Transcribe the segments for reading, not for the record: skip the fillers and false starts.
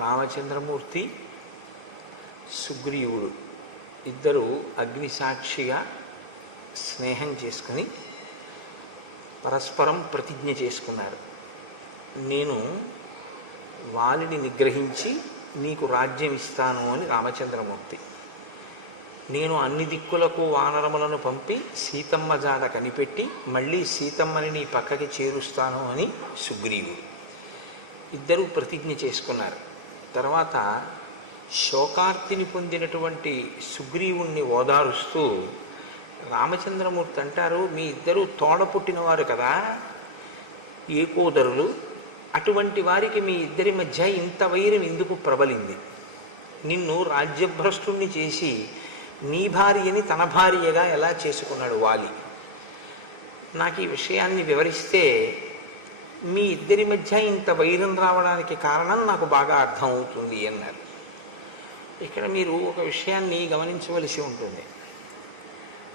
రామచంద్రమూర్తి సుగ్రీవుడు ఇద్దరు అగ్నిసాక్షిగా స్నేహం చేసుకుని పరస్పరం ప్రతిజ్ఞ చేసుకున్నారు. నేను వాలిని నిగ్రహించి నీకు రాజ్యం ఇస్తాను అని రామచంద్రమూర్తి, నేను అన్ని దిక్కులకు వానరములను పంపి సీతమ్మ జాడ కనిపెట్టి మళ్ళీ సీతమ్మని నీ పక్కకి చేరుస్తాను అని సుగ్రీవుడు. ఇద్దరూ ప్రతిజ్ఞ చేసుకున్నారు. తర్వాత శోకార్తిని పొందినటువంటి సుగ్రీవుణ్ణి ఓదారుస్తూ రామచంద్రమూర్తి అంటారు, మీ ఇద్దరూ తోడ పుట్టినవారు కదా, ఏకోదరులు, అటువంటి వారికి మీ ఇద్దరి మధ్య ఇంత వైరం ఎందుకు ప్రబలింది? నిన్ను రాజ్యభ్రష్టుణ్ణి చేసి నీ భార్యని తన భార్యగా ఎలా చేసుకున్నాడు వాలి? నాకు ఈ విషయాన్ని వివరిస్తే మీ ఇద్దరి మధ్య ఇంత వైరం రావడానికి కారణం నాకు బాగా అర్థమవుతుంది అన్నారు. ఇక్కడ మీరు ఒక విషయాన్ని గమనించవలసి ఉంటుంది.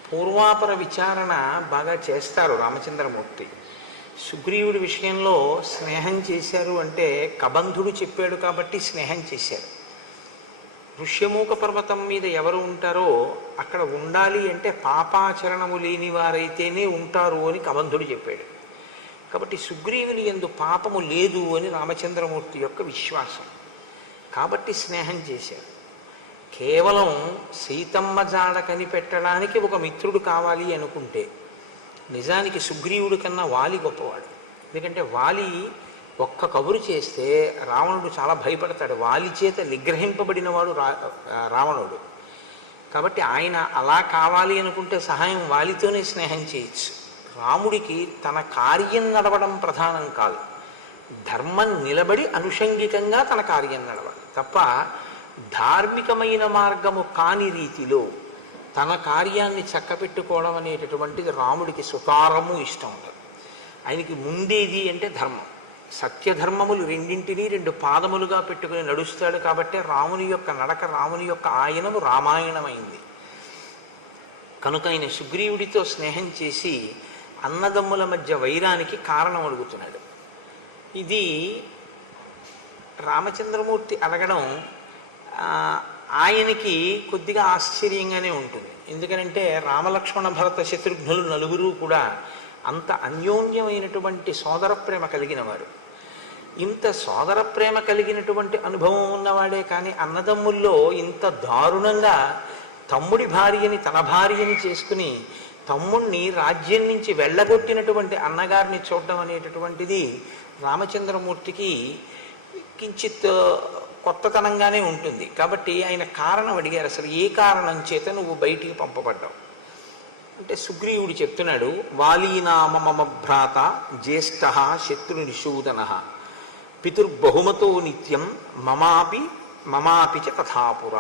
పూర్వాపర విచారణ బాగా చేస్తారు రామచంద్రమూర్తి. సుగ్రీవుడి విషయంలో స్నేహం చేశారు అంటే కబంధుడు చెప్పాడు కాబట్టి స్నేహం చేశారు. ఋష్యమూక పర్వతం మీద ఎవరు ఉంటారో అక్కడ ఉండాలి అంటే పాపాచరణము లేని వారైతేనే ఉంటారు అని కబంధుడు చెప్పాడు. కాబట్టి సుగ్రీవుని యందు పాపము లేదు అని రామచంద్రమూర్తి యొక్క విశ్వాసం. కాబట్టి స్నేహం చేశారు. కేవలం సీతమ్మ జాడ కనిపెట్టడానికి ఒక మిత్రుడు కావాలి అనుకుంటే నిజానికి సుగ్రీవుడి కన్నా వాలి గొప్పవాడు. ఎందుకంటే వాలి ఒక్క కబురు చేస్తే రావణుడు చాలా భయపడతాడు. వాలి చేత నిగ్రహింపబడినవాడు రావణుడు. కాబట్టి ఆయన అలా కావాలి అనుకుంటే సహాయం వాలితోనే స్నేహం చేయొచ్చు. రాముడికి తన కార్యం నడవడం ప్రధానం కాదు, ధర్మం నిలబడి అనుషంగికంగా తన కార్యం నడవాలి తప్ప ధార్మికమైన మార్గము కాని రీతిలో తన కార్యాన్ని చక్కపెట్టుకోవడం అనేటటువంటిది రాముడికి సుతారము ఇష్టం ఉండదు. ఆయనకి ముందేది అంటే ధర్మం. సత్యధర్మములు రెండింటినీ రెండు పాదములుగా పెట్టుకుని నడుస్తాడు. కాబట్టి రాముని యొక్క నడక, రాముని యొక్క ఆయనము రామాయణమైంది. కనుక ఆయన సుగ్రీవుడితో స్నేహం చేసి అన్నదమ్ముల మధ్య వైరానికి కారణం అడుగుతున్నాడు. ఇది రామచంద్రమూర్తి అడగడం ఆయనకి కొద్దిగా ఆశ్చర్యంగానే ఉంటుంది. ఎందుకంటే రామలక్ష్మణ భరత శత్రుఘ్నులు నలుగురు కూడా అంత అన్యోన్యమైనటువంటి సోదర ప్రేమ కలిగిన వారు. ఇంత సోదర ప్రేమ కలిగినటువంటి అనుభవం ఉన్నవాడే కానీ అన్నదమ్ముల్లో ఇంత దారుణంగా తమ్ముడి భార్యని తన భార్యని చేసుకుని తమ్ముణ్ణి రాజ్యం నుంచి వెళ్ళగొట్టినటువంటి అన్నగారిని చూడడం అనేటటువంటిది రామచంద్రమూర్తికి కించిత్ కొత్తతనంగానే ఉంటుంది. కాబట్టి ఆయన కారణం అడిగారు, అసలు ఏ కారణం చేత నువ్వు బయటికి పంపబడ్డావు అంటే సుగ్రీవుడు చెప్తున్నాడు, వాలీనామ మమ భ్రాత జ్యేష్ఠ శత్రునిషూదన పితుర్బహుమతో నిత్యం మమాపి చ తథాపుర.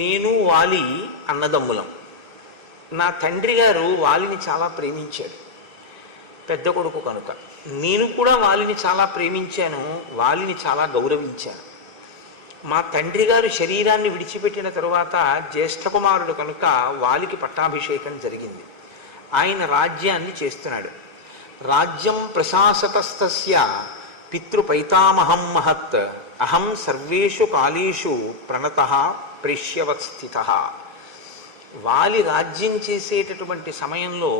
నేను వాలి అన్నదమ్ములం. నా తండ్రి గారు వాలిని చాలా ప్రేమించాడు, పెద్ద కొడుకు కనుక. నేను కూడా వాలిని చాలా ప్రేమించాను, వాలిని చాలా గౌరవించాను. మా తండ్రి గారు శరీరాన్ని విడిచిపెట్టిన తరువాత జ్యేష్ఠ కుమారుడు కనుక వాలికి పట్టాభిషేకం జరిగింది. ఆయన రాజ్యాన్ని చేస్తున్నాడు. రాజ్యం ప్రశాసతస్తస్య పితృపైతామహం మహత్ అహం సర్వేషు కాలేషు ప్రణతః ప్రేష్యవత్ స్థితః. వాలి రాజ్యం చేసేటటువంటి సమయంలో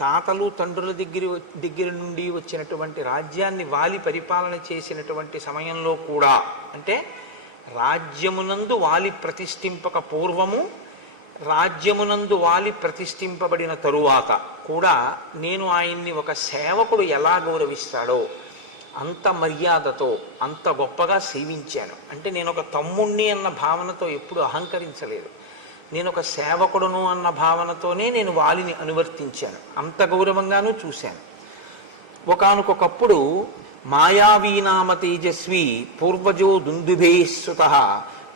తాతలు తండ్రుల దగ్గర నుండి వచ్చినటువంటి రాజ్యాన్ని వాలి పరిపాలన చేసినటువంటి సమయంలో కూడా, అంటే రాజ్యమునందు వాలి ప్రతిష్ఠింపక పూర్వము, రాజ్యమునందు వాలి ప్రతిష్ఠింపబడిన తరువాత కూడా నేను ఆయన్ని ఒక సేవకుడు ఎలా గౌరవిస్తాడో అంత మర్యాదతో అంత గొప్పగా సేవించాను. అంటే నేను ఒక తమ్ముణ్ణి అన్న భావనతో ఎప్పుడు అహంకరించలేదు. నేను ఒక సేవకుడును అన్న భావనతోనే నేను వాలిని అనువర్తించాను. అంత గౌరవంగానూ చూశాను. ఒకానొకప్పుడు మాయావీనామ తేజస్వి పూర్వజో దుందుభేశ్రుత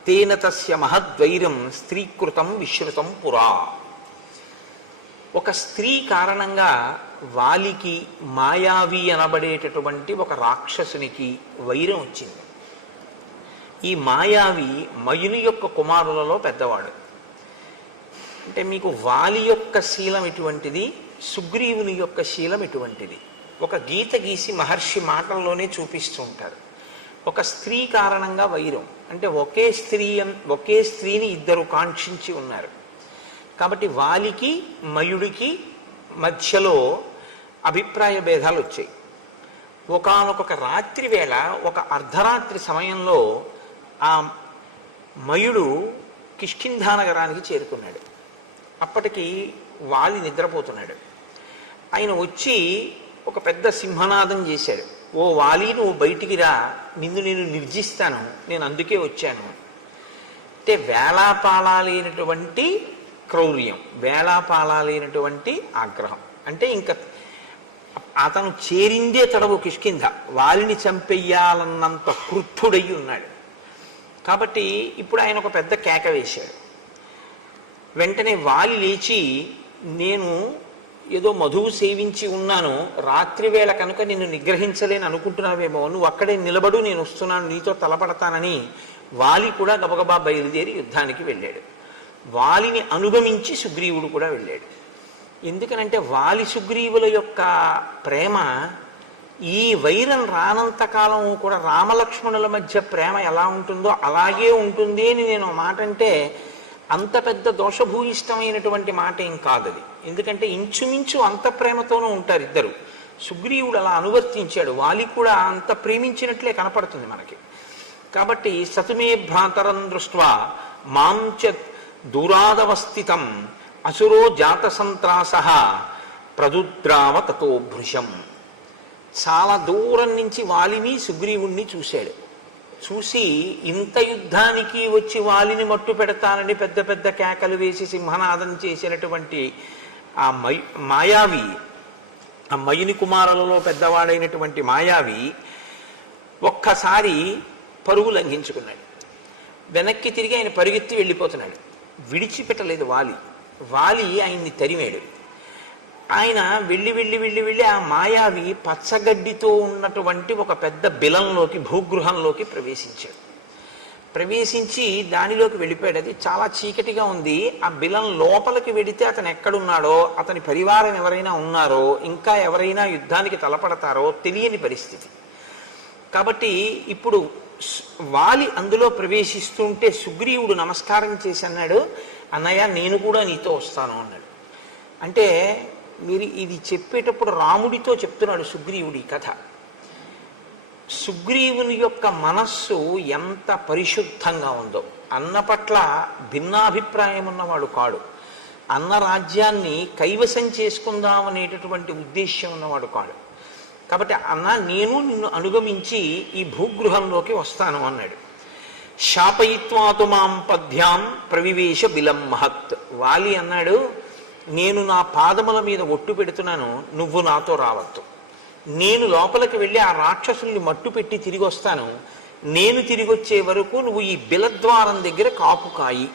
తేన తస్య మహద్వైరం స్త్రీకృతం విశ్రుతం పురా. ఒక స్త్రీ కారణంగా వాలికి మాయావి అనబడేటటువంటి ఒక రాక్షసునికి వైరం వచ్చింది. ఈ మాయావి మయుని యొక్క కుమారులలో పెద్దవాడు. అంటే మీకు వాలి యొక్క శీలం ఎటువంటిది, సుగ్రీవుని యొక్క శీలం ఎటువంటిది? ఒక గీత గీసి మహర్షి మాటల్లోనే చూపిస్తూ ఉంటారు. ఒక స్త్రీ కారణంగా వైరం, అంటే ఒకే స్త్రీని ఇద్దరు కాంక్షించి ఉన్నారు కాబట్టి వాలికి మయుడికి మధ్యలో అభిప్రాయ భేదాలు వచ్చాయి. ఒకానొక రాత్రి వేళ, ఒక అర్ధరాత్రి సమయంలో ఆ మయుడు కిష్కింధా నగరానికి చేరుకున్నాడు. అప్పటికి వాలి నిద్రపోతున్నాడు. ఆయన వచ్చి ఒక పెద్ద సింహనాదం చేశాడు. ఓ వాలి, నువ్వు బయటికి రా, నిన్ను నేను నిర్జిస్తాను, నేను అందుకే వచ్చాను. అంటే వేళాపాలాలైనటువంటి క్రౌర్యం, వేళాపాలాలైనటువంటి ఆగ్రహం. అంటే ఇంకా అతను చేరిందే తడవు కిష్కింధ, వాలిని చంపెయ్యాలన్నంత క్రుద్ధుడయ్యి ఉన్నాడు. కాబట్టి ఇప్పుడు ఆయన ఒక పెద్ద కేక వేశాడు. వెంటనే వాలి లేచి, నేను ఏదో మధువు సేవించి ఉన్నాను, రాత్రి వేళ కనుక నిన్ను నిగ్రహించలేని అనుకుంటున్నావేమో, నువ్వు అక్కడే నిలబడు, నేను వస్తున్నాను, నీతో తలపడతానని వాలి కూడా గబగబా బయలుదేరి యుద్ధానికి వెళ్ళాడు. వాలిని అనుగమించి సుగ్రీవుడు కూడా వెళ్ళాడు. ఎందుకనంటే వాలి సుగ్రీవుల యొక్క ప్రేమ, ఈ వైరం రానంతకాలం కూడా రామలక్ష్మణుల మధ్య ప్రేమ ఎలా ఉంటుందో అలాగే ఉంటుంది అని నేను మాట అంటే అంత పెద్ద దోషభూయిష్టమైనటువంటి మాట ఏం కాదది. ఎందుకంటే ఇంచుమించు అంత ప్రేమతోనూ ఉంటారు ఇద్దరు. సుగ్రీవుడు అలా అనువర్తించాడు, వాలి కూడా అంత ప్రేమించినట్లే కనపడుతుంది మనకి. కాబట్టి సతుమే భ్రాతరం దృష్ట్వా మాంచ దూరాదవస్థితం అసురో జాత సంత్రాస ప్రదుద్రావ తతో భృశం. చాలా దూరం నుంచి వాలిని సుగ్రీవుణ్ణి చూశాడు. చూసి ఇంత యుద్ధానికి వచ్చి వాలిని మట్టు పెడతానని పెద్ద పెద్ద కేకలు వేసి సింహనాదం చేసినటువంటి ఆ మాయావి, ఆ మయుని కుమారులలో పెద్దవాడైనటువంటి మాయావి ఒక్కసారి పరుగు లంఘించుకున్నాడు. వెనక్కి తిరిగి ఆయన పరిగెత్తి వెళ్ళిపోతున్నాడు. విడిచిపెట్టలేదు వాలి ఆయన్ని తరిమాడు. ఆయన వెళ్ళి వెళ్ళి వెళ్ళి వెళ్ళి ఆ మాయావి పచ్చగడ్డితో ఉన్నటువంటి ఒక పెద్ద బిలంలోకి, భూగృహంలోకి ప్రవేశించాడు. ప్రవేశించి దానిలోకి వెళ్ళిపోయాడు. అది చాలా చీకటిగా ఉంది. ఆ బిలం లోపలికి వెడితే అతను ఎక్కడున్నాడో, అతని పరివారం ఎవరైనా ఉన్నారో, ఇంకా ఎవరైనా యుద్ధానికి తలపడతారో తెలియని పరిస్థితి. కాబట్టి ఇప్పుడు వాలి అందులో ప్రవేశిస్తుంటే సుగ్రీవుడు నమస్కారం చేసి అన్నాడు, అన్నయ్య నేను కూడా నీతో వస్తాను అన్నాడు. అంటే మీరు ఇది చెప్పేటప్పుడు రాముడితో చెప్తున్నాడు సుగ్రీవుడి కథ. సుగ్రీవుని యొక్క మనస్సు ఎంత పరిశుద్ధంగా ఉందో, అన్న పట్ల భిన్నాభిప్రాయం ఉన్నవాడు కాడు, అన్న రాజ్యాన్ని కైవసం చేసుకుందామనేటటువంటి ఉద్దేశ్యం ఉన్నవాడు కాడు. కాబట్టి అన్న నేను నిన్ను అనుగమించి ఈ భూగృహంలోకి వస్తాను అన్నాడు. శాపయిత్వాతు మాం పద్భ్యాం ప్రవివేశ బిలం మహత్. వాలి అన్నాడు, నేను నా పాదముల మీద ఒట్టు పెడుతున్నాను, నువ్వు నాతో రావద్దు. నేను లోపలికి వెళ్ళి ఆ రాక్షసుల్ని మట్టు పెట్టి తిరిగి వస్తాను, నేను తిరిగి వచ్చే వరకు నువ్వు ఈ బిలద్వారం దగ్గర కాపు కాయి.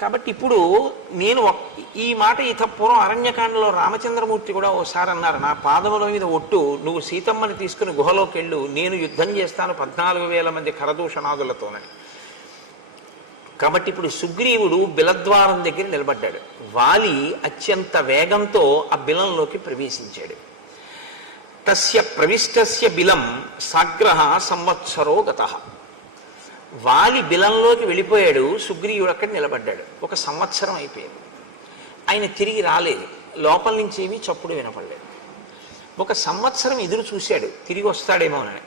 కాబట్టి ఇప్పుడు నేను ఈ మాట పూర్వం అరణ్యకాండలో రామచంద్రమూర్తి కూడా ఓసారి అన్నారు, నా పాదముల మీద ఒట్టు, నువ్వు సీతమ్మని తీసుకుని గుహలోకి వెళ్ళు, నేను యుద్ధం చేస్తాను 14,000 మంది కరదూషణాదులతోనని. కాబట్టి ఇప్పుడు సుగ్రీవుడు బిలద్వారం దగ్గర నిలబడ్డాడు. వాలి అత్యంత వేగంతో ఆ బిలంలోకి ప్రవేశించాడు. తస్య ప్రవిష్టస్య బిలం సాగ్రహ సంవత్సరో గతః. వాలి బిలంలోకి వెళ్ళిపోయాడు, సుగ్రీవుడు అక్కడ నిలబడ్డాడు. 1 సంవత్సరం అయిపోయింది. ఆయన తిరిగి రాలేదు, లోపల నుంచి ఏమీ చప్పుడు వినపడలేదు. 1 సంవత్సరం ఎదురు చూశాడు తిరిగి వస్తాడేమోనని,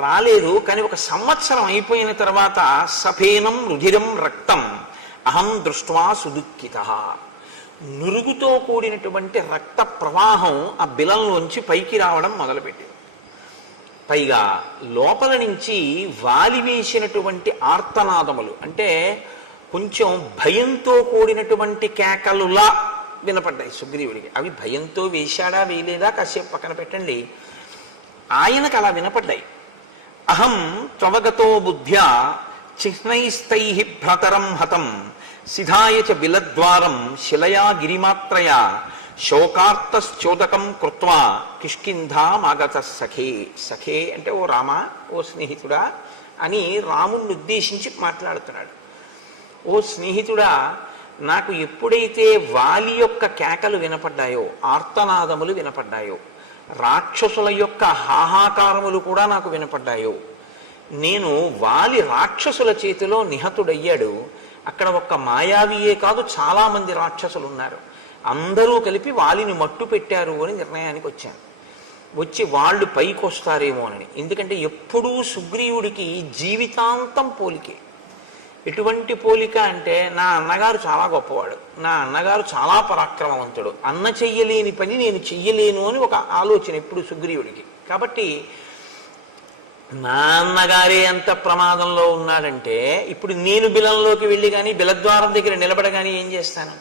రాలేదు. కానీ 1 సంవత్సరం అయిపోయిన తర్వాత సఫేనం రుధిరం రక్తం అహం దృష్ట్వా సుదుఃఖితః. నురుగుతో కూడినటువంటి రక్త ప్రవాహం ఆ బిలంలోంచి పైకి రావడం మొదలుపెట్టింది. పైగా లోపల నుంచి వాలి వేసినటువంటి ఆర్తనాదములు, అంటే కొంచెం భయంతో కూడినటువంటి కేకలులా వినపడ్డాయి సుగ్రీవుడికి. అవి భయంతో వేశాడా వేయలేదా కాసేపు పక్కన పెట్టండి, ఆయనకు అలా వినపడ్డాయి. అహం త్వవగతో బుద్ధ్యా చిహ్నైస్తై భ్రతరం హతం సిధాయ చ బిలద్వారం శిలయా గిరిమాత్రయా శోకార్తశ్చోదకం కృత్వా కిష్కింధామాగత సఖే. సఖే అంటే ఓ రామ, ఓ స్నేహితుడా అని రాముణ్ణి ఉద్దేశించి మాట్లాడుతున్నాడు. ఓ స్నేహితుడా, నాకు ఎప్పుడైతే వాలి యొక్క కేకలు వినపడ్డాయో, ఆర్తనాదములు వినపడ్డాయో, రాక్షసుల యొక్క హాహాకారములు కూడా నాకు వినపడ్డాయో, నేను వాలి రాక్షసుల చేతిలో నిహతుడయ్యాడు. అక్కడ ఒక్క మాయావియే కాదు, చాలామంది రాక్షసులు ఉన్నారు. అందరూ కలిపి వాలిని మట్టు పెట్టారు అని నిర్ణయానికి వచ్చాను. వచ్చి వాళ్ళు పైకి వస్తారేమోనని. ఎందుకంటే ఎప్పుడూ సుగ్రీవుడికి జీవితాంతం పోలికే. ఎటువంటి పోలిక అంటే, నా అన్నగారు చాలా గొప్పవాడు, నా అన్నగారు చాలా పరాక్రమవంతుడు, అన్న చెయ్యలేని పని నేను చెయ్యలేను అని ఒక ఆలోచన ఎప్పుడు సుగ్రీవుడికి. కాబట్టి నా అన్నగారే అంత ప్రమాదంలో ఉన్నాడంటే ఇప్పుడు నేను బిలంలోకి వెళ్ళి కానీ బిలద్వారం దగ్గర నిలబడగానే ఏం చేస్తాను?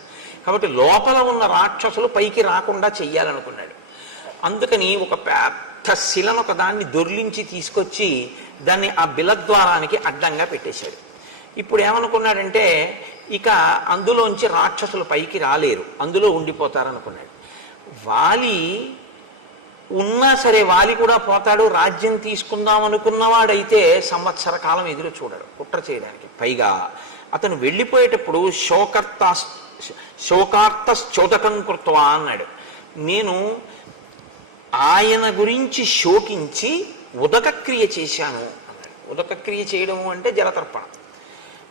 కాబట్టి లోపల ఉన్న రాక్షసులు పైకి రాకుండా చెయ్యాలనుకున్నాడు. అందుకని ఒక పెద్ద శిలను ఒక దాన్ని దొర్లించి తీసుకొచ్చి దాన్ని ఆ బిలద్వారానికి అడ్డంగా పెట్టేశాడు. ఇప్పుడు ఏమనుకున్నాడంటే, ఇక అందులోంచి రాక్షసులు పైకి రాలేరు, అందులో ఉండిపోతారనుకున్నాడు. వాలి ఉన్నా సరే వాలి కూడా పోతాడు. రాజ్యం తీసుకుందాం అనుకున్నవాడైతే సంవత్సర కాలం ఎదురు చూడడు కుట్ర చేయడానికి. పైగా అతను వెళ్ళిపోయేటప్పుడు శోకార్తశ్చోదకం కృత్వా అన్నాడు. నేను ఆయన గురించి శోకించి ఉదకక్రియ చేశాను అన్నాడు. ఉదకక్రియ చేయడం అంటే జలతర్పణం.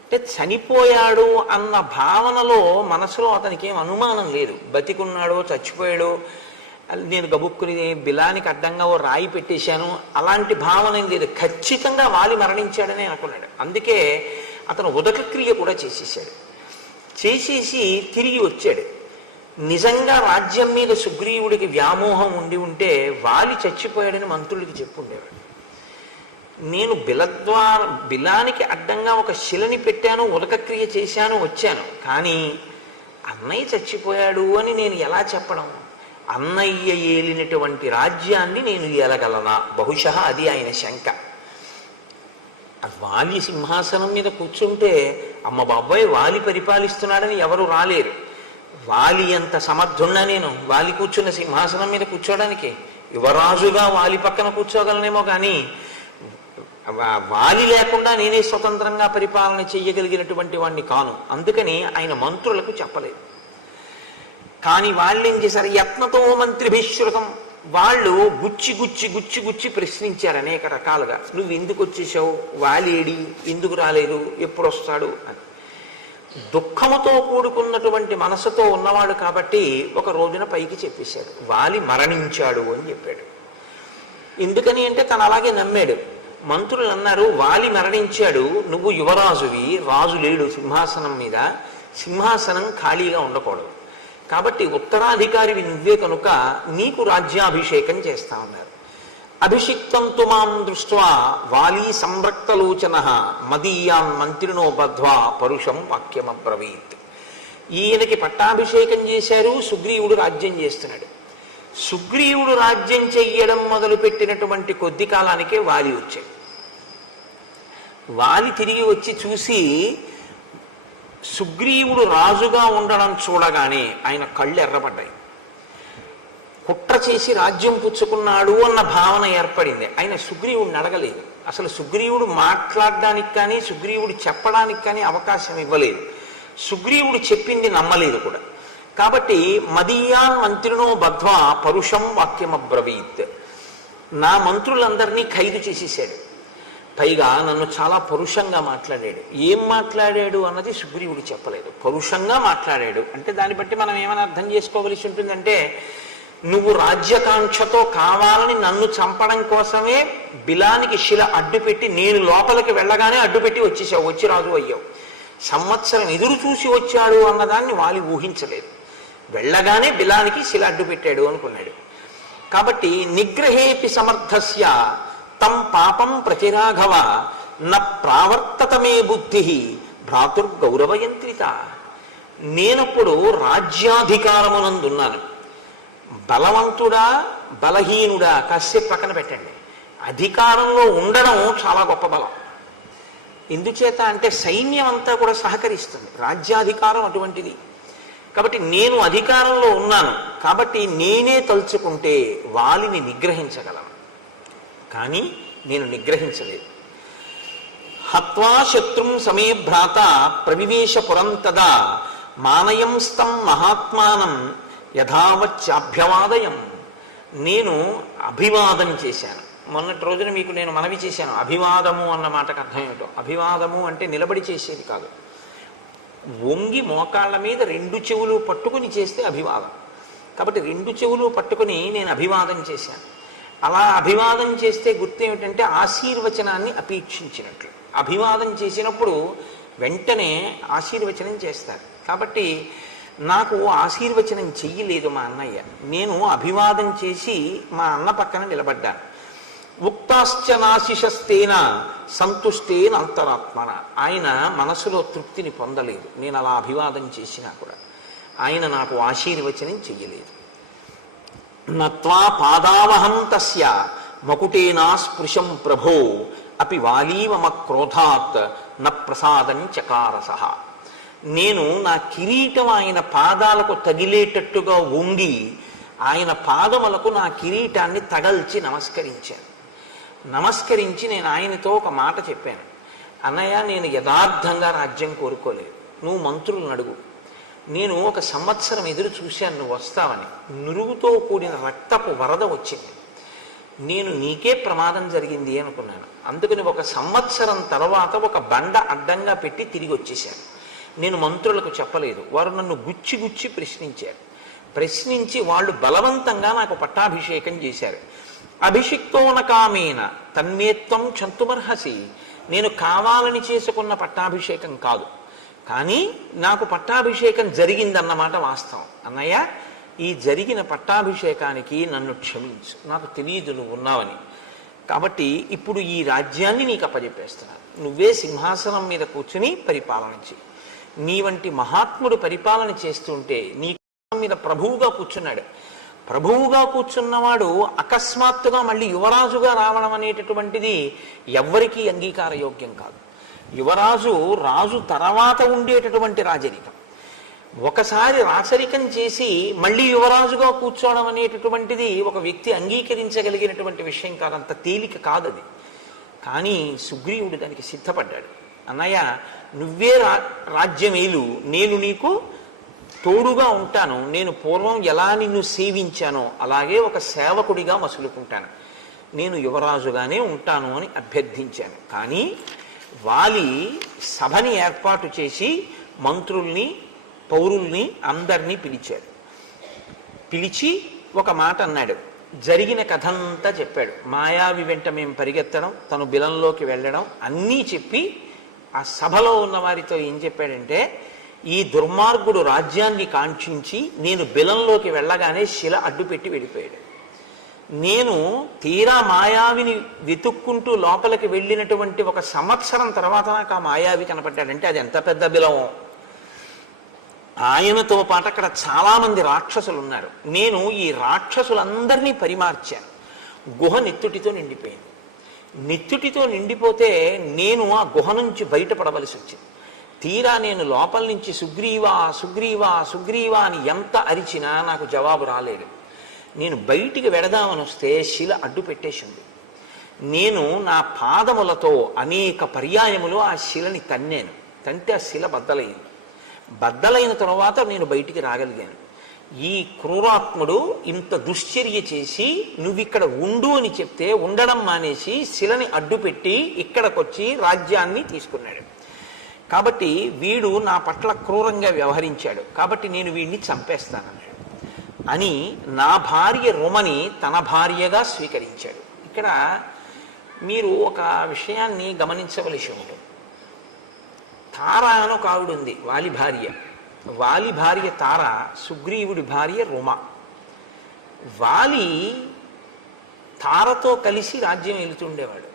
అంటే చనిపోయాడు అన్న భావనలో మనసులో అతనికి ఏం అనుమానం లేదు. బతికున్నాడో చచ్చిపోయాడో, నేను గబుక్కుని బిలానికి అడ్డంగా ఓ రాయి పెట్టేశాను, అలాంటి భావన ఏం లేదు. ఖచ్చితంగా వాలి మరణించాడని అనుకున్నాడు. అందుకే అతను ఉదకక్రియ కూడా చేసేసాడు. చేసేసి తిరిగి వచ్చాడు. నిజంగా రాజ్యం మీద సుగ్రీవుడికి వ్యామోహం ఉంటే వాలి చచ్చిపోయాడని మంత్రులకి చెప్పుండేవాడు. నేను బిలానికి అడ్డంగా ఒక శిలని పెట్టాను, ఉదకక్రియ చేశాను, వచ్చాను. కానీ అన్నయ్య చచ్చిపోయాడు అని నేను ఎలా చెప్పడం? అన్నయ్య ఏలినటువంటి రాజ్యాన్ని నేను ఏలగలనా? బహుశా అది ఆయన శంక. వాలి సింహాసనం మీద కూర్చుంటే అమ్మ బాబాయ్ వాలి పరిపాలిస్తున్నాడని ఎవరు రాలేరు. వాలి అంత సమర్థున్నా నేను వాలి కూర్చున్న సింహాసనం మీద కూర్చోడానికి? యువరాజుగా వాలి పక్కన కూర్చోగలనేమో కానీ వాలి లేకుండా నేనే స్వతంత్రంగా పరిపాలన చెయ్యగలిగినటువంటి వాడిని కాను. అందుకని ఆయన మంత్రులకు చెప్పలేదు. కానీ వాళ్ళు ఏం చేశారు? యత్నతో మంత్రిభిశ్రుతం. వాళ్ళు గుచ్చి గుచ్చి గుచ్చి గుచ్చి ప్రశ్నించారు అనేక రకాలుగా. నువ్వు ఎందుకు వచ్చేసావు? వాలేడి? ఎందుకు రాలేదు? ఎప్పుడు వస్తాడు అని. దుఃఖముతో కూడుకున్నటువంటి మనసుతో ఉన్నవాడు కాబట్టి ఒక రోజున పైకి చెప్పేశాడు, వాలి మరణించాడు అని చెప్పాడు. ఎందుకని అంటే తను అలాగే నమ్మాడు. మంత్రులు అన్నారు, వాలి మరణించాడు, నువ్వు యువరాజువి, రాజు లేడు సింహాసనం మీద, సింహాసనం ఖాళీగా ఉండకూడదు, కాబట్టి ఉత్తరాధికారివి నువ్వే కనుక నీకు రాజ్యాభిషేకం చేస్తా ఉన్నారు. అభిషిక్తంతు మాం దృష్ట్వా వాలి సంరక్తలోచన మదీయాన్ మంత్రినో బద్ధ్వా పరుషం వాక్యమబ్రవీత్. ఈయనకి పట్టాభిషేకం చేశారు, సుగ్రీవుడు రాజ్యం చేస్తున్నాడు. సుగ్రీవుడు రాజ్యం చెయ్యడం మొదలుపెట్టినటువంటి కొద్ది కాలానికే వాలి వచ్చాడు. వాలి తిరిగి వచ్చి చూసి సుగ్రీవుడు రాజుగా ఉండడం చూడగానే ఆయన కళ్ళు ఎర్రపడ్డాయి. కుట్ర చేసి రాజ్యం పుచ్చుకున్నాడు అన్న భావన ఏర్పడింది. ఆయన సుగ్రీవుడిని అడగలేదు. అసలు సుగ్రీవుడు మాట్లాడడానికి కానీ సుగ్రీవుడు చెప్పడానికి కానీ అవకాశం ఇవ్వలేదు. సుగ్రీవుడు చెప్పింది నమ్మలేదు కూడా. కాబట్టి మదీయాన్ మంత్రినో బద్ధ్వా పరుషం వాక్యమబ్రవీత్. నా మంత్రులందరినీ ఖైదు చేసేసాడు. పైగా నన్ను చాలా పరుషంగా మాట్లాడాడు. ఏం మాట్లాడాడు అన్నది సుగ్రీవుడు చెప్పలేదు. పరుషంగా మాట్లాడాడు అంటే దాన్ని బట్టి మనం ఏమైనా అర్థం చేసుకోవలసి ఉంటుందంటే, నువ్వు రాజ్యకాంక్షతో కావాలని నన్ను చంపడం కోసమే బిలానికి శిల అడ్డుపెట్టి నేను లోపలికి వెళ్ళగానే అడ్డుపెట్టి వచ్చేసావు, వచ్చి రాజు అయ్యావు. సంవత్సరం ఎదురు చూసి వచ్చాడు అన్నదాన్ని వాలి ఊహించలేదు. వెళ్ళగానే బిలానికి శిల అడ్డు పెట్టాడు అనుకున్నాడు. కాబట్టి నిగ్రహేపి సమర్థస్య తం పాపం ప్రతిరాఘవ న ప్రావర్తతమే బుద్ధి భ్రాతుర్గౌరవయంత్రిత. నేనప్పుడు రాజ్యాధికారమునందున్నాను. బలవంతుడా బలహీనుడా కాసేపు పక్కన పెట్టండి. అధికారంలో ఉండడం చాలా గొప్ప బలం. ఎందుచేత అంటే సైన్యం అంతా కూడా సహకరిస్తుంది. రాజ్యాధికారం అటువంటిది. కాబట్టి నేను అధికారంలో ఉన్నాను కాబట్టి నేనే తలుచుకుంటే వాలిని నిగ్రహించగలను, కానీ నేను నిగ్రహించలేదు. హత్వా శత్రుం సమే భ్రాత ప్రవివేశ పురం తదా మానయంస్తం మహాత్మానం యథావచ్చాభ్యవాదయం. నేను అభివాదం చేశాను. మొన్నటి రోజున మీకు నేను మనవి చేశాను, అభివాదము అన్న మాటకు అర్థం ఏమిటో. అభివాదము అంటే నిలబడి చేసేది కాదు, వంగి మోకాళ్ళ మీద రెండు చెవులు పట్టుకుని చేస్తే అభివాదం. కాబట్టి రెండు చెవులు పట్టుకుని నేను అభివాదం చేశాను. అలా అభివాదం చేస్తే గుర్తు ఏమిటంటే ఆశీర్వచనాన్ని అపేక్షించినట్లు. అభివాదం చేసినప్పుడు వెంటనే ఆశీర్వచనం చేస్తారు. కాబట్టి నాకు ఆశీర్వచనం చెయ్యలేదు మా అన్నయ్య. నేను అభివాదం చేసి మా అన్న పక్కన నిలబడ్డాను. ఉక్తాశ్చ నాశిషస్తేన సంతుష్టేన అంతరాత్మన. ఆయన మనసులో తృప్తిని పొందలేదు నేను అలా అభివాదం చేసినా కూడా. ఆయన నాకు ఆశీర్వచనం చెయ్యలేదు. నత్వా పాదావహం తస్య మకుటేనా స్పృశం ప్రభో అపి వాలీవమ క్రోధాత్ న ప్రసాదం చకారసః. నేను నా కిరీటం ఆయన పాదాలకు తగిలేటట్టుగా వంగి ఆయన పాదములకు నా కిరీటాన్ని తగల్చి నమస్కరించాను. నమస్కరించి నేను ఆయనతో ఒక మాట చెప్పాను, అన్నయ్య నేను యథార్థంగా రాజ్యం కోరుకోలేదు, నువ్వు మంత్రులను అడుగు. నేను 1 సంవత్సరం ఎదురు చూశాను నువ్వు వస్తావని. నురుగుతో కూడిన రక్తపు వరద వచ్చింది. నేను నీకే ప్రమాదం జరిగింది అనుకున్నాను. అందుకని 1 సంవత్సరం తర్వాత ఒక బండ అడ్డంగా పెట్టి తిరిగి వచ్చేశాను. నేను మంత్రులకు చెప్పలేదు. వారు నన్ను గుచ్చి గుచ్చి ప్రశ్నించారు. ప్రశ్నించి వాళ్ళు బలవంతంగా నాకు పట్టాభిషేకం చేశారు. అభిషిక్తోన కామేన తన్మేత్వం క్షంతుమర్హసి. నేను కావాలని చేసుకున్న పట్టాభిషేకం కాదు, కానీ నాకు పట్టాభిషేకం జరిగిందన్నమాట వాస్తవం. అన్నయ్య, ఈ జరిగిన పట్టాభిషేకానికి నన్ను క్షమించు, నాకు తెలియదు నువ్వు ఉన్నావని. కాబట్టి ఇప్పుడు ఈ రాజ్యాన్ని నీకు అప్పజెప్పేస్తున్నాను. నువ్వే సింహాసనం మీద కూర్చుని పరిపాలన చేయి. నీ వంటి మహాత్ముడు పరిపాలన చేస్తుంటే నీ మీద ప్రభువుగా కూర్చున్నాడు. ప్రభువుగా కూర్చున్నవాడు అకస్మాత్తుగా మళ్ళీ యువరాజుగా రావడం అనేటటువంటిది ఎవ్వరికీ అంగీకారయోగ్యం కాదు. యువరాజు రాజు తర్వాత ఉండేటటువంటి రాజరికం. ఒకసారి రాచరికం చేసి మళ్ళీ యువరాజుగా కూర్చోవడం అనేటటువంటిది ఒక వ్యక్తి అంగీకరించగలిగినటువంటి విషయం కాదు, అంత తేలిక కాదది. కానీ సుగ్రీవుడు దానికి సిద్ధపడ్డాడు. అన్నయ్య, నువ్వే రాజ్యమేలు, నేను నీకు తోడుగా ఉంటాను. నేను పూర్వం ఎలా నిన్ను సేవించానో అలాగే ఒక సేవకుడిగా మసులుకుంటాను. నేను యువరాజుగానే ఉంటాను అని అభ్యర్థించాను. కానీ వాలి సభని ఏర్పాటు చేసి మంత్రుల్ని పౌరుల్ని అందరినీ పిలిచాడు. పిలిచి ఒక మాట అన్నాడు. జరిగిన కథంతా చెప్పాడు. మాయావి వెంట మేము పరిగెత్తడం, తను బిలంలోకి వెళ్ళడం అన్నీ చెప్పి ఆ సభలో ఉన్న వారితో ఏం చెప్పాడంటే, ఈ దుర్మార్గుడు రాజ్యాన్ని కాంక్షించి నేను బిలంలోకి వెళ్ళగానే శిల అడ్డుపెట్టి వెళ్ళిపోయాడు. నేను తీరా మాయావిని వెతుక్కుంటూ లోపలికి వెళ్ళినటువంటి 1 సంవత్సరం తర్వాత నాకు ఆ మాయావి కనపడ్డాడంటే అది ఎంత పెద్ద బిలమో. ఆయనతో పాటు అక్కడ చాలామంది రాక్షసులు ఉన్నారు. నేను ఈ రాక్షసులందరినీ పరిమార్చాను. గుహ నెత్తుటితో నిండిపోయింది. నెత్తుటితో నిండిపోతే నేను ఆ గుహ నుంచి బయటపడవలసి వచ్చింది. తీరా నేను లోపల నుంచి సుగ్రీవా సుగ్రీవా సుగ్రీవా అని ఎంత అరిచినా నాకు జవాబు రాలేదు. నేను బయటికి వెడదామని వస్తే శిల అడ్డు పెట్టేసింది. నేను నా పాదములతో అనేక పర్యాయములు ఆ శిలని తన్నాను. తంటే ఆ శిల బద్దలైంది. బద్దలైన తర్వాత నేను బయటికి రాగలిగాను. ఈ క్రూరాత్ముడు ఇంత దుశ్చర్య చేసి నువ్విక్కడ ఉండు అని చెప్తే ఉండడం మానేసి శిలని అడ్డుపెట్టి ఇక్కడికొచ్చి రాజ్యాన్ని తీసుకున్నాడు. కాబట్టి వీడు నా పట్ల క్రూరంగా వ్యవహరించాడు, కాబట్టి నేను వీడిని చంపేస్తానన్నాడు అని నా భార్య రుమని తన భార్యగా స్వీకరించాడు. ఇక్కడ మీరు ఒక విషయాన్ని గమనించవలసి ఉంటుంది. తార అని ఒక ఆవిడ ఉంది, వాలి భార్య. వాలి భార్య తార, సుగ్రీవుడి భార్య రుమ. వాలి తారతో కలిసి రాజ్యం వెళుతుండేవాడు.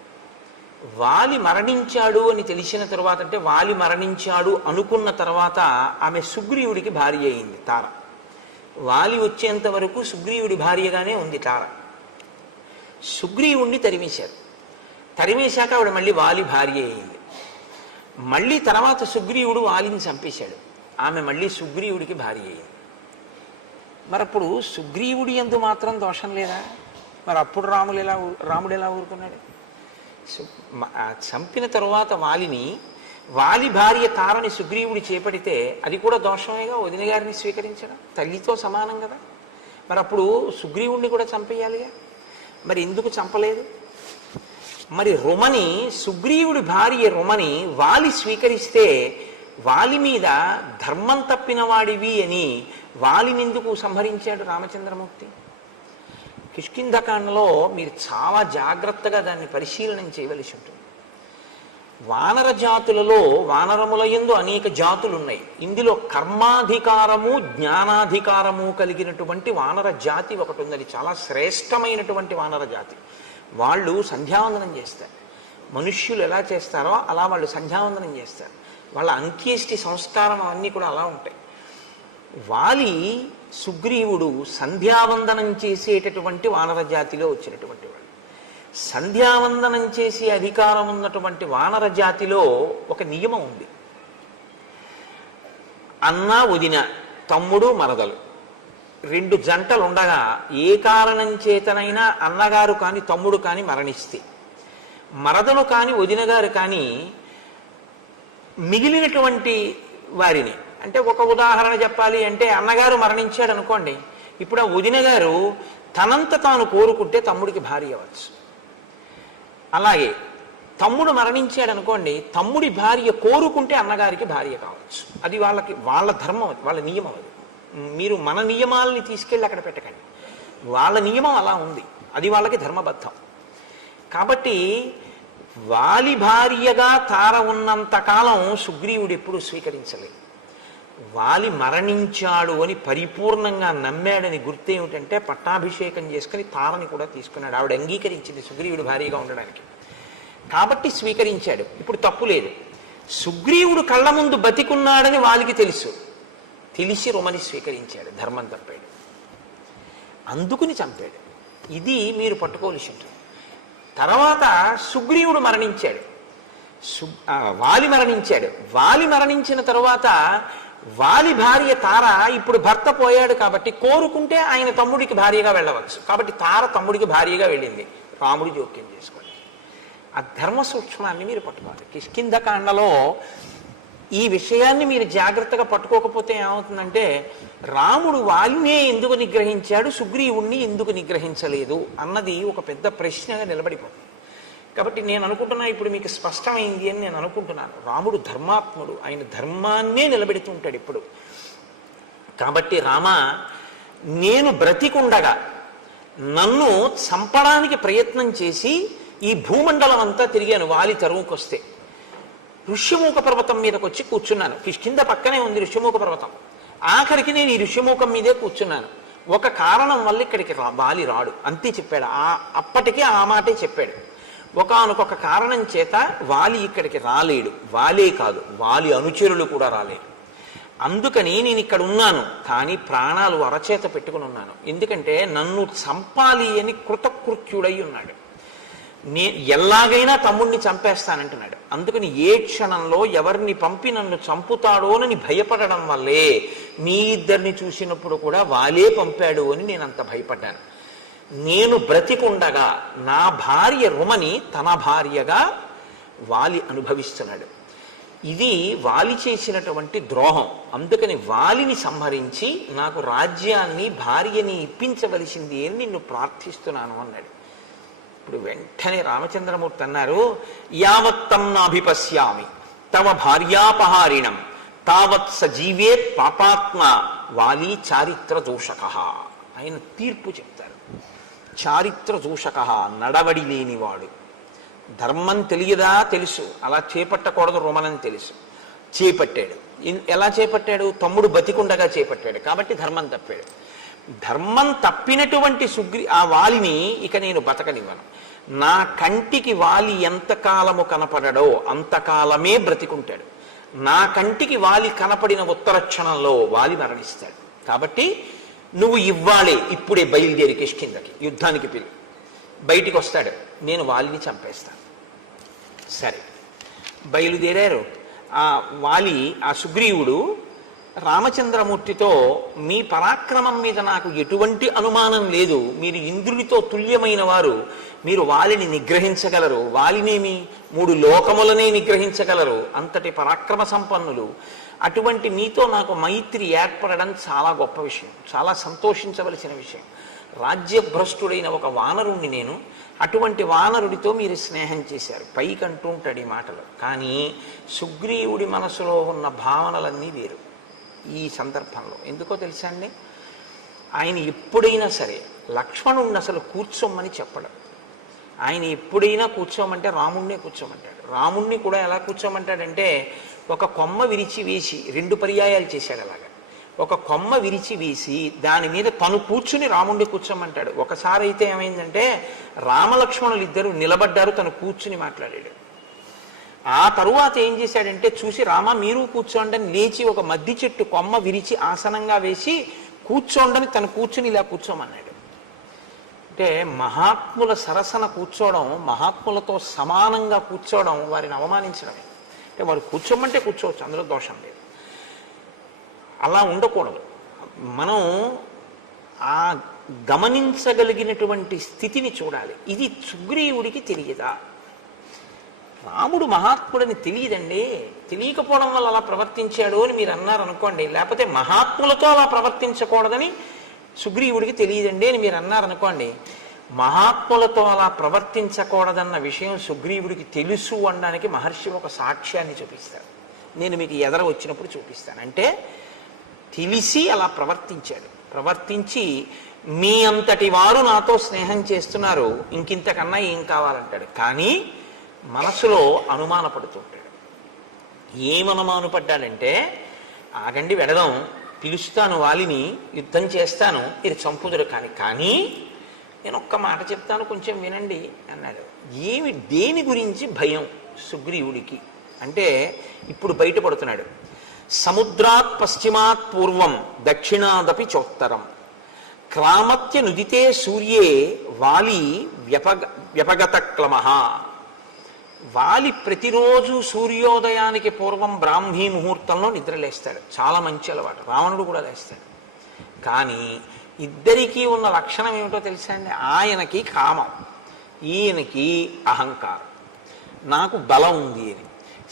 వాలి మరణించాడు అని తెలిసిన తర్వాత, అంటే వాలి మరణించాడు అనుకున్న తర్వాత ఆమె సుగ్రీవుడికి భార్య అయింది తార. వాలి వచ్చేంత వరకు సుగ్రీవుడి భార్యగానే ఉంది తార. సుగ్రీవుణ్ణి తరిమేశారు. తరిమేశాక ఆవిడ మళ్ళీ వాలి భార్య అయింది. మళ్ళీ తర్వాత సుగ్రీవుడు వాలిని చంపేశాడు. ఆమె మళ్ళీ సుగ్రీవుడికి భార్య అయింది. మరి అప్పుడు సుగ్రీవుడి యందు మాత్రం దోషం లేదా? మరి అప్పుడు రాముడు ఎలా ఊరుకున్నాడు? చంపిన తరువాత వాలిని వాలి భార్య తారని సుగ్రీవుడు చేపడితే అది కూడా దోషమేగా, వదిన గారిని స్వీకరించడం తల్లితో సమానం కదా. మరి అప్పుడు సుగ్రీవుణ్ణి కూడా చంపేయాలిగా, మరి ఎందుకు చంపలేదు? మరి రుమని, సుగ్రీవుడి భార్య రుమని వాలి స్వీకరిస్తే వాలి మీద ధర్మం తప్పిన వాడివి అని వాలిని ఎందుకు సంహరించాడు రామచంద్రమూర్తి? కిష్కింధకాండలో మీరు చాలా జాగ్రత్తగా దాన్ని పరిశీలనం చేయవలసి ఉంటుంది. వానర జాతులలో వానరముల యందు అనేక జాతులు ఉన్నాయి. ఇందులో కర్మాధికారము జ్ఞానాధికారము కలిగినటువంటి వానర జాతి ఒకటి ఉంది. అది చాలా శ్రేష్టమైనటువంటి వానర జాతి. వాళ్ళు సంధ్యావందనం చేస్తారు. మనుష్యులు ఎలా చేస్తారో అలా వాళ్ళు సంధ్యావందనం చేస్తారు. వాళ్ళ అంత్యేష్టి సంస్కారం అవన్నీ కూడా అలా ఉంటాయి. వాలి సుగ్రీవుడు సంధ్యావందనం చేసేటటువంటి వానర జాతిలో వచ్చినటువంటి వాడు. సంధ్యావందనం చేసే అధికారం ఉన్నటువంటి వానర జాతిలో ఒక నియమం ఉంది. అన్న వదిన, తమ్ముడు మరదలు, రెండు జంటలు ఉండగా ఏ కారణం చేతనైనా అన్నగారు కానీ తమ్ముడు కానీ మరణిస్తే, మరదలు కానీ వదిన గారు కానీ మిగిలినటువంటి వారిని, అంటే ఒక ఉదాహరణ చెప్పాలి అంటే అన్నగారు మరణించాడు అనుకోండి, ఇప్పుడు ఆ వదిన గారు తనంత తాను కోరుకుంటే తమ్ముడికి భార్య అవ్వచ్చు. అలాగే తమ్ముడు మరణించాడు అనుకోండి, తమ్ముడి భార్య కోరుకుంటే అన్నగారికి భార్య కావచ్చు. అది వాళ్ళ ధర్మం, వాళ్ళ నియమం. అది మీరు మన నియమాలని తీసుకెళ్ళి అక్కడ పెట్టకండి. వాళ్ళ నియమం అలా ఉంది, అది వాళ్ళకి ధర్మబద్ధం. కాబట్టి వాలి భార్యగా తార ఉన్నంతకాలం సుగ్రీవుడు ఎప్పుడు స్వీకరించలేదు. వాలి మరణించాడు అని పరిపూర్ణంగా నమ్మాడని గుర్తేమిటంటే పట్టాభిషేకం చేసుకుని తారని కూడా తీసుకున్నాడు. ఆవిడ అంగీకరించింది సుగ్రీవుడు భార్యగా ఉండడానికి, కాబట్టి స్వీకరించాడు. ఇప్పుడు తప్పు లేదు. సుగ్రీవుడు కళ్ళ ముందు బతికున్నాడని వాలికి తెలుసు, తెలిసి రుమని స్వీకరించాడు, ధర్మం తప్పాడు, అందుకుని చంపాడు. ఇది మీరు పట్టుకోవలసి ఉంటుంది. తర్వాత సుగ్రీవుడు మరణించాడు, వాలి మరణించాడు. వాలి మరణించిన తరువాత వాలి భార్య తార ఇప్పుడు భర్త పోయాడు కాబట్టి కోరుకుంటే ఆయన తమ్ముడికి భార్యగా వెళ్ళవచ్చు. కాబట్టి తార తమ్ముడికి భార్యగా వెళ్ళింది. రాముడు జోక్యం చేసుకోండి. ఆ ధర్మ సూక్ష్మాన్ని మీరు పట్టుకోవాలి. కిష్కింధకాండలో ఈ విషయాన్ని మీరు జాగ్రత్తగా పట్టుకోకపోతే ఏమవుతుందంటే రాముడు వాలినే ఎందుకు నిగ్రహించాడు, సుగ్రీవుణ్ణి ఎందుకు నిగ్రహించలేదు అన్నది ఒక పెద్ద ప్రశ్నగా నిలబడిపోతుంది. కాబట్టి నేను అనుకుంటున్నా ఇప్పుడు మీకు స్పష్టమైంది అని నేను అనుకుంటున్నాను. రాముడు ధర్మాత్ముడు, ఆయన ధర్మాన్నే నిలబెడుతూ ఉంటాడు ఇప్పుడు. కాబట్టి రామ, నేను బ్రతికుండగా నన్ను చంపడానికి ప్రయత్నం చేసి ఈ భూమండలం అంతా తిరిగాను వాలి తరువుకొస్తే. ఋష్యమూక పర్వతం మీదకి వచ్చి కూర్చున్నాను. కిష్కింధ పక్కనే ఉంది ఋష్యమూక పర్వతం. ఆఖరికి నేను ఈ ఋష్యమూకం మీదే కూర్చున్నాను. ఒక కారణం వల్ల ఇక్కడికి వాలి రాడు, అంతే చెప్పాడు. అప్పటికే ఆ మాటే చెప్పాడు. ఒకానొక కారణం చేత వాలి ఇక్కడికి రాలేడు. వాలే కాదు, వాలి అనుచరులు కూడా రాలేడు. అందుకని నేను ఇక్కడ ఉన్నాను, కానీ ప్రాణాలు అరచేత పెట్టుకుని ఉన్నాను. ఎందుకంటే నన్ను చంపాలి అని కృతకృత్యుడై ఉన్నాడు. ఎలాగైనా తమ్ముడిని చంపేస్తానంటున్నాడు. అందుకని ఏ క్షణంలో ఎవరిని పంపి నన్ను చంపుతాడోనని భయపడడం వల్లే మీ ఇద్దరిని చూసినప్పుడు కూడా వాలే పంపాడు అని నేను అంత భయపడ్డాను. నేను బ్రతికుండగా నా భార్య రుమని తన భార్యగా వాలి అనుభవిస్తున్నాడు. ఇది వాలి చేసినటువంటి ద్రోహం. అందుకని వాలిని సంహరించి నాకు రాజ్యాన్ని భార్యని ఇప్పించవలసింది అని నిన్ను ప్రార్థిస్తున్నాను అన్నాడు. ఇప్పుడు వెంటనే రామచంద్రమూర్తి అన్నారు, యావత్తం నాభిపశ్యామి తవ భార్యాపహారిణం తావత్ సజీవేత్ పాపాత్మ వాలి చారిత్ర దోషక. ఆయన తీర్పు చెప్తారు. చారిత్ర దూషక, నడవడి లేనివాడు. ధర్మం తెలియదా? తెలుసు, అలా చేపట్టకూడదు రుమనని తెలుసు, చేపట్టాడు. ఎలా చేపట్టాడు? తమ్ముడు బతికుండగా చేపట్టాడు, కాబట్టి ధర్మం తప్పాడు. ధర్మం తప్పినటువంటి ఆ వాలిని ఇక నేను బతకనివ్వను. నా కంటికి వాలి ఎంతకాలము కనపడడో అంతకాలమే బ్రతికుంటాడు. నా కంటికి వాలి కనపడిన ఉత్తర క్షణంలో వాలి మరణిస్తాడు. కాబట్టి నువ్వు ఇవ్వాలే, ఇప్పుడే బయలుదేరి కిష్కింధకి యుద్ధానికి పిలు. బయటికి వస్తాడు, నేను వాలిని చంపేస్తాను. సరే, బయలుదేరారు. ఆ వాలి, ఆ సుగ్రీవుడు రామచంద్రమూర్తితో మీ పరాక్రమం మీద నాకు ఎటువంటి అనుమానం లేదు, మీరు ఇంద్రుడితో తుల్యమైన వారు, మీరు వాలిని నిగ్రహించగలరు, వాలినేమి 3 లోకములనే నిగ్రహించగలరు, అంతటి పరాక్రమ సంపన్నులు. అటువంటి మీతో నాకు మైత్రి ఏర్పడడం చాలా గొప్ప విషయం, చాలా సంతోషించవలసిన విషయం. రాజ్యభ్రష్టుడైన ఒక వానరుణ్ణి నేను, అటువంటి వానరుడితో మీరు స్నేహం చేశారు. పైకి అంటూ ఉంటాడు ఈ మాటలు, కానీ సుగ్రీవుడి మనసులో ఉన్న భావనలన్నీ వేరు ఈ సందర్భంలో. ఎందుకో తెలుసా అండి, ఆయన ఎప్పుడైనా సరే లక్ష్మణుణ్ణి అసలు కూర్చోమని చెప్పడం. ఆయన ఎప్పుడైనా కూర్చోమంటే రాముణ్ణే కూర్చోమంటాడు. రాముణ్ణి కూడా ఎలా కూర్చోమంటాడంటే, ఒక కొమ్మ విరిచి వేసి 2 పర్యాయాలు చేశాడు అలాగా. ఒక కొమ్మ విరిచి వేసి దాని మీద తను కూర్చుని రాముణ్ణి కూర్చోమంటాడు. ఒకసారి అయితే ఏమైందంటే, రామలక్ష్మణులు ఇద్దరు నిలబడ్డారు, తను కూర్చుని మాట్లాడాడు. ఆ తరువాత ఏం చేశాడంటే, చూసి రామ మీరు కూర్చోండి అని లేచి ఒక మద్ది చెట్టు కొమ్మ విరిచి ఆసనంగా వేసి కూర్చోండని తను కూర్చుని ఇలా కూర్చోమన్నాడు. అంటే మహాత్ముల సరసన కూర్చోవడం, మహాత్ములతో సమానంగా కూర్చోవడం వారిని అవమానించడమే. అంటే వారు కూర్చోమంటే కూర్చోవచ్చు, అందులో దోషం లేదు. అలా ఉండకూడదు. మనం ఆ గమనించగలిగినటువంటి స్థితిని చూడాలి. ఇది సుగ్రీవుడికి తెలియదా? రాముడు మహాత్ముడని తెలియదండి, తెలియకపోవడం వల్ల అలా ప్రవర్తించాడు అని మీరు అన్నారు అనుకోండి. లేకపోతే మహాత్ములతో అలా ప్రవర్తించకూడదని సుగ్రీవుడికి తెలియదండి అని మీరు అన్నారనుకోండి. మహాత్ములతో అలా ప్రవర్తించకూడదన్న విషయం సుగ్రీవుడికి తెలుసు అనడానికి మహర్షి ఒక సాక్ష్యాన్ని చూపిస్తాడు. నేను మీకు ఎదర వచ్చినప్పుడు చూపిస్తాను. అంటే తెలిసి అలా ప్రవర్తించాడు. ప్రవర్తించి మీ అంతటి వారు నాతో స్నేహం చేస్తున్నారు, ఇంకింతకన్నా ఏం కావాలంటాడు. కానీ మనసులో అనుమానపడుతుంటాడు. ఏమనుమానపడ్డాడంటే, ఆగండి వెడదాం, పిలుస్తాను వాలిని, యుద్ధం చేస్తాను, ఇది చంపుదురు కానీ నేను ఒక్క మాట చెప్తాను కొంచెం వినండి అన్నాడు. దేని గురించి భయం సుగ్రీవుడికి అంటే ఇప్పుడు బయటపడుతున్నాడు. సముద్రాత్ పశ్చిమాత్ పూర్వం దక్షిణాదపి చోత్తరం క్రామత్య నుదితే సూర్యే వాలి వ్యపగత క్లమః. వాలి ప్రతిరోజు సూర్యోదయానికి పూర్వం బ్రాహ్మీ ముహూర్తంలో నిద్రలేస్తాడు. చాలా మంచి అలవాటు. రావణుడు కూడా లేస్తాడు. కానీ ఇద్దరికీ ఉన్న లక్షణం ఏమిటో తెలుసా అండి? ఆయనకి కామం, ఈయనకి అహంకారం. నాకు బలం ఉంది అని.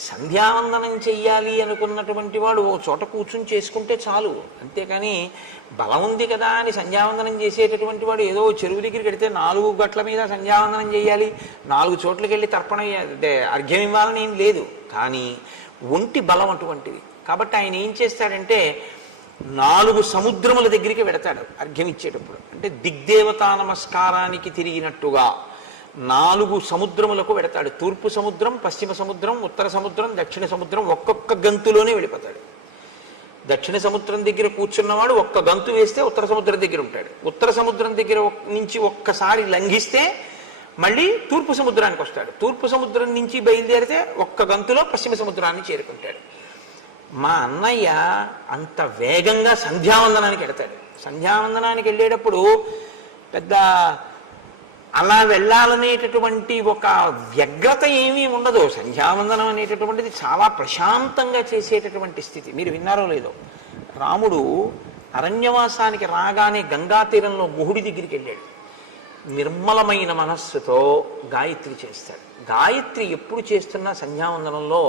సంధ్యావందనం చెయ్యాలి అనుకున్నటువంటి వాడు ఓ చోట కూర్చుని చేసుకుంటే చాలు. అంతేకాని బలం ఉంది కదా అని సంధ్యావందనం చేసేటటువంటి వాడు ఏదో చెరువు దగ్గరికి వెడితే 4 గట్ల మీద సంధ్యావందనం చేయాలి, 4 చోట్లకి వెళ్ళి తర్పణ అర్ఘ్యం ఇవ్వాలని ఏం లేదు. కానీ ఒంటి బలం అటువంటిది. కాబట్టి ఆయన ఏం చేస్తాడంటే 4 సముద్రముల దగ్గరికి వెడతాడు అర్ఘ్యం ఇచ్చేటప్పుడు. అంటే దిగ్దేవతా నమస్కారానికి తిరిగినట్టుగా 4 సముద్రములకు వెడతాడు. తూర్పు సముద్రం, పశ్చిమ సముద్రం, ఉత్తర సముద్రం, దక్షిణ సముద్రం ఒక్కొక్క గంతులోనే వెళ్ళిపోతాడు. దక్షిణ సముద్రం దగ్గర కూర్చున్నవాడు ఒక్క గంతు వేస్తే ఉత్తర సముద్రం దగ్గర ఉంటాడు. ఉత్తర సముద్రం దగ్గర నుంచి ఒక్కసారి లంఘిస్తే మళ్ళీ తూర్పు సముద్రానికి వస్తాడు. తూర్పు సముద్రం నుంచి బయలుదేరితే ఒక్క గంతులో పశ్చిమ సముద్రాన్ని చేరుకుంటాడు. మా అన్నయ్య అంత వేగంగా సంధ్యావందనానికి వెడతాడు. సంధ్యావందనానికి వెళ్ళేటప్పుడు పెద్ద అలా వెళ్ళాలనేటటువంటి ఒక వ్యగ్రత ఏమీ ఉండదు. సంధ్యావందనం అనేటటువంటిది చాలా ప్రశాంతంగా చేసేటటువంటి స్థితి. మీరు విన్నారో లేదో, రాముడు అరణ్యవాసానికి రాగానే గంగా తీరంలో గుహుడి దగ్గరికి వెళ్ళాడు. నిర్మలమైన మనస్సుతో గాయత్రి చేస్తాడు. గాయత్రి ఎప్పుడు చేస్తున్నా సంధ్యావందనంలో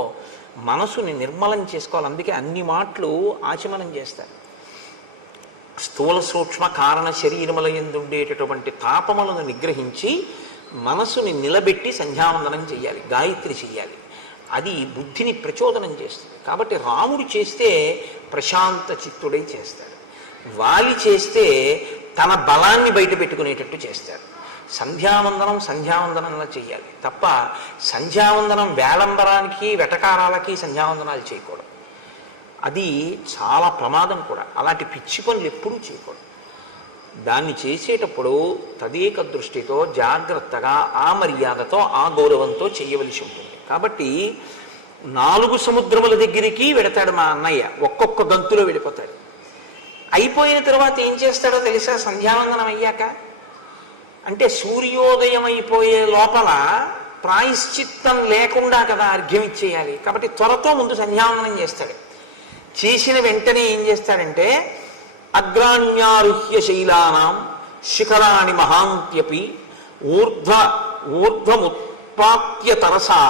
మనసుని నిర్మలం చేసుకోవాలి. అందుకే అన్ని మాటలు ఆచమనం చేస్తారు. స్థూల సూక్ష్మ కారణ శరీరముల యందు ఉండేటటువంటి తాపములను నిగ్రహించి మనసుని నిలబెట్టి సంధ్యావందనం చేయాలి, గాయత్రి చెయ్యాలి. అది బుద్ధిని ప్రచోదనం చేస్తుంది. కాబట్టి రాముడు చేస్తే ప్రశాంత చిత్తుడై చేస్తాడు. వాలి చేస్తే తన బలాన్ని బయట పెట్టుకునేటట్టు చేస్తాడు. సంధ్యావందనంలా చేయాలి తప్ప సంధ్యావందనం వేలంబరానికి వెటకారాలకి సంధ్యావందనాలు చేయకూడదు. అది చాలా ప్రమాదం కూడా. అలాంటి పిచ్చి పనులు ఎప్పుడూ చేయకూడదు. దాన్ని చేసేటప్పుడు తదేక దృష్టితో జాగ్రత్తగా ఆ మర్యాదతో ఆ గౌరవంతో చేయవలసి ఉంటుంది. కాబట్టి 4 సముద్రముల దగ్గరికి వెడతాడు మా అన్నయ్య. ఒక్కొక్క గంతులో వెళ్ళిపోతాడు. అయిపోయిన తర్వాత ఏం చేస్తాడో తెలుసా? సంధ్యావందనం అయ్యాక అంటే సూర్యోదయం అయిపోయే లోపల ప్రాయశ్చిత్తం లేకుండా కదా అర్ఘ్యం ఇచ్చేయాలి. కాబట్టి త్వరతో ముందు సంధ్యావందనం చేస్తాడు. చేసిన వెంటనే ఏం చేస్తాడంటే అగ్రాణ్యారుహ్య శైలానాం శిఖరాణి మహాంత్యపి ఊర్ధ్వముత్పాత్య తరసా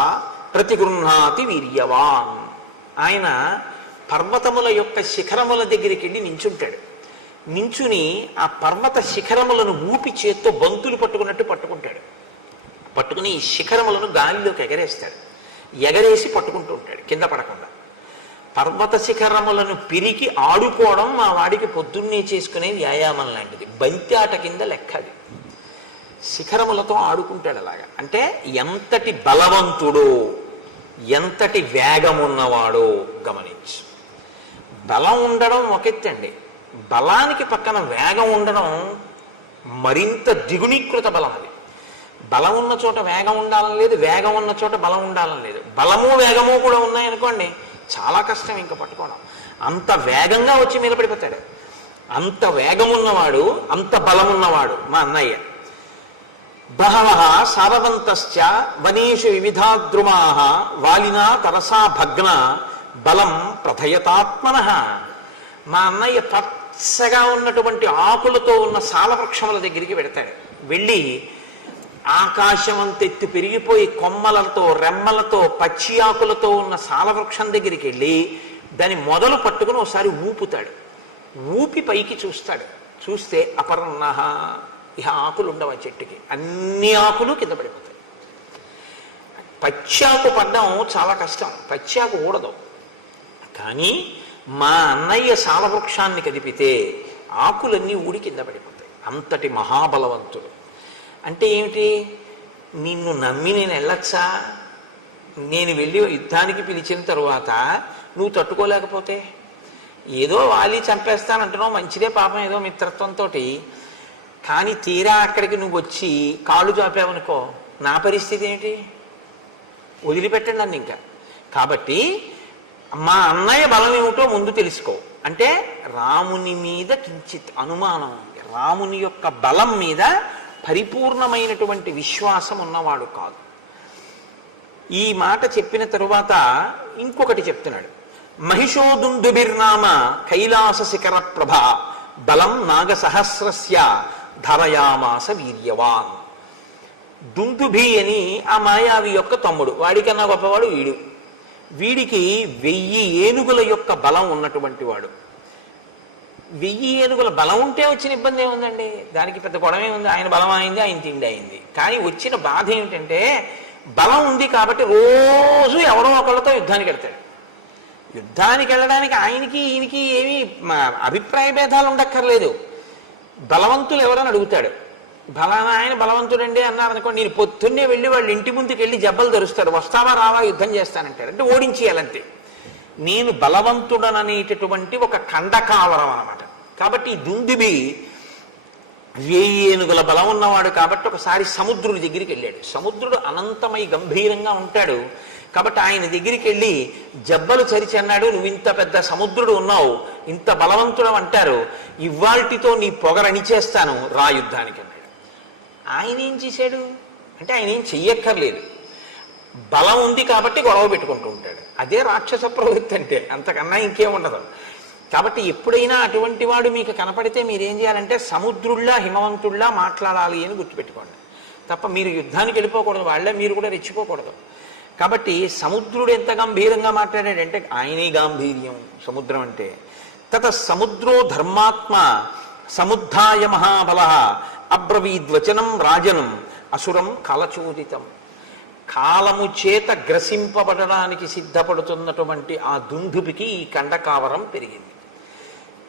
ప్రతిగృహాతి వీర్యవాన్. ఆయన పర్వతముల యొక్క శిఖరముల దగ్గరికి వెళ్ళి నించుంటాడు. నించుని ఆ పర్వత శిఖరములను ఊపి చేత్తో బంతులు పట్టుకున్నట్టు పట్టుకుంటాడు. పట్టుకుని ఈ శిఖరములను గాలిలోకి ఎగరేస్తాడు. ఎగరేసి పట్టుకుంటూ ఉంటాడు కింద పడకుండా. పర్వత శిఖరములను పిరికి ఆడుకోవడం మా వాడికి పొద్దున్నే చేసుకునే వ్యాయామం లాంటిది. బంతి ఆట కింద లెక్క అది. శిఖరములతో ఆడుకుంటాడు అలాగా. అంటే ఎంతటి బలవంతుడో, ఎంతటి వేగమున్నవాడో గమనించు. బలం ఉండడం ఒకెత్తండి, బలానికి పక్కన వేగం ఉండడం మరింత ద్విగుణీకృత బలం. అది బలం ఉన్న చోట వేగం ఉండాలని లేదు, వేగం ఉన్న చోట బలం ఉండాలని లేదు. బలము వేగము కూడా ఉన్నాయనుకోండి, చాలా కష్టం ఇంకా పట్టుకోవడం. అంత వేగంగా వచ్చి మీద పడిపోతాడు. అంత వేగం ఉన్నవాడు, అంత బలం ఉన్నవాడు మా అన్నయ్య. బహవః సారవంతశ్చ వనేషు వివిధాద్రుమాః వాలినా తరసా భగ్న బలం ప్రథయతాత్మనః. మా అన్నయ్య పచ్చగా ఉన్నటువంటి ఆకులతో ఉన్న సాలవృక్షముల దగ్గరికి వెడతాడు. వెళ్ళి ఆకాశం అంతెత్తు పెరిగిపోయి కొమ్మలతో రెమ్మలతో పచ్చి ఆకులతో ఉన్న సాలవృక్షం దగ్గరికి వెళ్ళి దాని మొదలు పట్టుకుని ఒకసారి ఊపుతాడు. ఊపి పైకి చూస్తాడు. చూస్తే అపర్ణః, ఇహ ఆకులు ఉండవు ఆ చెట్టుకి, అన్ని ఆకులు కింద పడిపోతాయి. పచ్చాకు పడ్డం చాలా కష్టం, పచ్చాకు ఊడదు. కానీ మా అన్నయ్య సాలవృక్షాన్ని కదిపితే ఆకులన్నీ ఊడి కింద పడిపోతాయి. అంతటి మహాబలవంతుడు. అంటే ఏమిటి? నిన్ను నమ్మి నేను వెళ్ళొచ్చా? నేను వెళ్ళి యుద్ధానికి పిలిచిన తరువాత నువ్వు తట్టుకోలేకపోతే, ఏదో వాలి చంపేస్తానంటున్నావు, మంచిదే పాపం, ఏదో మిత్రత్వంతో. కానీ తీరా అక్కడికి నువ్వు వచ్చి కాళ్ళు చాపావనుకో, నా పరిస్థితి ఏమిటి? వదిలిపెట్టండి నన్ను ఇంకా. కాబట్టి మా అన్నయ్య బలం ఏమిటో ముందు తెలుసుకో. అంటే రాముని మీద కించిత్ అనుమానం, రాముని యొక్క బలం మీద పరిపూర్ణమైనటువంటి విశ్వాసం ఉన్నవాడు కాదు. ఈ మాట చెప్పిన తరువాత ఇంకొకటి చెప్తున్నాడు. మహిషోదుందుభిర్నామ కైలాస శిఖర ప్రభ బలం నాగసహస్రస్య ధరయామాస వీర్యవాన్. దుందుభి అని ఆ మాయావి యొక్క తమ్ముడు, వాడికన్నా గొప్పవాడు వీడు. వీడికి 1000 ఏనుగుల యొక్క బలం ఉన్నటువంటి వాడు. 1000 ఏనుగుల బలం ఉంటే వచ్చిన ఇబ్బంది ఏముందండి? దానికి పెద్ద గొడవే ఉంది. ఆయన బలం అయింది, ఆయన తిండి అయింది. కానీ వచ్చిన బాధ ఏమిటంటే బలం ఉంది కాబట్టి రోజు ఎవరో ఒకళ్ళతో యుద్ధానికి వెళ్తాడు. యుద్ధానికి వెళ్ళడానికి ఆయనకి ఈయనకి ఏమీ అభిప్రాయ భేదాలు ఉండక్కర్లేదు. బలవంతులు ఎవరని అడుగుతాడు. బలానా ఆయన బలవంతుడండి అన్నారనుకోండి, నేను పొద్దున్నే వెళ్ళి వాళ్ళు ఇంటి ముందుకు వెళ్ళి జబ్బలు ధరుస్తాడు, వస్తావా రావా యుద్ధం చేస్తానంటాడు. అంటే ఓడించేయాలంతే. నేను బలవంతుడననేటటువంటి ఒక ఖండకావరం అన్నమాట. కాబట్టి ఈ దుందుబి 1000 ఏనుగుల బలం ఉన్నవాడు కాబట్టి ఒకసారి సముద్రుడి దగ్గరికి వెళ్ళాడు. సముద్రుడు అనంతమై గంభీరంగా ఉంటాడు కాబట్టి ఆయన దగ్గరికి వెళ్ళి జబ్బలు చరిచి అన్నాడు, నువ్వు ఇంత పెద్ద సముద్రుడు ఉన్నావు, ఇంత బలవంతుడు అంటారు, ఇవాల్టితో నీ పొగరనిచేస్తాను, రా యుద్ధానికి అన్నాడు. ఆయన ఏం చేశాడు అంటే ఆయన ఏం చెయ్యక్కర్లేదు, బలం ఉంది కాబట్టి గొడవ పెట్టుకుంటూ ఉంటాడు. అదే రాక్షస ప్రవృత్తి అంటే, అంతకన్నా ఇంకేముండదు. కాబట్టి ఎప్పుడైనా అటువంటి వాడు మీకు కనపడితే మీరేం చేయాలంటే సముద్రుల్లా హిమవంతుల్లా మాట్లాడాలి అని గుర్తుపెట్టుకోండి. తప్ప మీరు యుద్ధానికి వెళ్ళిపోకూడదు, వాళ్ళే మీరు కూడా రెచ్చిపోకూడదు. కాబట్టి సముద్రుడు ఎంత గంభీరంగా మాట్లాడాడంటే ఆయనే గాంభీర్యం సముద్రం అంటే. తత సముద్రో ధర్మాత్మ సముద్ధాయ మహాబల అబ్రవీద్వచనం రాజనం అసురం కాలచోదితం. కాలము చేత గ్రసింపబడడానికి సిద్ధపడుతున్నటువంటి ఆ దుందుబికి ఈ కండకావరం పెరిగింది.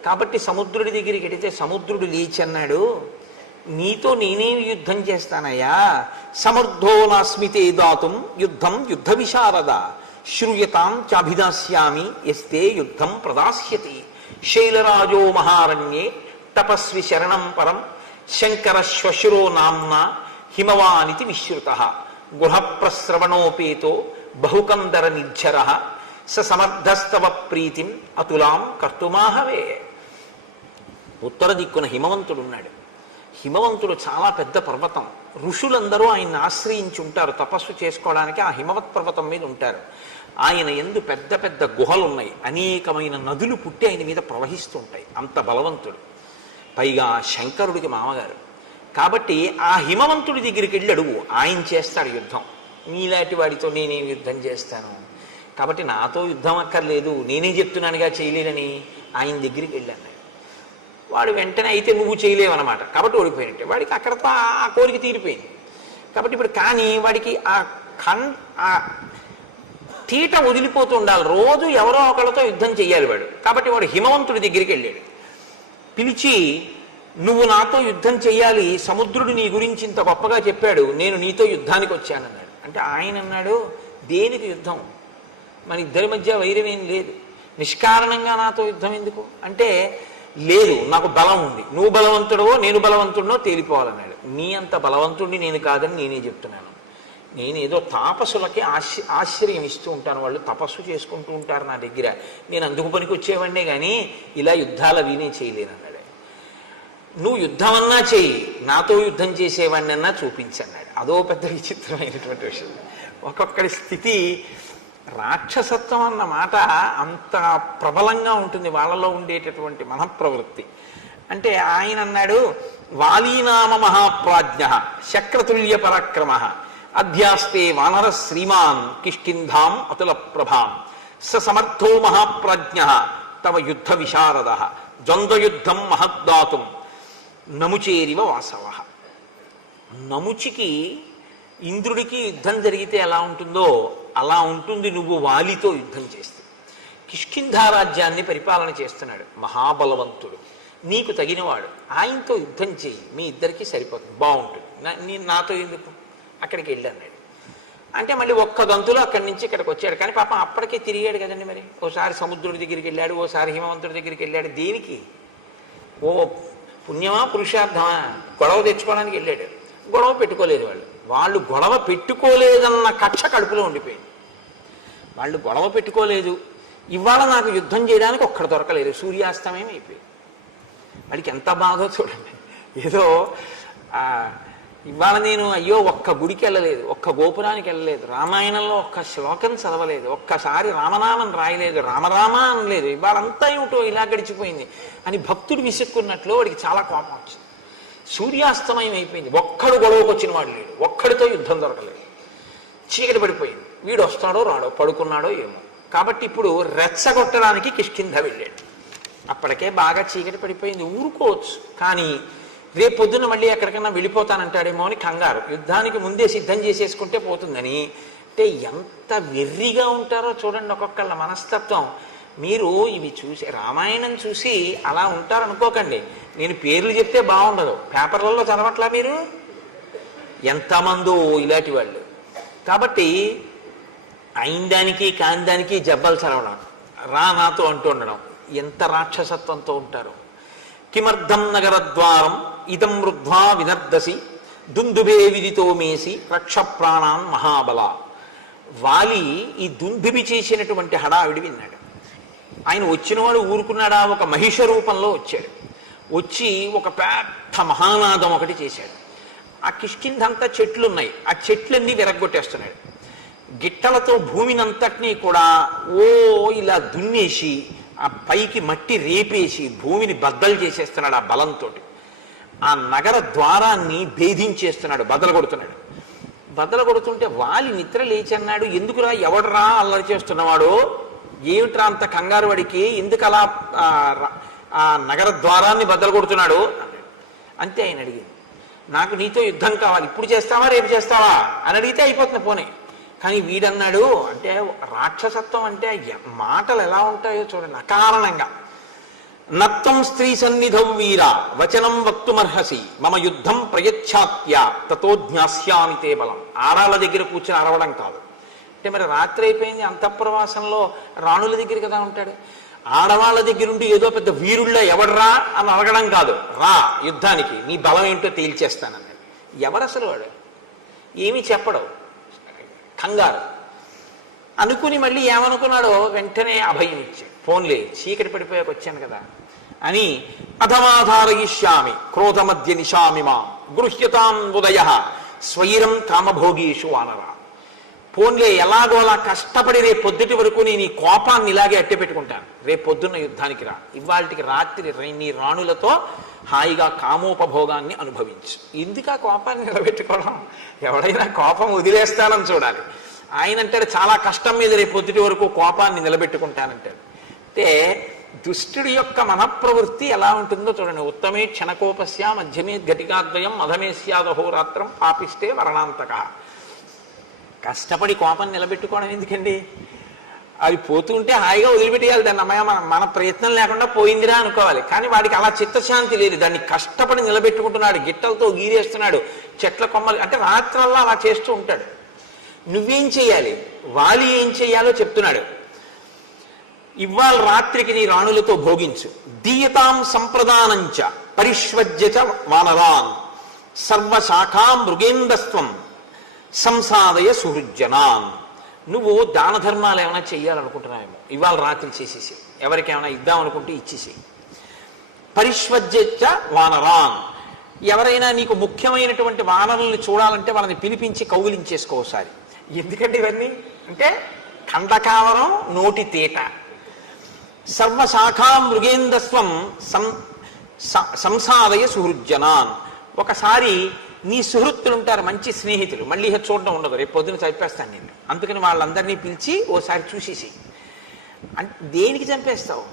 కాబట్టి సముద్రుడి దగ్గరికి వెడితే సముద్రుడు లేచి అన్నాడు, నీతో నేనేమి యుద్ధం చేస్తానయ్యా? సమర్థో నాస్మితే దాతుం యుద్ధం యుద్ధ విశారద శ్రూయతాం చాభిదాస్యామి ఎస్తే యుద్ధం ప్రదాస్యతి. శైలరాజో మహారణ్యే తపస్వి శరణం పరం శంకర శ్వశురో నామ్నా హిమవానితి విశ్రుత గృహప్రస్రవణోపేతో బహుకందర నిర్ఝర స సమర్థస్తవ ప్రీతిం అతులాం కర్తుమాహవే. ఉత్తర దిక్కున హిమవంతుడున్నాడు. హిమవంతుడు చాలా పెద్ద పర్వతం. ఋషులందరూ ఆయన్ని ఆశ్రయించి ఉంటారు, తపస్సు చేసుకోవడానికి ఆ హిమవత్ పర్వతం మీద ఉంటారు. ఆ ఆయన యందు పెద్ద పెద్ద గుహలు ఉన్నాయి, అనేకమైన నదులు పుట్టి ఆయన మీద ప్రవహిస్తూ ఉంటాయి, అంత బలవంతుడు. పైగా శంకరుడికి మామగారు కాబట్టి ఆ హిమవంతుడి దగ్గరికి వెళ్ళి అడుగు, ఆయన చేస్తాడు యుద్ధం. నీలాంటి వాడితో నేనేం యుద్ధం చేస్తాను, కాబట్టి నాతో యుద్ధం అక్కర్లేదు, నేనే చెప్తున్నానుగా చేయలేనని ఆయన దగ్గరికి వెళ్ళాను. వాడు వెంటనే అయితే నువ్వు చేయలేవన్నమాట, కాబట్టి ఓడిపోయినట్టే. వాడికి అక్కడతో ఆ కోరిక తీరిపోయింది. కాబట్టి ఇప్పుడు కానీ వాడికి ఆ తీట వదిలిపోతూ ఉండాలి, రోజు ఎవరో ఒకరితో యుద్ధం చెయ్యాలి వాడు. కాబట్టి వాడు హిమవంతుడి దగ్గరికి వెళ్ళాడు, పిలిచి నువ్వు నాతో యుద్ధం చెయ్యాలి, సముద్రుడు నీ గురించి ఇంత గొప్పగా చెప్పాడు, నేను నీతో యుద్ధానికి వచ్చానన్నాడు. అంటే ఆయన అన్నాడు, దేనికి యుద్ధం, మన ఇద్దరి మధ్య వైరమేం లేదు, నిష్కారణంగా నాతో యుద్ధం ఎందుకు అంటే, లేదు నాకు బలం ఉంది, నువ్వు బలవంతుడవో నేను బలవంతుడినో తేలిపోవాలన్నాడు. నీ అంత బలవంతుడిని నేను కాదని నేనే చెప్తున్నాను. నేను ఏదో తాపసులకి ఆశ్రయం ఇస్తూ ఉంటాను, వాళ్ళు తపస్సు చేసుకుంటూ ఉంటారు నా దగ్గర, నేను అందుకు పనికి వచ్చేవాడినే కానీ ఇలా యుద్ధాలు అవి నేను చేయలేను అన్నాడు. నువ్వు యుద్ధం అన్నా చెయ్యి, నాతో యుద్ధం చేసేవాడిని అన్నా చూపించన్నాడు. అదో పెద్ద విచిత్రమైనటువంటి విషయం. ఒక్కొక్కడి స్థితి, రాక్షసత్వం అన్న మాట అంత ప్రబలంగా ఉంటుంది వాళ్ళలో ఉండేటటువంటి మనఃప్రవృత్తి. అంటే ఆయన అన్నాడు, వాలీనామ మహాప్రాజ్ఞ శక్రతుల్య పరాక్రమ అధ్యాస్తే వానర శ్రీమాన్ కిష్కింధాం అతుల ప్రభాం స సమర్థో మహాప్రాజ్ఞ తవ యుద్ధ విశారద ద్వంద్వయుద్ధం మహద్దాతుం నముచేరివ వాసవ. నముచికి ఇంద్రుడికి యుద్ధం జరిగితే ఎలా ఉంటుందో అలా ఉంటుంది నువ్వు వాలితో యుద్ధం చేస్తే. కిష్కింధా రాజ్యాన్ని పరిపాలన చేస్తున్నాడు, మహాబలవంతుడు, నీకు తగినవాడు, ఆయనతో యుద్ధం చేయి, మీ ఇద్దరికి సరిపోతుంది, బాగుంటుంది, నాతో ఎందుకు, అక్కడికి వెళ్ళన్నాడు. అంటే మళ్ళీ ఒక్క గంతులో అక్కడి నుంచి ఇక్కడికి వచ్చాడు. కానీ పాపం అప్పటికే తిరిగాడు కదండి, మరి ఓసారి సముద్రుడి దగ్గరికి వెళ్ళాడు, ఓసారి హిమవంతుడి దగ్గరికి వెళ్ళాడు. దేనికి, ఓ పుణ్యమా పురుషార్థమా, గొడవ తెచ్చుకోవడానికి వెళ్ళాడు. గొడవ పెట్టుకోలేదు వాళ్ళు గొడవ పెట్టుకోలేదన్న కక్ష కడుపులో ఉండిపోయింది. వాళ్ళు గొడవ పెట్టుకోలేదు, ఇవాళ నాకు యుద్ధం చేయడానికి ఒక్కడు దొరకలేదు, సూర్యాస్తమయం అయిపోయింది. వాడికి ఎంత బాధో చూడండి. ఏదో ఇవాళ నేను అయ్యో ఒక్క గుడికి వెళ్ళలేదు, ఒక్క గోపురానికి వెళ్ళలేదు, రామాయణంలో ఒక్క శ్లోకం చదవలేదు, ఒక్కసారి రామనామం రాయలేదు, రామరామ అనలేదు, ఇవాళంతా ఏమిటో ఇలా గడిచిపోయింది అని భక్తుడు విసుక్కున్నట్లు వాడికి చాలా కోపం వచ్చింది. సూర్యాస్తమయం అయిపోయింది, ఒక్కడు గొడవకు వచ్చిన వాడు లేడు, ఒక్కడితో యుద్ధం దొరకలేదు, చీకటి పడిపోయింది. వీడు వస్తాడో రాడో, పడుకున్నాడో ఏమో. కాబట్టి ఇప్పుడు రెచ్చగొట్టడానికి కిష్కింధ వెళ్ళాడు. అప్పటికే బాగా చీకటి పడిపోయింది, ఊరుకోవచ్చు, కానీ రేపొద్దున మళ్ళీ ఎక్కడికన్నా వెళ్ళిపోతానంటాడేమో అని కంగారు, యుద్ధానికి ముందే సిద్ధం చేసేసుకుంటే పోతుందని. అంటే ఎంత వెర్రిగా ఉంటారో చూడండి ఒక్కొక్కళ్ళ మనస్తత్వం. మీరు ఇవి చూసి రామాయణం చూసి అలా ఉంటారనుకోకండి, నేను పేర్లు చెప్తే బాగుండదు, పేపర్లలో చదవట్లా మీరు, ఎంతమందో ఇలాంటి వాళ్ళు. కాబట్టి అయిన దానికి కాని దానికి జబ్బలు చదవడం, రా నాతో అంటూ ఉండడం, ఎంత రాక్షసత్వంతో ఉంటారు. కిమర్థం నగరద్వారం ఇదం వృద్ధ్వా వినర్దసి దుందుబే విదితో మేసి రక్ష ప్రాణాన్ మహాబల. వాలి ఈ దుందుబి చేసినటువంటి హడావిడి విన్నాడు. ఆయన వచ్చినవాడు ఊరుకున్నాడా, ఒక మహిష రూపంలో వచ్చాడు, వచ్చి ఒక పెద్ద మహానాదం ఒకటి చేశాడు. ఆ కిష్కింధంతా చెట్లున్నాయి, ఆ చెట్లన్నీ విరగ్గొట్టేస్తున్నాడు, గిట్టలతో భూమినంతటినీ కూడా ఓ ఇలా దున్నేసి ఆ పైకి మట్టి రేపేసి భూమిని బద్దలు చేసేస్తున్నాడు. ఆ బలంతో ఆ నగర ద్వారాన్ని భేదించేస్తున్నాడు, బద్దలు కొడుతున్నాడు. బద్దలు కొడుతుంటే వాలి నిద్ర లేచన్నాడు, ఎందుకురా, ఎవడరా అల్లరి చేస్తున్నవాడు, ఏమిట్రా అంత కంగారు వాడికి, ఎందుకు అలా ఆ నగర ద్వారాన్ని బద్దలు కొడుతున్నాడు అంతే. ఆయన అడిగింది, నాకు నీతో యుద్ధం కావాలి, ఇప్పుడు చేస్తావా రేపు చేస్తావా అని అడిగితే అయిపోతుంది పోనీ. కానీ వీడన్నాడు, అంటే రాక్షసత్వం అంటే మాటలు ఎలా ఉంటాయో చూడండి, అకారణంగా. నత్వం స్త్రీ సన్నిధౌ వీర వచనం వక్తుమర్హసి మమ యుద్ధం ప్రయచ్ఛాత్య తతో జ్ఞాస్యామి తే బలం. ఆడాళ్ళ దగ్గర కూర్చొని అరవడం కాదు. అంటే మరి రాత్రి అయిపోయింది, అంతఃపురవాసంలో రాణుల దగ్గర కదా ఉంటాడు, ఆడవాళ్ళ దగ్గర ఉండి ఏదో పెద్ద వీరుళ్ళ ఎవడరా అని అడగడం కాదు, రా యుద్ధానికి, నీ బలం ఏంటో తేల్చేస్తానన్నాడు. ఎవరసలు వాడు, ఏమీ చెప్పడం, కంగారు. అనుకుని మళ్ళీ ఏమనుకున్నాడో వెంటనే అభయం ఇచ్చాడు, ఫోన్లే చీకటి పడిపోయాక వచ్చాను కదా అని. అధమాధారయిష్యామి క్రోధమధ్య నిశామి మాం గృహ్యతాం ఉదయ స్వైరం కామభోగీషు వానర. పోన్లే ఎలాగోలా కష్టపడి రేపు పొద్దుటి వరకు నేను ఈ కోపాన్ని ఇలాగే అట్టే పెట్టుకుంటాను, రేపు పొద్దున్న యుద్ధానికి రా, ఇవాళకి రాత్రి నీ రాణులతో హాయిగా కామోపభోగాన్ని అనుభవించు. ఎందుకు ఆ కోపాన్ని నిలబెట్టుకోవడం? ఎవడైనా కోపం వదిలేస్తానని చూడాలి. ఆయన అంటాడు చాలా కష్టం మీద రేపు పొద్దుటి వరకు కోపాన్ని నిలబెట్టుకుంటానంటాడు. అంటే దుష్టుడి యొక్క మనఃప్రవృత్తి ఎలా ఉంటుందో చూడండి. ఉత్తమే క్షణకోపస్య మధ్యమే ఘటికాద్వయం మధమే స్యాదహోరాత్రం పాపిస్తే మరణాంతక. కష్టపడి కోపం నిలబెట్టుకోవడం ఎందుకండి? అది పోతుంటే హాయిగా వదిలిపెట్టేయాలి దాన్ని. అమ్మాయి మన ప్రయత్నం లేకుండా పోయిందిరా అనుకోవాలి. కానీ వాడికి అలా చిత్తశాంతి లేదు, దాన్ని కష్టపడి నిలబెట్టుకుంటున్నాడు, గిట్టలతో గీరేస్తున్నాడు, చెట్ల కొమ్మలు అంటే రాత్రల్లా అలా చేస్తూ ఉంటాడు. నువ్వేం చేయాలి, వాలి ఏం చేయాలో చెప్తున్నాడు. ఇవాళ రాత్రికి నీ రాణులతో భోగించు. దీయతాం సంప్రదానంచ పరిష్వజ్యచ వానరాన్ సర్వశాఖా మృగేందస్త్వం సంసాదయ సుహృజ్జనాన్. నువ్వు దాన ధర్మాలు ఏమైనా చెయ్యాలనుకుంటున్నావేమో, ఇవాళ రాత్రి చేసేసి ఎవరికేమైనా ఇద్దామనుకుంటే ఇచ్చేసి. పరిష్వజ్యచ వానరాన్, ఎవరైనా నీకు ముఖ్యమైనటువంటి వానరుల్ని చూడాలంటే వాళ్ళని పిలిపించి కౌగిలించేసుకోసారి. ఎందుకంటే ఇవన్నీ అంటే ఖండకావరం నోటి తేట. సర్వశాఖా మృగేందస్వం సంసాదయ సుహృజ్జనాన్. ఒకసారి నీ సుహృత్తులు ఉంటారు, మంచి స్నేహితులు, మళ్ళీ చూడడం ఉండదు, రేపు పొద్దున చంపేస్తాను నేను, అందుకని వాళ్ళందరినీ పిలిచి ఓసారి చూసేసి. అంటే దేనికి చంపేస్తావు?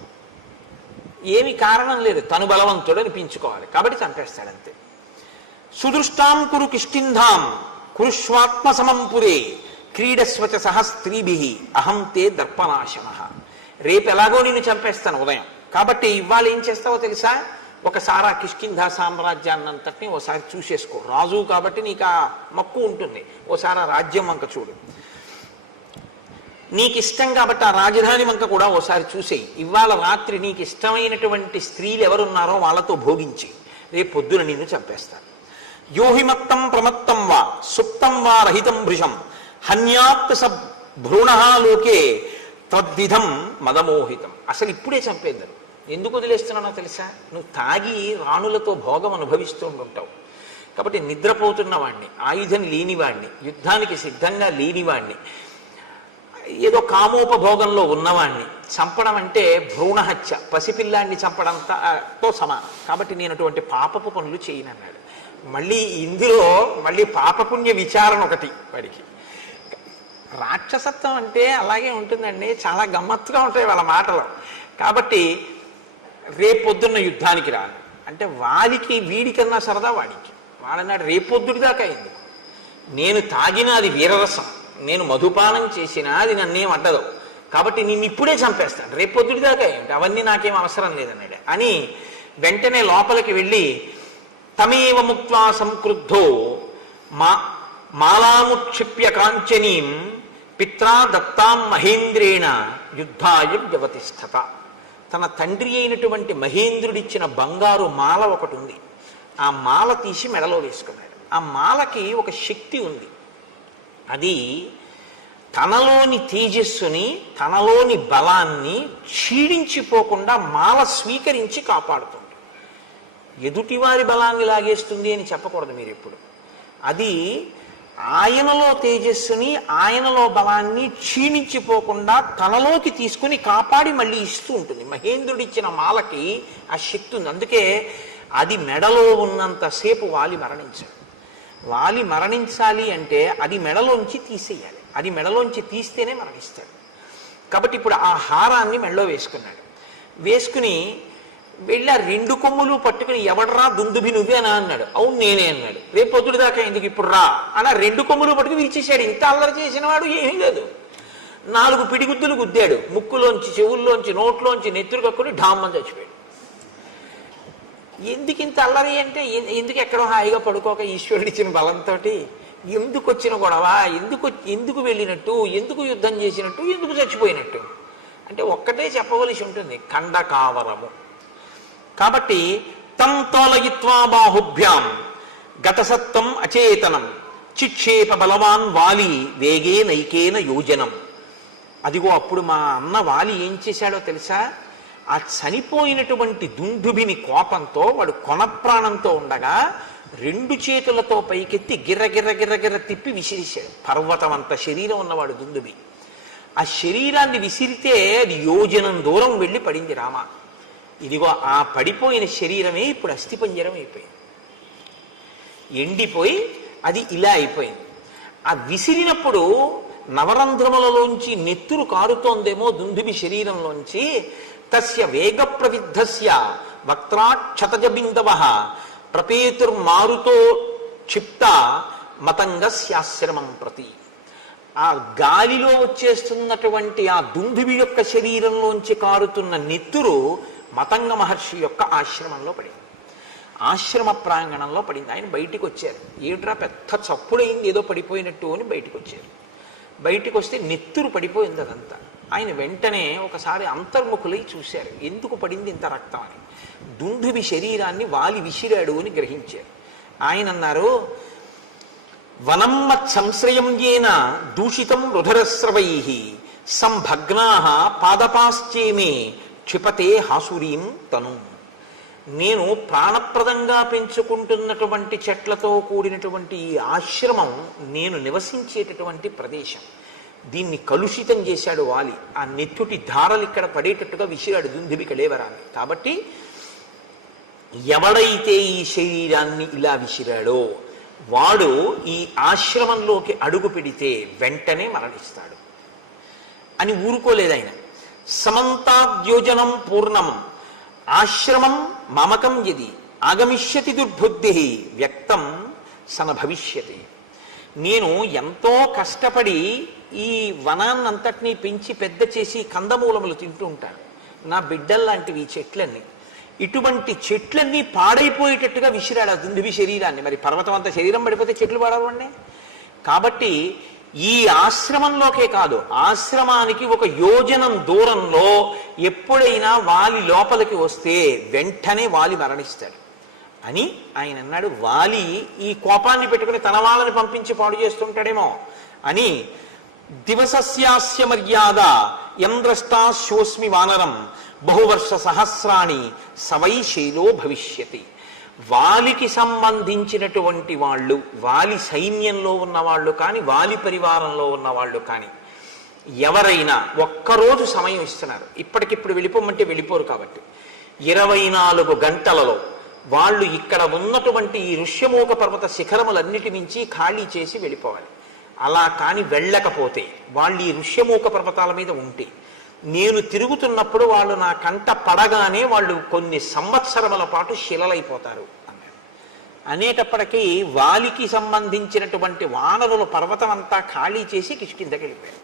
ఏమి కారణం లేదు, తను బలవంతుడు అనిపించుకోవాలి కాబట్టి చంపేస్తాడంతే. సుదృష్టాం కురు కిష్కింధాం కురుష్వాత్మ సమంపురే క్రీడస్వచ సహ స్త్రీభి అహం తే దర్పనాశన. రేపు ఎలాగో నేను చంపేస్తాను ఉదయం, కాబట్టి ఇవాళ ఏం చేస్తావో తెలుసా? ఒకసారి ఆ కిష్కింధా సామ్రాజ్యాన్నంతటినీ ఓసారి చూసేసుకో. రాజు కాబట్టి నీకు ఆ మక్కు ఉంటుంది, ఓసారి ఆ రాజ్యం వంక చూడు. నీకు ఇష్టం కాబట్టి ఆ రాజధాని వంక కూడా ఓసారి చూసేయి. ఇవాళ రాత్రి నీకు ఇష్టమైనటువంటి స్త్రీలు ఎవరున్నారో వాళ్ళతో భోగించి రేపు పొద్దున నిన్ను చంపేస్తాను. యోహిమత్తం ప్రమత్తం వా సుప్తం వా రహితం భృశం హన్యాత్ స భ్రూణలోకే తద్విధం మదమోహితం. అసలు ఇప్పుడే చంపేద్దరు. ఎందుకు వదిలేస్తున్నానో తెలుసా? నువ్వు తాగి రాణులతో భోగం అనుభవిస్తూ ఉంటావు కాబట్టి నిద్రపోతున్న వాణ్ణి, ఆయుధం లేనివాణ్ణి, యుద్ధానికి సిద్ధంగా లేనివాణ్ణి, ఏదో కామోపభోగంలో ఉన్నవాణ్ణి చంపడం అంటే భ్రూణహత్య, పసిపిల్లాన్ని చంపడంతో సమానం. కాబట్టి నేను అటువంటి పాపపు పనులు చేయనన్నాడు. మళ్ళీ ఇందులో మళ్ళీ పాపపుణ్య విచారణ ఒకటి వాడికి. రాక్షసత్వం అంటే అలాగే ఉంటుందండి, చాలా గమ్మత్తుగా ఉంటాయి వాళ్ళ మాటలు. కాబట్టి రేపొద్దున్న యుద్ధానికి రాను అంటే వాడికి వీడికన్నా సరదా వాడికి. వాడన్నాడు రేపొద్దుడి దాకా ఎందుకు, నేను తాగిన అది వీరరసం, నేను మధుపానం చేసినా అది నన్నేం అడ్డదు, కాబట్టి నిన్ను ఇప్పుడే చంపేస్తాను, రేపొద్దుడి దాకా ఏంటి, అవన్నీ నాకేం అవసరం లేదన్నాడు. అని వెంటనే లోపలికి వెళ్ళి తమేవ ముక్త్వా సంక్రుద్ధో మాలాముక్షిప్య కాంచనీం పిత్రా దత్తాం మహేంద్రేణ యుద్ధాయ వ్యవతిష్ఠత. తన తండ్రి అయినటువంటి మహేంద్రుడిచ్చిన బంగారు మాల ఒకటి ఉంది, ఆ మాల తీసి మెడలో వేసుకున్నాడు. ఆ మాలకి ఒక శక్తి ఉంది, అది తనలోని తేజస్సుని తనలోని బలాన్ని క్షీణించిపోకుండా మాల స్వీకరించి కాపాడుతుంది. ఎదుటివారి బలాన్ని లాగేస్తుంది అని చెప్పకూడదు మీరు ఎప్పుడు. అది ఆయనలో తేజస్సుని ఆయనలో బలాన్ని క్షీణించిపోకుండా తనలోకి తీసుకుని కాపాడి మళ్ళీ ఇస్తూ ఉంటుంది. మహేంద్రుడిచ్చిన మాలకి ఆ శక్తి ఉంది. అందుకే అది మెడలో ఉన్నంతసేపు వాలి మరణించాడు. వాలి మరణించాలి అంటే అది మెడలోంచి తీసేయాలి, అది మెడలోంచి తీస్తేనే మరణిస్తాడు. కాబట్టి ఇప్పుడు ఆ హారాన్ని మెడలో వేసుకున్నాడు. వేసుకుని వెళ్ళి ఆ రెండు కొమ్ములు పట్టుకుని ఎవడరా దుందుభి నువ్వే అని అన్నాడు. అవును నేనే అన్నాడు. రేపు పొద్దుడు దాకా ఎందుకు ఇప్పుడు రా అని రెండు కొమ్ములు పట్టుకుని విరిచేశాడు. ఇంత అల్లరి చేసిన వాడు ఏమీ లేదు. 4 పిడిగుద్దులు గుద్దాడు, ముక్కులోంచి చెవుల్లోంచి నోట్లోంచి నెత్తురు కక్కుని ఢామ్మని చచ్చిపోయాడు. ఎందుకు ఇంత అల్లరి అంటే ఎందుకు ఎక్కడో హాయిగా పడుకోక ఈశ్వరుడు ఇచ్చిన బలంతో ఎందుకు వచ్చిన గొడవ, ఎందుకు వెళ్ళినట్టు, ఎందుకు యుద్ధం చేసినట్టు, ఎందుకు చచ్చిపోయినట్టు అంటే ఒక్కటే చెప్పవలసి ఉంటుంది, ఖండకావరము. కాబట్టి తం తోలయిత్వా బాహుభ్యాం గతసత్వం అచేతనం చిక్షేప బలవాన్ వాలి వేగే నైకేన యోజనం. అదిగో అప్పుడు మా అన్న వాలి ఏం చేశాడో తెలుసా? ఆ చనిపోయినటువంటి దుందుభిని కోపంతో వాడు కొన ప్రాణంతో ఉండగా రెండు చేతులతో పైకెత్తి గిర్ర గిర్ర గిర్ర గిర్ర తిప్పి విసిరిశాడు. పర్వతం అంత శరీరం ఉన్నవాడు దుందుబి. ఆ శరీరాన్ని విసిరితే అది యోజనం దూరం వెళ్ళి పడింది రామ. ఇదిగో ఆ పడిపోయిన శరీరమే ఇప్పుడు అస్థిపంజరం అయిపోయింది, ఎండిపోయి అది ఇలా అయిపోయింది. ఆ విసిరినప్పుడు నవరంధ్రములలోంచి నెత్తురు కారుతోందేమో దుందుబి శరీరంలోంచి. తస్య వేగ ప్రవిద్ధస్య వక్త్రాక్షతజబిందవ ప్రపేతుర్మారుతో క్షిప్త మతంగస్యాశ్రమం ప్రతి. ఆ గాలిలో వచ్చేస్తున్నటువంటి ఆ దుందుబి యొక్క శరీరంలోంచి కారుతున్న నెత్తురు మతంగ మహర్షి యొక్క ఆశ్రమంలో పడింది, ఆశ్రమ ప్రాంగణంలో పడింది. ఆయన బయటికి వచ్చారు. ఏట్రా పెద్ద చప్పుడైంది ఏదో పడిపోయినట్టు అని బయటికి వచ్చారు. బయటికి వస్తే నెత్తురు పడిపోయింది అదంతా. ఆయన వెంటనే ఒకసారి అంతర్ముఖులై చూశారు, ఎందుకు పడింది ఇంత రక్తం అని. దుందుబి శరీరాన్ని వాలి విసిరాడు అని గ్రహించారు. ఆయన అన్నారు, వనమ్మత్ సంశ్రయం ఏన దూషితం రుధరస్రవై సంభగ్నా పాదపాశ్చేమే క్షిపతే హాసురీం తను. నేను ప్రాణప్రదంగా పెంచుకుంటున్నటువంటి చెట్లతో కూడినటువంటి ఈ ఆశ్రమం నేను నివసించేటటువంటి ప్రదేశం. దీన్ని కలుషితం చేశాడు వాలి. ఆ నెత్తుటి ధారలు ఇక్కడ పడేటట్టుగా విసిరాడు దుందుబి కళేవరాన్ని. కాబట్టి ఎవడైతే ఈ శరీరాన్ని ఇలా విసిరాడో వాడు ఈ ఆశ్రమంలోకి అడుగు పెడితే వెంటనే మరణిస్తాడు అని ఊరుకోలేదు ఆయన. సమంతాద్యోజనం పూర్ణం ఆశ్రమం మమకం యది ఆగమిష్యతి దుర్బుద్ధి వ్యక్తం సన భవిష్యతి. నేను ఎంతో కష్టపడి ఈ వనాన్నంతటినీ పెంచి పెద్ద చేసి కందమూలములు తింటూ ఉంటాను. నా బిడ్డల్లాంటివి ఈ చెట్లన్నీ. ఇటువంటి చెట్లన్నీ పాడైపోయేటట్టుగా విసిరాడు ఆ దుందుబి శరీరాన్ని. మరి పర్వతం అంత శరీరం పడిపోతే చెట్లు పాడవండి. కాబట్టి ఈ ఆశ్రమంలోకే కాదు, ఆశ్రమానికి ఒక యోజనం దూరంలో ఎప్పుడైనా వాలి లోపలికి వస్తే వెంటనే వాలి మరణిస్తాడు అని ఆయన అన్నాడు. వాలి ఈ కోపాన్ని పెట్టుకుని తన వాళ్ళని పంపించి పాడు చేస్తుంటాడేమో అని. దివసస్యాస్య మర్యాద యంద్రష్టాశోస్మి వానరం బహువర్ష సహస్రాణి సవై శైలో భవిష్యతి. వాలికి సంబంధించినటువంటి వాళ్ళు, వాలి సైన్యంలో ఉన్నవాళ్ళు కానీ వాలి పరివారంలో ఉన్నవాళ్ళు కానీ ఎవరైనా ఒక్కరోజు సమయం ఇస్తున్నారు. ఇప్పటికిప్పుడు వెళ్ళిపోమంటే వెళ్ళిపోరు. కాబట్టి 24 గంటలలో వాళ్ళు ఇక్కడ ఉన్నటువంటి ఈ ఋష్యమూక పర్వత శిఖరములన్నిటి నుంచి ఖాళీ చేసి వెళ్ళిపోవాలి. అలా కాని వెళ్ళకపోతే వాళ్ళు ఈ ఋష్యమూక పర్వతాల మీద ఉంటే నేను తిరుగుతున్నప్పుడు వాళ్ళు నా కంట పడగానే వాళ్ళు కొన్ని సంవత్సరముల పాటు శిలలైపోతారు అన్నాడు. అనేటప్పటికీ వాలికి సంబంధించినటువంటి వానరుల పర్వతం అంతా ఖాళీ చేసి కిష్కిందకి వెళ్ళిపోయారు.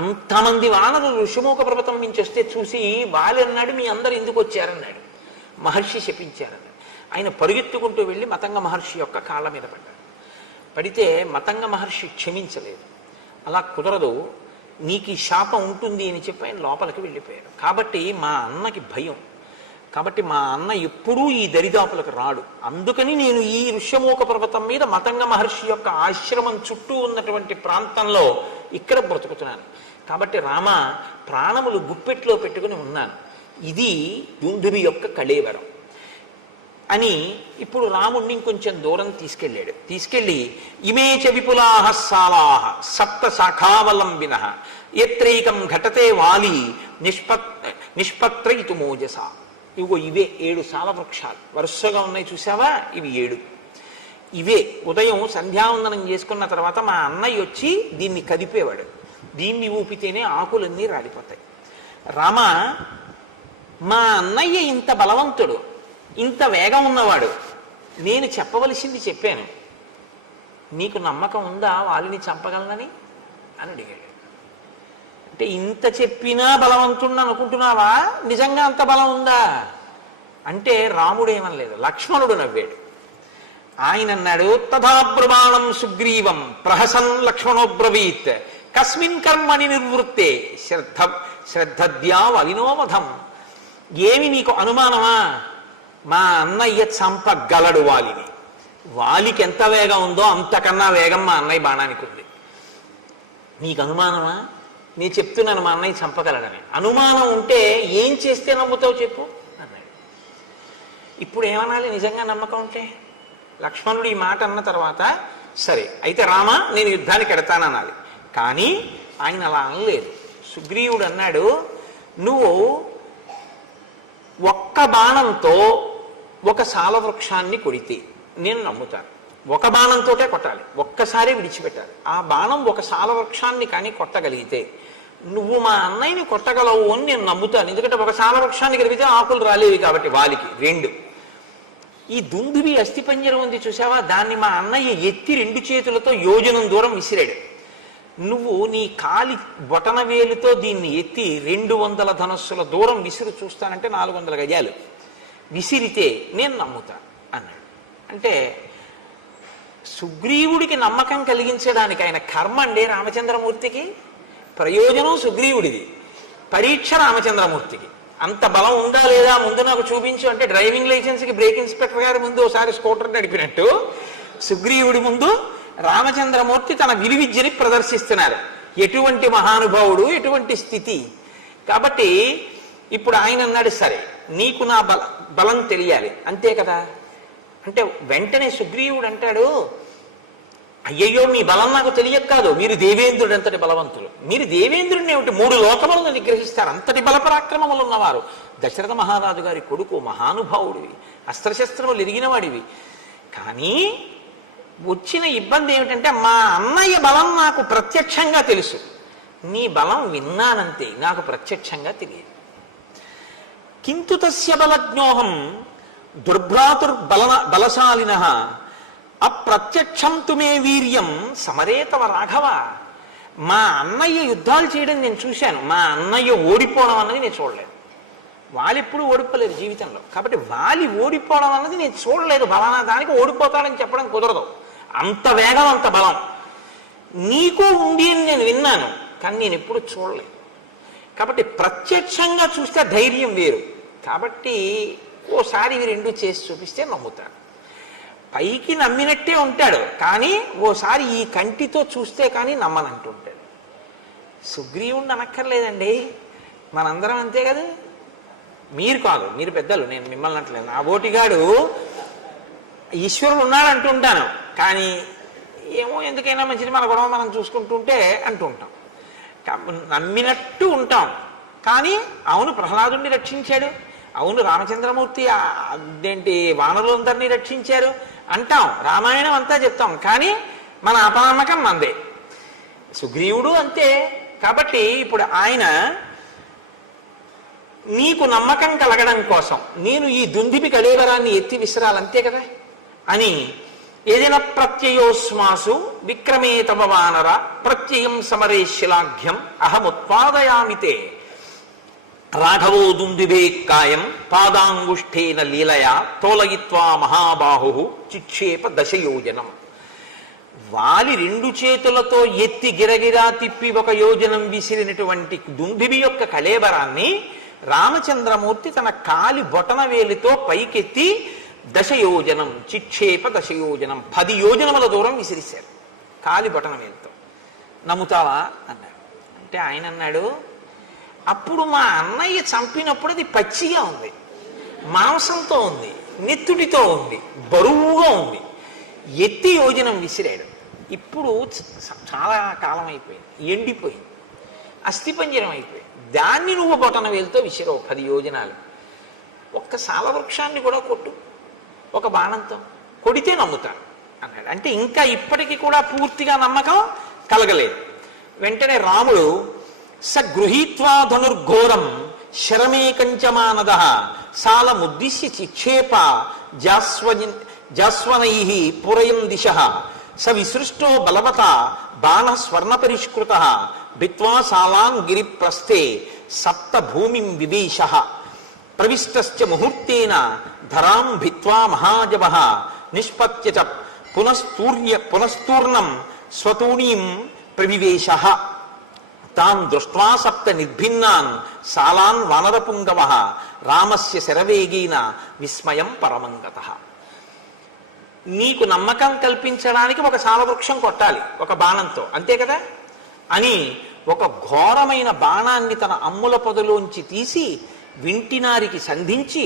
అంతమంది వానరులు ఋషిమూక పర్వతం నుంచి వస్తే చూసి వాలి అన్నాడు, మీ అందరు ఎందుకు వచ్చారన్నాడు. మహర్షి శపించారన్నాడు. ఆయన పరుగెత్తుకుంటూ వెళ్ళి మతంగ మహర్షి యొక్క కాళ్ళ మీద పడ్డాడు. పడితే మతంగ మహర్షి క్షమించలేదు. అలా కుదరదు, నీకు ఈ శాపం ఉంటుంది అని చెప్పి ఆయన లోపలికి వెళ్ళిపోయారు. కాబట్టి మా అన్నకి భయం. కాబట్టి మా అన్న ఎప్పుడూ ఈ దరిదాపులకు రాడు. అందుకని నేను ఈ ఋష్యమూక పర్వతం మీద మతంగ మహర్షి యొక్క ఆశ్రమం చుట్టూ ఉన్నటువంటి ప్రాంతంలో ఇక్కడ బ్రతుకుతున్నాను. కాబట్టి రామ, ప్రాణములు గుప్పెట్లో పెట్టుకుని ఉన్నాను. ఇది దుందుబి యొక్క కళేవరం అని ఇప్పుడు రాముణ్ణి ఇంకొంచెం దూరం తీసుకెళ్ళాడు. తీసుకెళ్ళి ఇమే చ విపులాహ సాలాహ సప్త శాఖావలంబిన ఎత్రైకం ఘటతే వాలి నిష్పత్రయితు మోజస. ఇగో ఇవే 7 సాల వృక్షాలు వరుసగా ఉన్నాయి చూసావా, ఇవి 7. ఇవే ఉదయం సంధ్యావందనం చేసుకున్న తర్వాత మా అన్నయ్య వచ్చి దీన్ని కదిపేవాడు. దీన్ని ఊపితేనే ఆకులన్నీ రాలిపోతాయి. రామ, మా అన్నయ్య ఇంత బలవంతుడు, ఇంత వేగం ఉన్నవాడు, నేను చెప్పవలసింది చెప్పాను, నీకు నమ్మకం ఉందా వాళ్ళని చంపగలనని అని అడిగాడు. అంటే ఇంత చెప్పినా బలవంతుణ్ణి అనుకుంటున్నావా, నిజంగా అంత బలం ఉందా అంటే రాముడేమనలేదు, లక్ష్మణుడు నవ్వాడు. ఆయన అన్నాడు, తథాబ్రమాణం సుగ్రీవం ప్రహసన్ లక్ష్మణోబ్రవీత్ కస్మిన్ కర్మని నిర్వృత్తే శ్రద్ధద్యా వలినోవధం. ఏమి నీకు అనుమానమా, మా అన్నయ్య చంపగలడు వాలిని. వాలికి ఎంత వేగం ఉందో అంతకన్నా వేగం మా అన్నయ్య బాణానికి ఉంది. నీకు అనుమానమా? నేను చెప్తున్నాను మా అన్నయ్య చంపగలడని. అనుమానం ఉంటే ఏం చేస్తే నమ్ముతావు చెప్పు అన్నాడు. ఇప్పుడు ఏమనాలి నిజంగా నమ్మకం ఉంటే? లక్ష్మణుడు ఈ మాట అన్న తర్వాత సరే అయితే రామ నేను యుద్ధానికి ఎడతాననాలి. కానీ ఆయన అలా అనలేదు. సుగ్రీవుడు అన్నాడు, నువ్వు ఒక్క బాణంతో ఒక సాలవృక్షాన్ని కొడితే నేను నమ్ముతాను. ఒక బాణంతోటే కొట్టాలి, ఒక్కసారి విడిచిపెట్టాలి. ఆ బాణం ఒక సాలవృక్షాన్ని కానీ కొట్టగలిగితే నువ్వు మా అన్నయ్యని కొట్టగలవు అని నేను నమ్ముతాను. ఎందుకంటే ఒక సాలవృక్షాన్ని కలిగితే ఆకులు రాలేవి కాబట్టి వాలికి. 2 ఈ దుందుబి అస్థిపంజరం ఉంది చూసావా, దాన్ని మా అన్నయ్య ఎత్తి 2 చేతులతో యోజనం దూరం విసిరాడు. నువ్వు నీ కాలి బొటన వేలుతో దీన్ని ఎత్తి 200 ధనస్సుల దూరం విసిరు చూస్తానంటే 400 గజాలు విసిరితే నేను నమ్ముతాను అన్నాడు. అంటే సుగ్రీవుడికి నమ్మకం కలిగించడానికి ఆయన కర్మ అండి రామచంద్రమూర్తికి, ప్రయోజనం సుగ్రీవుడిది, పరీక్ష రామచంద్రమూర్తికి. అంత బలం ఉందా లేదా ముందు నాకు చూపించు అంటే డ్రైవింగ్ లైసెన్స్కి బ్రేక్ ఇన్స్పెక్టర్ గారి ముందు ఒకసారి స్కూటర్ నడిపినట్టు సుగ్రీవుడి ముందు రామచంద్రమూర్తి తన విలువిద్యని ప్రదర్శిస్తున్నారు. ఎటువంటి మహానుభావుడు, ఎటువంటి స్థితి. కాబట్టి ఇప్పుడు ఆయన అన్నాడు, సరే నీకు నా బలం తెలియాలి అంతే కదా. అంటే వెంటనే సుగ్రీవుడు అంటాడు, అయ్యయ్యో మీ బలం నాకు తెలియక కాదు, మీరు దేవేంద్రుడు అంతటి బలవంతులు. మీరు దేవేంద్రుడిని ఏమిటి 3 లోకములను నిగ్రహిస్తారు, అంతటి బలపరాక్రమములు ఉన్నవారు. దశరథ మహారాజు గారి కొడుకు, మహానుభావుడివి, అస్త్రశస్త్రములు ఎరిగిన వాడివి. కానీ వచ్చిన ఇబ్బంది ఏమిటంటే మా అన్నయ్య బలం నాకు ప్రత్యక్షంగా తెలుసు, నీ బలం విన్నానంతే, నాకు ప్రత్యక్షంగా తెలియదు. కింతు తస్య బలజ్ఞోహం బలశాలినః అప్రత్యక్షం తుమే వీర్యం సమరేతవ రాఘవ. మా అన్నయ్య యుద్ధాలు చేయడం నేను చూశాను, మా అన్నయ్య ఓడిపోవడం అన్నది నేను చూడలేదు. వాళ్ళెప్పుడు ఓడిపోలేదు జీవితంలో, కాబట్టి వాలి ఓడిపోవడం అన్నది నేను చూడలేదు. బలానా దానికి ఓడిపోతాడని చెప్పడం కుదరదు. అంత వేగం, అంత బలం నీకు ఉంది అని నేను విన్నాను, కానీ నేను ఎప్పుడు చూడలేదు. కాబట్టి ప్రత్యక్షంగా చూస్తే ధైర్యం వేరు. కాబట్టి ఓసారి ఇవి 2 చేసి చూపిస్తే నమ్ముతాడు. పైకి నమ్మినట్టే ఉంటాడు, కానీ ఓసారి ఈ కంటితో చూస్తే కానీ నమ్మనంటుంటాడు. సుగ్రీవుణ్ణి అనక్కర్లేదండి, మనందరం అంతే కదా. మీరు కాదు, మీరు పెద్దలు, నేను మిమ్మల్ని అంటలేదు. నా బోటిగాడు ఈశ్వరుడు ఉన్నాడు అంటుంటాను, కానీ ఏమో ఎందుకైనా మంచిది మన గొడవ మనం చూసుకుంటుంటే అంటుంటాం. నమ్మినట్టు ఉంటాం, కానీ అవును ప్రహ్లాదుని రక్షించాడు, అవును రామచంద్రమూర్తి అదేంటి వానరులందరినీ రక్షించారు అంటాం, రామాయణం అంతా చెప్తాం, కానీ మన అపనమ్మకం మందే. సుగ్రీవుడు అంతే. కాబట్టి ఇప్పుడు ఆయన నీకు నమ్మకం కలగడం కోసం నేను ఈ దుందిపి కళేవరాన్ని ఎత్తి విసిరాలంతే కదా అని ఏదైనా ప్రత్యయోస్మాసు విక్రమే తమ వానర ప్రత్యయం సమరే శిలాఘ్యం అహముత్పాదయామితే రాఘవో దుందుబే కాయం పాదాంగుష్ఠేన లీలయా తోలయిత్వా మహాబాహు చిక్షేప దశయోజనం. వాలి 2 చేతులతో ఎత్తి గిరగిరా తిప్పి 1 యోజనం విసిరినటువంటి దుందుబి యొక్క కళేబరాన్ని రామచంద్రమూర్తి తన కాలి బొటన వేలితో పైకెత్తి దశయోజనం చిక్షేప దశయోజనం 10 యోజనముల దూరం విసిరిశారు కాలి బొటన వేలితో. నమ్ముతావా అన్నాడు. అంటే ఆయన అన్నాడు, అప్పుడు మా అన్నయ్య చంపినప్పుడు అది పచ్చిగా ఉంది, మాంసంతో ఉంది, నెత్తుడితో ఉంది, బరువుగా ఉంది, ఎత్తి యోజనం విసిరాడు. ఇప్పుడు చాలా కాలం అయిపోయింది, ఎండిపోయింది, అస్థిపంజరం అయిపోయింది. దాన్ని నువ్వు బొటన వేలుతో విసిరావు 10 యోజనాలు. ఒక్క సాలవృక్షాన్ని కూడా కొట్టు, ఒక బాణంతో కొడితే నమ్ముతాను అన్నాడు. అంటే ఇంకా ఇప్పటికీ కూడా పూర్తిగా నమ్మకం కలగలేదు. వెంటనే రాముడు స గృహీత్వా ధనుర్ఘోరం శరమేకంచమానద సాలముద్దిశ్య చిక్షేప జాస్వనై పురయం దిశ స విసృష్టో బలవత బాణ స్వర్ణపరిష్కృత భిత్వా సాలాం గిరిప్రస్థే సప్త భూమిం వివేశ ప్రవిష్టశ్చ ముహూర్తేన ధరాం భిత్వా మహాజవ నిష్పత్య చ పునస్తూర్ణం స్వతూణీం ప్రవివేశ తాన్ దృష్ట్వా సప్త నిర్భిన్నాన్ సాలాన్ వానరపుంగవ రామస్య శరవేగేన విస్మయం పరమంగతః. నీకు నమ్మకం కల్పించడానికి ఒక సాలవృక్షం కొట్టాలి ఒక బాణంతో, అంతే కదా అని ఒక ఘోరమైన బాణాన్ని తన అమ్ముల పొదలోంచి తీసి వింటినారికి సంధించి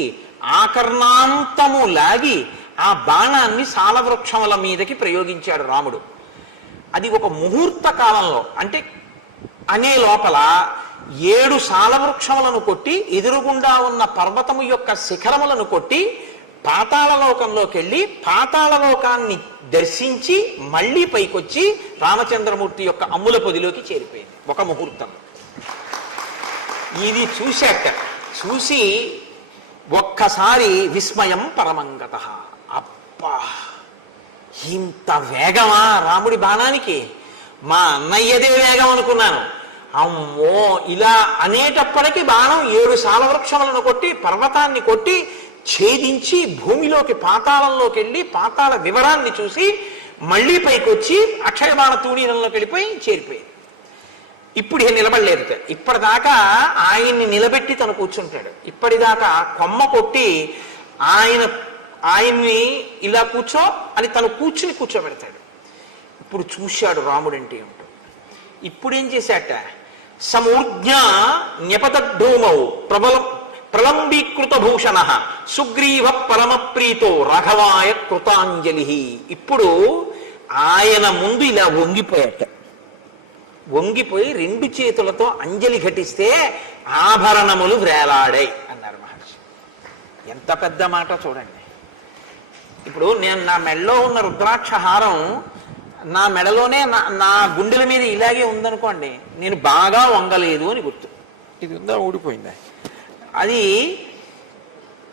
ఆకర్ణాంతము లాగి ఆ బాణాన్ని సాలవృక్షముల మీదకి ప్రయోగించాడు రాముడు. అది ఒక ముహూర్త కాలంలో, అంటే అనే లోపల 7 సాలవృక్షములను కొట్టి ఎదురుగుండా ఉన్న పర్వతము యొక్క శిఖరములను కొట్టి పాతాళలోకంలోకి వెళ్ళి పాతాళలోకాన్ని దర్శించి మళ్ళీ పైకొచ్చి రామచంద్రమూర్తి యొక్క అమ్ముల పొదిలోకి చేరిపోయింది ఒక ముహూర్తం. ఇది చూసి ఒక్కసారి విస్మయం పరమంగత. అబ్బా, ఇంత వేగమా రాముడి బాణానికి? మా అన్నయ్యదే వేగం అనుకున్నాను. అమ్మో, ఇలా అనేటప్పటికీ బాణం 7 సాలవృక్షములను కొట్టి పర్వతాన్ని కొట్టి ఛేదించి భూమిలోకి పాతాళంలోకి వెళ్ళి పాతాళ వివరాన్ని చూసి మళ్ళీ పైకి వచ్చి అక్షయబాణ తూణీరంలోకి వెళ్ళిపోయి చేరిపోయింది. ఇప్పుడు నిలబడలేదు. ఇప్పటిదాకా ఆయన్ని నిలబెట్టి తను కూర్చుంటాడు. ఇప్పటిదాకా కొమ్మ కొట్టి ఆయన్ని ఇలా కూర్చో అని తను కూర్చోబెడతాడు. ఇప్పుడు చూశాడు రాముడంటే ఏమిటో. ఇప్పుడేం చేశాట? సమూర్జ్ఞ న్యపతద్ధూమౌ ప్రలంబీకృత భూషణ సుగ్రీవ పరమప్రీతో రాఘవాయ కృతాంజలి. ఇప్పుడు ఆయన ముందు ఇలా వంగిపోయి 2 చేతులతో అంజలి ఘటిస్తే ఆభరణములు వ్రేలాడాయి అన్నారు మహర్షి. ఎంత పెద్ద మాట చూడండి. ఇప్పుడు నేను నా మెడలో ఉన్న రుద్రాక్ష హారం నా మెడలోనే నా గుండెల మీద ఇలాగే ఉందనుకోండి, నేను బాగా వంగలేదు అని గుర్తు. ఇది ఉందా, ఊడిపోయిందా?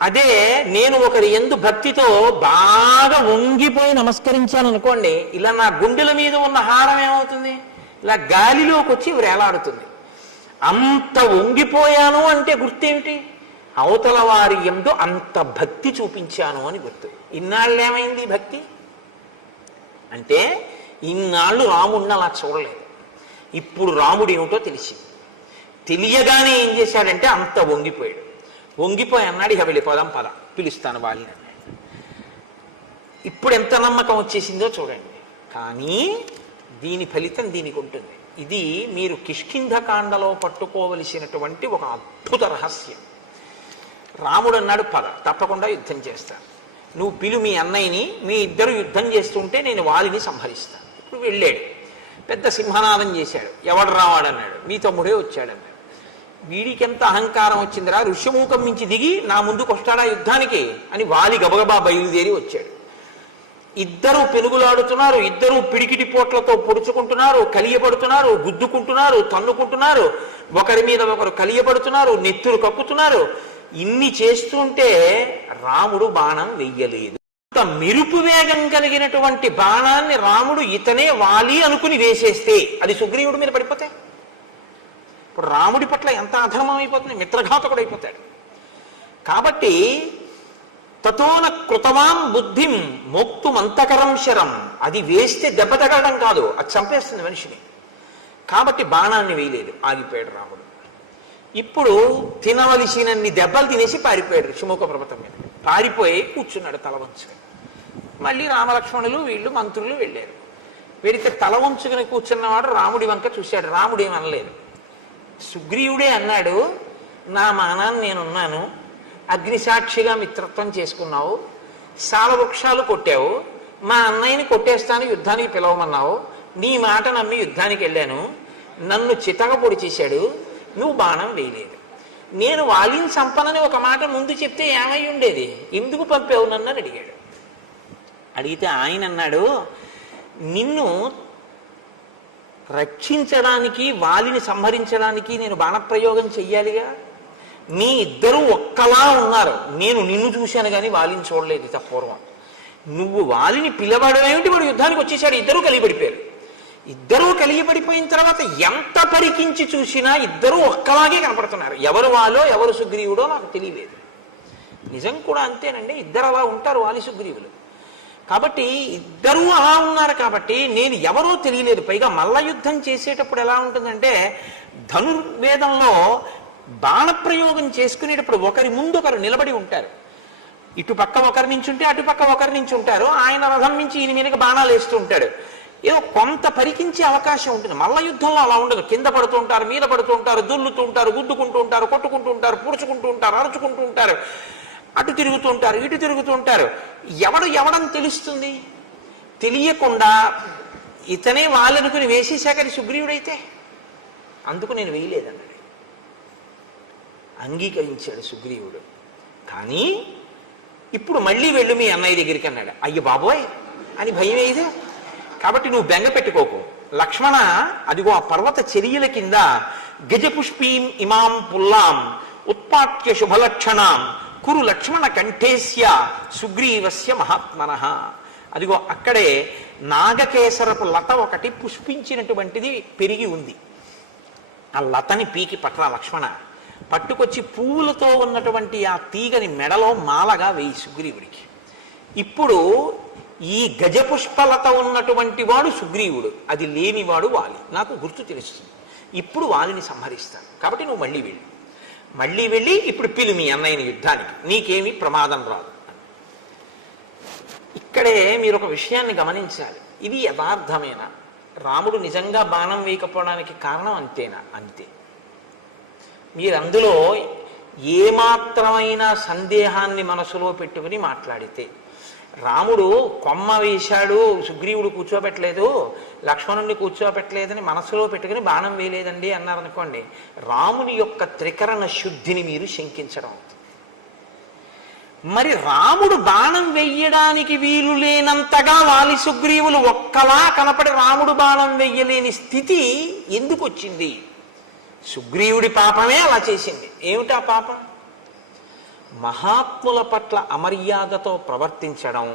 అదే నేను ఒకరి యందు భక్తితో బాగా వంగిపోయి నమస్కరించాను అనుకోండి, ఇలా నా గుండెల మీద ఉన్న హారం ఏమవుతుంది? ఇలా గాలిలోకి వచ్చి వేలాడుతుంది. అంత వంగిపోయాను అంటే గుర్తేమిటి? అవతల వారి యందు అంత భక్తి చూపించాను అని గుర్తు. ఇన్నాళ్ళు ఏమైంది భక్తి అంటే? ఇన్నాళ్ళు రాముడిని అలా చూడలేదు. ఇప్పుడు రాముడు ఏమిటో తెలియగానే ఏం చేశాడంటే అంత వంగిపోయి అన్నాడు, ఇక వెళ్ళిపోదాం పద, పిలుస్తాను వాళ్ళని. ఇప్పుడు ఎంత నమ్మకం వచ్చేసిందో చూడండి. కానీ దీని ఫలితం దీనికి ఉంటుంది. ఇది మీరు కిష్కింధకాండలో పట్టుకోవలసినటువంటి ఒక అద్భుత రహస్యం. రాముడు అన్నాడు, పద, తప్పకుండా యుద్ధం చేస్తాను, నువ్వు పిలు మీ అన్నయ్యని, మీ ఇద్దరు యుద్ధం చేస్తుంటే నేను వాలిని సంహరిస్తాను. ఇప్పుడు వెళ్ళాడు, పెద్ద సింహనాదం చేశాడు. ఎవడు రావాడన్నాడు, మీ తమ్ముడే వచ్చాడన్నాడు. వీడికి ఎంత అహంకారం వచ్చిందిరా, ఋష్యమూకం మించి దిగి నా ముందుకు వస్తాడా యుద్ధానికి అని వాలి గబగబా బయలుదేరి వచ్చాడు. ఇద్దరు పెనుగులాడుతున్నారు, ఇద్దరు పిడికిటి పోట్లతో పొడుచుకుంటున్నారు, కలియబడుతున్నారు, గుద్దుకుంటున్నారు, తన్నుకుంటున్నారు, ఒకరి మీద ఒకరు కలియబడుతున్నారు, నెత్తురు కక్కుతున్నారు. ఇన్ని చేస్తుంటే రాముడు బాణం వెయ్యలేదు. అంత మెరుపు వేగం కలిగినటువంటి బాణాన్ని రాముడు ఇతనే వాలి అనుకుని వేసేస్తే అది సుగ్రీవుడి మీద పడిపోతే ఇప్పుడు రాముడి పట్ల ఎంత అధర్మం అయిపోతుంది, మిత్రఘాతకుడు అయిపోతాడు. కాబట్టి తతోన కృతవాన్ బుద్ధిం మోక్తుమంతకరం శరం, అది వేస్తే దెబ్బ తగలడం కాదు, అది చంపేస్తుంది మనిషిని. కాబట్టి బాణాన్ని వేయలేదు, ఆగిపోయాడు రాముడు. ఇప్పుడు తినవలసినన్ని దెబ్బలు తినేసి పారిపోయాడు ఋషిముఖ పర్వతం మీద. పారిపోయి కూర్చున్నాడు తల వంచుకొని. మళ్ళీ రామలక్ష్మణులు వీళ్ళు మంత్రులు వెళ్ళారు. వీడితే తల వంచుకుని కూర్చున్నవాడు రాముడి వంక చూశాడు. రాముడు ఏమనలేదు. సుగ్రీవుడే అన్నాడు, నా మానాన్ని నేనున్నాను, అగ్నిసాక్షిగా మిత్రత్వం చేసుకున్నావు, సాలవృక్షాలు కొట్టావు, మా అన్నయ్యని కొట్టేస్తాను యుద్ధానికి పిలవమన్నావు, నీ మాట నమ్మి యుద్ధానికి వెళ్ళాను, నన్ను చితక పొడి చేశాడు, నువ్వు బాణం వేయలేదు. నేను వాలిని చంపనని ఒక మాట ముందు చెప్తే ఏమై ఉండేది, ఎందుకు పంపావు నన్ను అని అడిగాడు. అడిగితే ఆయన అన్నాడు, నిన్ను రక్షించడానికి వాలిని సంహరించడానికి నేను బాణప్రయోగం చెయ్యాలిగా. మీ ఇద్దరూ ఒక్కలా ఉన్నారు, నేను నిన్ను చూశాను కానీ వాలిని చూడలేదు ఇత పూర్వం. నువ్వు వాలిని పిలవడమేమిటి, వాడు యుద్ధానికి వచ్చేసాడు. ఇద్దరూ కలిగిపడిపోయారు. ఇద్దరూ కలిగిపడిపోయిన తర్వాత ఎంత పరికించి చూసినా ఇద్దరూ ఒక్కలాగే కనపడుతున్నారు. ఎవరు వాలో ఎవరు సుగ్రీవుడో నాకు తెలియలేదు. నిజం కూడా అంతేనండి, ఇద్దరు అలా ఉంటారు వాలి సుగ్రీవులు. కాబట్టి ఇద్దరూ అలా ఉన్నారు కాబట్టి నేను ఎవరో తెలియలేదు. పైగా మల్ల యుద్ధం చేసేటప్పుడు ఎలా ఉంటుందంటే, ధనుర్వేదంలో బాణప్రయోగం చేసుకునేటప్పుడు ఒకరి ముందు ఒకరు నిలబడి ఉంటారు. ఇటుపక్క ఒకరి నుంచి ఉంటే అటుపక్క ఒకరి నుంచి ఉంటారు. ఆయన రథం నుంచి ఈయన మీదకి బాణాలు వేస్తూ ఉంటాడు. ఏదో కొంత పరికించే అవకాశం ఉంటుంది. మల్ల యుద్ధంలో అలా ఉండదు. కింద పడుతూ ఉంటారు, మీద పడుతూ ఉంటారు, దుల్లుతూ ఉంటారు, గుద్దుకుంటూ ఉంటారు, కొట్టుకుంటూ ఉంటారు, పూడ్చుకుంటూ ఉంటారు, అరుచుకుంటూ ఉంటారు. అటు తిరుగుతుంటారు, ఇటు తిరుగుతుంటారు. ఎవడని తెలుస్తుంది? తెలియకుండా ఇతనే వాళ్ళనుకుని వేసేశాకని సుగ్రీవుడైతే అందుకు నేను వేయలేదన్నాడు. అంగీకరించాడు సుగ్రీవుడు. కానీ ఇప్పుడు మళ్ళీ వెళ్ళు మీ అన్నయ్య దగ్గరికి అన్నాడు. అయ్య బాబోయ్ అని భయం వేయదు. కాబట్టి నువ్వు బెంగ పెట్టుకోకు లక్ష్మణ, అదిగో ఆ పర్వత చర్యల కింద గజపుష్పీం ఇమాం పుల్లాం ఉత్పాట్య శుభలక్షణాం కురు లక్ష్మణ కంఠేస్య సుగ్రీవస్య మహాత్మనః. అదిగో అక్కడే నాగకేసరపు లత ఒకటి పుష్పించినటువంటిది పెరిగి ఉంది. ఆ లతని పీకి పట్రా లక్ష్మణ, పట్టుకొచ్చి పువ్వులతో ఉన్నటువంటి ఆ తీగని మెడలో మాలగా వేయి సుగ్రీవుడికి. ఇప్పుడు ఈ గజపుష్పలత ఉన్నటువంటి వాడు సుగ్రీవుడు, అది లేనివాడు వాలి. నాకు గుర్తు తెలుస్తుంది. ఇప్పుడు వాలిని సంహరిస్తాను. కాబట్టి నువ్వు మళ్ళీ వెళ్ళి ఇప్పుడు పిలు మీ అన్నయ్యని యుద్ధానికి, నీకేమీ ప్రమాదం రాదు. ఇక్కడే మీరు ఒక విషయాన్ని గమనించాలి. ఇది యథార్థమేనా? రాముడు నిజంగా బాణం వేయకపోవడానికి కారణం అంతేనా? అంతే. మీరు అందులో ఏమాత్రమైన సందేహాన్ని మనసులో పెట్టుకుని మాట్లాడితే, రాముడు కొమ్మ వేశాడు సుగ్రీవుడు కూర్చోబెట్టలేదు, లక్ష్మణుడిని కూర్చోబెట్టలేదని మనసులో పెట్టుకుని బాణం వేయలేదండి అన్నారనుకోండి, రాముని యొక్క త్రికరణ శుద్ధిని మీరు శంకించడం. మరి రాముడు బాణం వెయ్యడానికి వీలు లేనంతగా వాలి సుగ్రీవులు ఒక్కలా కనపడి రాముడు బాణం వెయ్యలేని స్థితి ఎందుకు వచ్చింది? సుగ్రీవుడి పాపమే అలా చేసింది. ఏమిటా పాపం? మహాత్ముల పట్ల అమర్యాదతో ప్రవర్తించడం,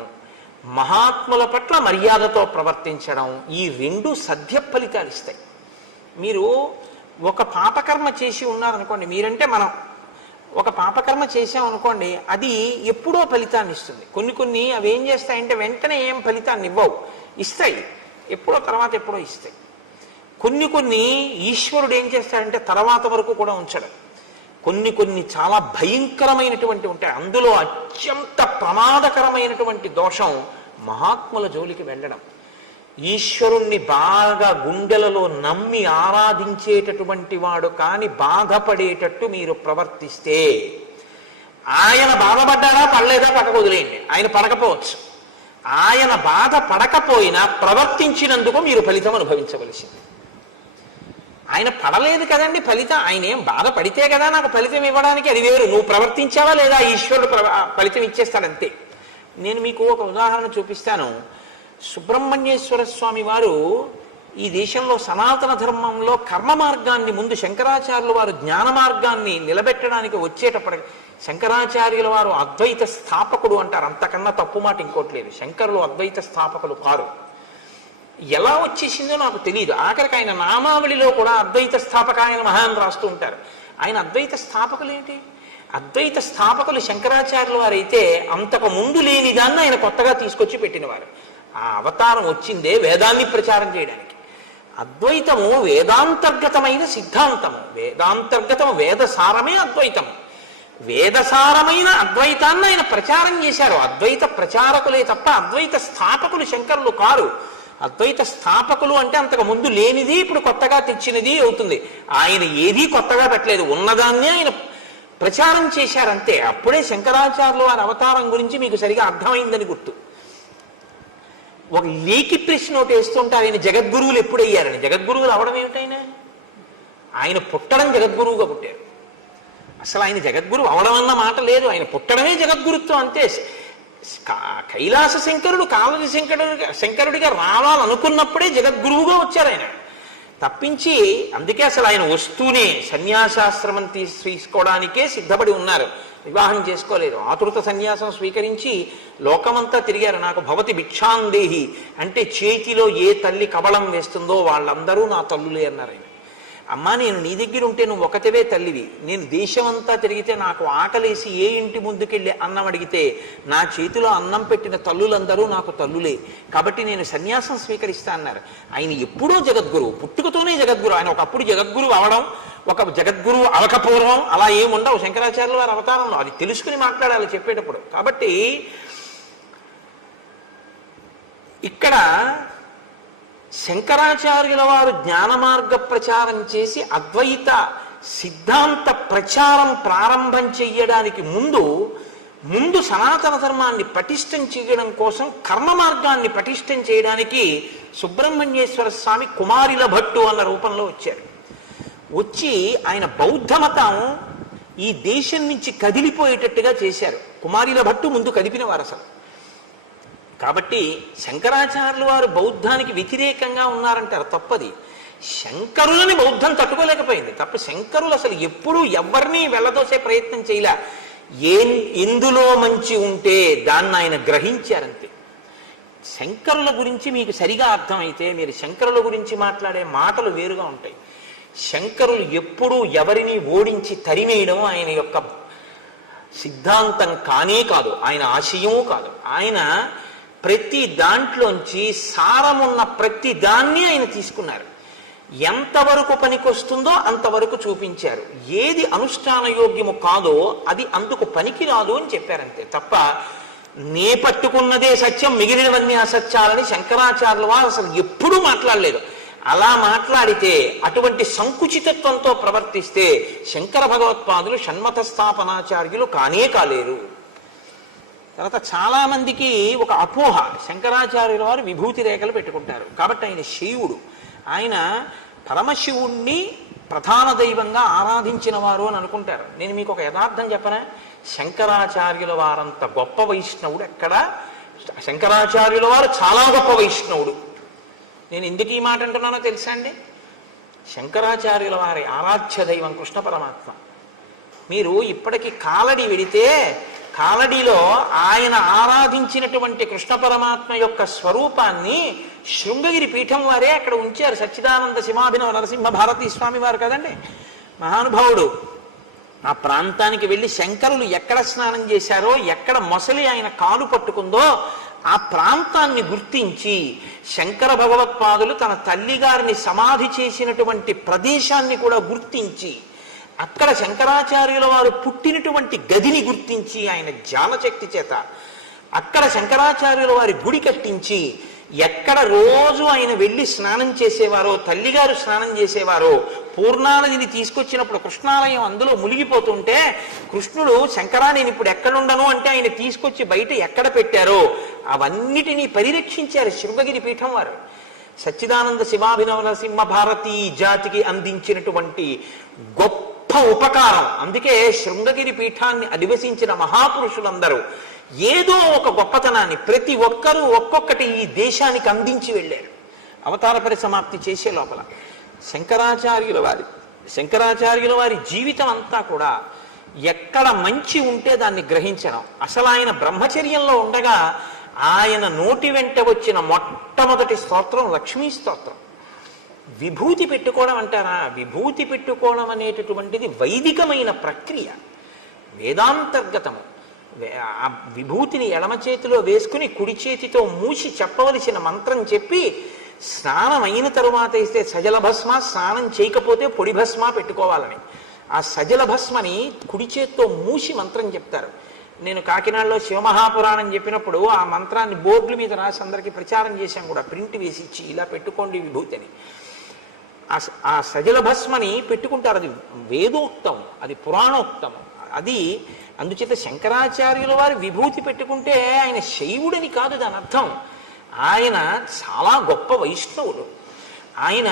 మహాత్ముల పట్ల మర్యాదతో ప్రవర్తించడం, ఈ రెండు సద్య ఫలితాలు ఇస్తాయి. మీరు ఒక పాపకర్మ చేసి ఉన్నారనుకోండి, మీరంటే మనం ఒక పాపకర్మ చేసామనుకోండి, అది ఎప్పుడో ఫలితాన్ని ఇస్తుంది. కొన్ని అవి ఏం చేస్తాయంటే వెంటనే ఏం ఫలితాన్ని ఇవ్వవు, ఇస్తాయి ఎప్పుడో, తర్వాత ఎప్పుడో ఇస్తాయి. కొన్ని ఈశ్వరుడు ఏం చేస్తాడంటే తర్వాత వరకు కూడా ఉంచడం. కొన్ని చాలా భయంకరమైనటువంటి ఉంటాయి. అందులో అత్యంత ప్రమాదకరమైనటువంటి దోషం మహాత్ముల జోలికి వెళ్ళడం. ఈశ్వరుణ్ణి బాగా గుండెలలో నమ్మి ఆరాధించేటటువంటి వాడు కాని బాధపడేటట్టు మీరు ప్రవర్తిస్తే, ఆయన బాధపడ్డాడా పడలేదా పక్కకు వదిలేయండి, ఆయన పడకపోవచ్చు. ఆయన బాధ పడకపోయినా ప్రవర్తించినందుకు మీరు ఫలితం అనుభవించవలసింది. ఆయన పడలేదు కదండి ఫలితం, ఆయన ఏం బాధపడితే కదా నాకు ఫలితం ఇవ్వడానికి, అది వేరు. నువ్వు ప్రవర్తించావా లేదా, ఈశ్వరుడు ఫలితం ఇచ్చేస్తాడంతే. నేను మీకు ఒక ఉదాహరణ చూపిస్తాను. సుబ్రహ్మణ్యేశ్వర స్వామి వారు ఈ దేశంలో సనాతన ధర్మంలో కర్మ మార్గాన్ని ముందు శంకరాచార్యుల వారు జ్ఞాన మార్గాన్ని నిలబెట్టడానికి వచ్చేటప్పటికి, శంకరాచార్యుల వారు అద్వైత స్థాపకుడు అంటారు, అంతకన్నా తప్పు మాట ఇంకోటి లేదు. శంకరులు అద్వైత స్థాపకులు కారు. ఎలా వచ్చేసిందో నాకు తెలియదు. ఆఖరికి ఆయన నామావళిలో కూడా అద్వైత స్థాపకాయన మహాన్ రాస్తూ ఉంటారు. ఆయన అద్వైత స్థాపకులు ఏంటి? అద్వైత స్థాపకులు శంకరాచార్యుల వారైతే అంతకు ముందు లేని దాన్ని ఆయన కొత్తగా తీసుకొచ్చి పెట్టినవారు. ఆ అవతారం వచ్చిందే వేదాన్ని ప్రచారం చేయడానికి. అద్వైతము వేదాంతర్గతమైన సిద్ధాంతము, వేదాంతర్గతము వేదసారమే అద్వైతము. వేదసారమైన అద్వైతాన్ని ఆయన ప్రచారం చేశారు. అద్వైత ప్రచారకులే తప్ప అద్వైత స్థాపకులు శంకరులు కారు. అద్వైత స్థాపకులు అంటే అంతకు ముందు లేనిది ఇప్పుడు కొత్తగా తెచ్చినది అవుతుంది. ఆయన ఏదీ కొత్తగా పెట్టలేదు, ఉన్నదాన్నే ఆయన ప్రచారం చేశారంతే. అప్పుడే శంకరాచార్యుల వారి అవతారం గురించి మీకు సరిగా అర్థమైందని గుర్తు. ఒక లేఖి ప్రశ్న ఒకటి వేస్తుంటే ఆయన జగద్గురువులు ఎప్పుడయ్యారని. జగద్గురువులు అవడం ఏమిటైనా? ఆయన పుట్టడం జగద్గురువుగా పుట్టారు. అసలు ఆయన జగద్గురువు అవడం అన్న మాట లేదు, ఆయన పుట్టడమే జగద్గురుత్వం అంతే. కైలాస శంకరుడు కాళజ శంకరుడిగా రావాలనుకున్నప్పుడే జగద్గురువుగా వచ్చారు ఆయన. తప్పించి అందుకే అసలు ఆయన వస్తూనే సన్యాసాశ్రమం తీసుకోవడానికే సిద్ధపడి ఉన్నారు, వివాహం చేసుకోలేదు. ఆతురత సన్యాసం స్వీకరించి లోకమంతా తిరిగారు. నాకు భవతి భిక్షాందేహి అంటే చేతిలో ఏ తల్లి కబళం వేస్తుందో వాళ్ళందరూ నా తల్లులే అన్నారు ఆయన. అమ్మా, నేను నీ దగ్గర ఉంటే నువ్వు ఒకటివే తల్లివి, నేను దేశమంతా తిరిగితే నాకు ఆకలేసి ఏ ఇంటి ముందుకెళ్ళి అన్నం అడిగితే నా చేతిలో అన్నం పెట్టిన తల్లులందరూ నాకు తల్లులే, కాబట్టి నేను సన్యాసం స్వీకరిస్తా అన్నారు. ఆయన ఎప్పుడో జగద్గురువు, పుట్టుకతోనే జగద్గురు. ఆయన ఒకప్పుడు జగద్గురువు అవడం, ఒక జగద్గురువు అవకపూర్వం అలా ఏముండవు శంకరాచార్యుల వారి అవతారంలో. అది తెలుసుకుని మాట్లాడాలి చెప్పేటప్పుడు. కాబట్టి ఇక్కడ శంకరాచార్యుల వారు జ్ఞాన మార్గ ప్రచారం చేసి అద్వైత సిద్ధాంత ప్రచారం ప్రారంభం చెయ్యడానికి ముందు ముందు సనాతన ధర్మాన్ని పటిష్టం చేయడం కోసం కర్మ మార్గాన్ని పటిష్టం చేయడానికి సుబ్రహ్మణ్యేశ్వర స్వామి కుమారిల భట్టు అన్న రూపంలో వచ్చారు. వచ్చి ఆయన బౌద్ధ మతం ఈ దేశం నుంచి కదిలిపోయేటట్టుగా చేశారు. కుమారిల భట్టు ముందు కదిపిన వారు అసలు. కాబట్టి శంకరాచార్యులు వారు బౌద్ధానికి వ్యతిరేకంగా ఉన్నారంటారు, తప్పది. శంకరులని బౌద్ధం తట్టుకోలేకపోయింది తప్ప. శంకరులు అసలు ఎప్పుడూ ఎవరిని వెళ్ళదోసే ప్రయత్నం చేయలే. ఎందులో మంచి ఉంటే దాన్ని ఆయన గ్రహించారంతే. శంకరుల గురించి మీకు సరిగా అర్థమైతే మీరు శంకరుల గురించి మాట్లాడే మాటలు వేరుగా ఉంటాయి. శంకరులు ఎప్పుడూ ఎవరిని ఓడించి తరిమేయడం ఆయన యొక్క సిద్ధాంతం కానే కాదు, ఆయన ఆశయము కాదు. ఆయన ప్రతి దాంట్లోంచి సారమున్న ప్రతి దాన్ని ఆయన తీసుకున్నారు. ఎంతవరకు పనికొస్తుందో అంతవరకు చూపించారు. ఏది అనుష్ఠాన యోగ్యము కాదో అది అందుకు పనికి రాదు అని చెప్పారంతే తప్ప నే పట్టుకున్నదే సత్యం మిగిలినవన్నీ అసత్యాలని శంకరాచార్యుల వారు అసలు ఎప్పుడూ మాట్లాడలేదు. అలా మాట్లాడితే, అటువంటి సంకుచితత్వంతో ప్రవర్తిస్తే శంకర భగవత్పాదులు షణ్మత స్థాపనాచార్యులు కానే కాలేరు. తర్వాత చాలా మందికి ఒక అపోహ, శంకరాచార్యుల వారు విభూతి రేఖలు పెట్టుకుంటారు కాబట్టి ఆయన శివుడు, ఆయన పరమశివుణ్ణి ప్రధాన దైవంగా ఆరాధించిన వారు అని అనుకుంటారు. నేను మీకు ఒక యథార్థం చెప్పనా? శంకరాచార్యుల వారంత గొప్ప వైష్ణవుడు ఎక్కడ? శంకరాచార్యుల వారు చాలా గొప్ప వైష్ణవుడు. నేను ఎందుకు ఈ మాట అంటున్నానో తెలుసా అండి? శంకరాచార్యుల వారి ఆరాధ్య దైవం కృష్ణ పరమాత్మ. మీరు ఇప్పటికీ కాలడి వెడితే కాలడిలో ఆయన ఆరాధించినటువంటి కృష్ణ పరమాత్మ యొక్క స్వరూపాన్ని శృంగగిరి పీఠం వారే అక్కడ ఉంచారు. సచ్చిదానంద శివాభినవ నరసింహ భారతీ స్వామి వారు కదండి, మహానుభావుడు. ఆ ప్రాంతానికి వెళ్ళి శంకరులు ఎక్కడ స్నానం చేశారో, ఎక్కడ మొసలి ఆయన కాలు పట్టుకుందో ఆ ప్రాంతాన్ని గుర్తించి శంకర భగవత్పాదులు తన తల్లిగారిని సమాధి చేసినటువంటి ప్రదేశాన్ని కూడా గుర్తించి, అక్కడ శంకరాచార్యుల వారు పుట్టినటువంటి గదిని గుర్తించి ఆయన జ్ఞానశక్తి చేత అక్కడ శంకరాచార్యుల వారి గుడి కట్టించి, ఎక్కడ రోజు ఆయన వెళ్ళి స్నానం చేసేవారో, తల్లిగారు స్నానం చేసేవారో, పూర్ణానదిని తీసుకొచ్చినప్పుడు కృష్ణాలయం అందులో మునిగిపోతుంటే కృష్ణుడు శంకరా నేను ఇప్పుడు ఎక్కడుండను అంటే ఆయన తీసుకొచ్చి బయట ఎక్కడ పెట్టారో అవన్నిటినీ పరిరక్షించారు శృంగగిరి పీఠం వారు. సచ్చిదానంద శివాభినవ నరసింహ భారతీ జాతికి అందించినటువంటి గొప్ప ఉపకారం. అందుకే శృంగగిరి పీఠాన్ని అధివసించిన మహాపురుషులందరూ ఏదో ఒక గొప్పతనాన్ని ప్రతి ఒక్కరూ ఒక్కొక్కటి ఈ దేశానికి అందించి వెళ్ళారు. అవతార పరిసమాప్తి చేసే లోపల శంకరాచార్యుల వారి జీవితం అంతా కూడా ఎక్కడ మంచి ఉంటే దాన్ని గ్రహించడం. అసలు ఆయన బ్రహ్మచర్యంలో ఉండగా ఆయన నోటి వెంట వచ్చిన మొట్టమొదటి స్తోత్రం లక్ష్మీ స్తోత్రం. విభూతి పెట్టుకోవడం అంటారా? విభూతి పెట్టుకోవడం అనేటటువంటిది వైదికమైన ప్రక్రియ, వేదాంతర్గతము. ఆ విభూతిని ఎడమ చేతిలో వేసుకుని కుడి చేతితో మూసి చెప్పవలసిన మంత్రం చెప్పి స్నానం అయిన తరువాత ఇస్తే సజల భస్మ, స్నానం చేయకపోతే పొడి భస్మ పెట్టుకోవాలని. ఆ సజల భస్మని కుడి చేతితో మూసి మంత్రం చెప్తారు. నేను కాకినాడలో శివమహాపురాణం చెప్పినప్పుడు ఆ మంత్రాన్ని బోర్డుల మీద రాసి అందరికీ ప్రచారం చేశాం కూడా, ప్రింట్ వేసి ఇచ్చి ఇలా పెట్టుకోండి విభూతిని. ఆ సజల భస్మని పెట్టుకుంటారు. అది వేదోక్తం, అది పురాణోక్తం. అది అందుచేత శంకరాచార్యుల వారు విభూతి పెట్టుకుంటే ఆయన శైవుడని కాదు దాని అర్థం. ఆయన చాలా గొప్ప వైష్ణవుడు. ఆయన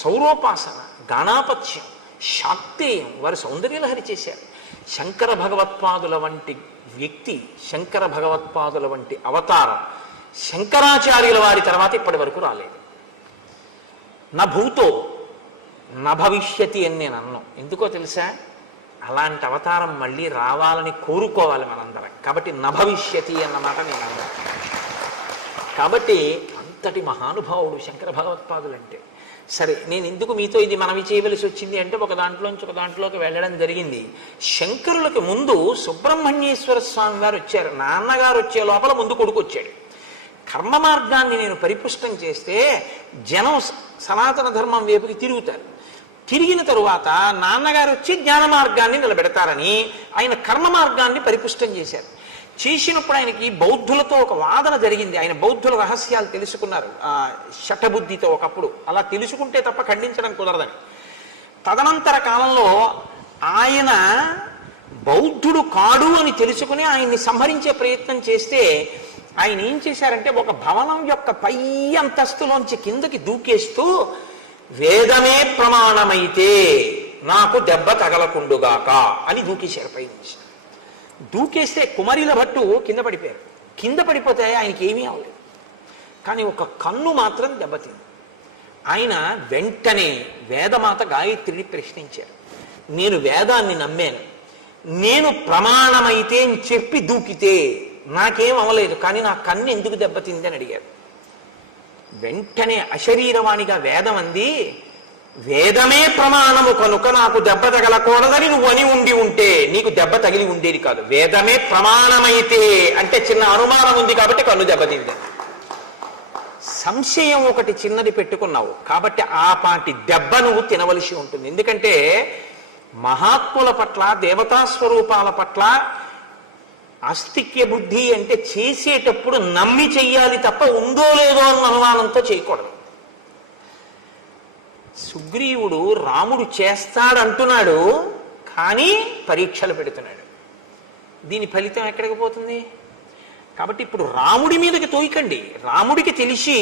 సౌరోపాసన, గాణాపత్యం, శాక్తేయం వారు సౌందర్యలహరి చేశారు. శంకర భగవత్పాదుల వంటి వ్యక్తి, శంకర భగవత్పాదుల వంటి అవతారం శంకరాచార్యుల వారి తర్వాత ఇప్పటి వరకు రాలేదు. నా భూతో నా భవిష్యతి అని నేను అన్నాను. ఎందుకో తెలుసా? అలాంటి అవతారం మళ్ళీ రావాలని కోరుకోవాలి మనందరం. కాబట్టి నా భవిష్యతి అన్నమాట నేను అన్నాను. కాబట్టి అంతటి మహానుభావుడు శంకర భగవత్పాదులు అంటే. సరే, నేను ఎందుకు మీతో ఇది మనవి చేయవలసి వచ్చింది అంటే ఒక దాంట్లోంచి ఒక దాంట్లోకి వెళ్ళడం జరిగింది. శంకరులకు ముందు సుబ్రహ్మణ్యేశ్వర స్వామి వారు వచ్చారు. నాన్నగారు వచ్చే లోపల ముందు కొడుకు వచ్చాడు. కర్మ మార్గాన్ని నేను పరిపుష్టం చేస్తే జనం సనాతన ధర్మం వైపుకి తిరుగుతారు. తిరిగిన తరువాత నాన్నగారు వచ్చి జ్ఞాన మార్గాన్ని నిలబెడతారని ఆయన కర్మ మార్గాన్ని పరిపుష్టం చేశారు. చేసినప్పుడు ఆయనకి బౌద్ధులతో ఒక వాదన జరిగింది. ఆయన బౌద్ధుల రహస్యాలు తెలుసుకున్నారు శఠబుద్ధితో ఒకప్పుడు. అలా తెలుసుకుంటే తప్ప ఖండించడం కుదరదని. తదనంతర కాలంలో ఆయన బౌద్ధుడు కాడు అని తెలుసుకుని ఆయన్ని సంహరించే ప్రయత్నం చేస్తే ఆయన ఏం చేశారంటే ఒక భవనం యొక్క పై అంతస్తులోంచి కిందకి దూకేస్తూ వేదమే ప్రమాణమైతే నాకు దెబ్బ తగలకుండుగాక అని దూకేశారు పైనుంచి. దూకేస్తే కుమరిల భట్టు కింద పడిపోయారు. కింద పడిపోతే ఆయనకి ఏమీ అవ్వలేదు, కానీ ఒక కన్ను మాత్రం దెబ్బతింది. ఆయన వెంటనే వేదమాత గాయత్రిని ప్రశ్నించారు. నేను వేదాన్ని నమ్మాను, నేను ప్రమాణమైతే అని చెప్పి దూకితే నాకేం అవ్వలేదు, కానీ నా కన్ను ఎందుకు దెబ్బతింది అని అడిగారు. వెంటనే అశరీరవాణిగా వేదం అంది, వేదమే ప్రమాణము కనుక నాకు దెబ్బ తగలకూడదని నువ్వు అని ఉండి ఉంటే నీకు దెబ్బ తగిలి ఉండేది కాదు. వేదమే ప్రమాణమైతే అంటే చిన్న అనుమానం ఉంది కాబట్టి కన్ను దెబ్బతింది. సంశయం ఒకటి చిన్నది పెట్టుకున్నావు కాబట్టి ఆ పాటి దెబ్బ నువ్వు తినవలసి ఉంటుంది. ఎందుకంటే మహాత్ముల పట్ల, దేవతా స్వరూపాల పట్ల ఆస్తిక్య బుద్ధి అంటే చేసేటప్పుడు నమ్మి చెయ్యాలి తప్ప ఉందో లేదో అన్న అనుమానంతో చేయకూడదు. సుగ్రీవుడు రాముడు చేస్తాడంటున్నాడు, కానీ పరీక్షలు పెడుతున్నాడు. దీని ఫలితం ఎక్కడికి పోతుంది? కాబట్టి ఇప్పుడు రాముడి మీదకి తోయకండి. రాముడికి తెలిసి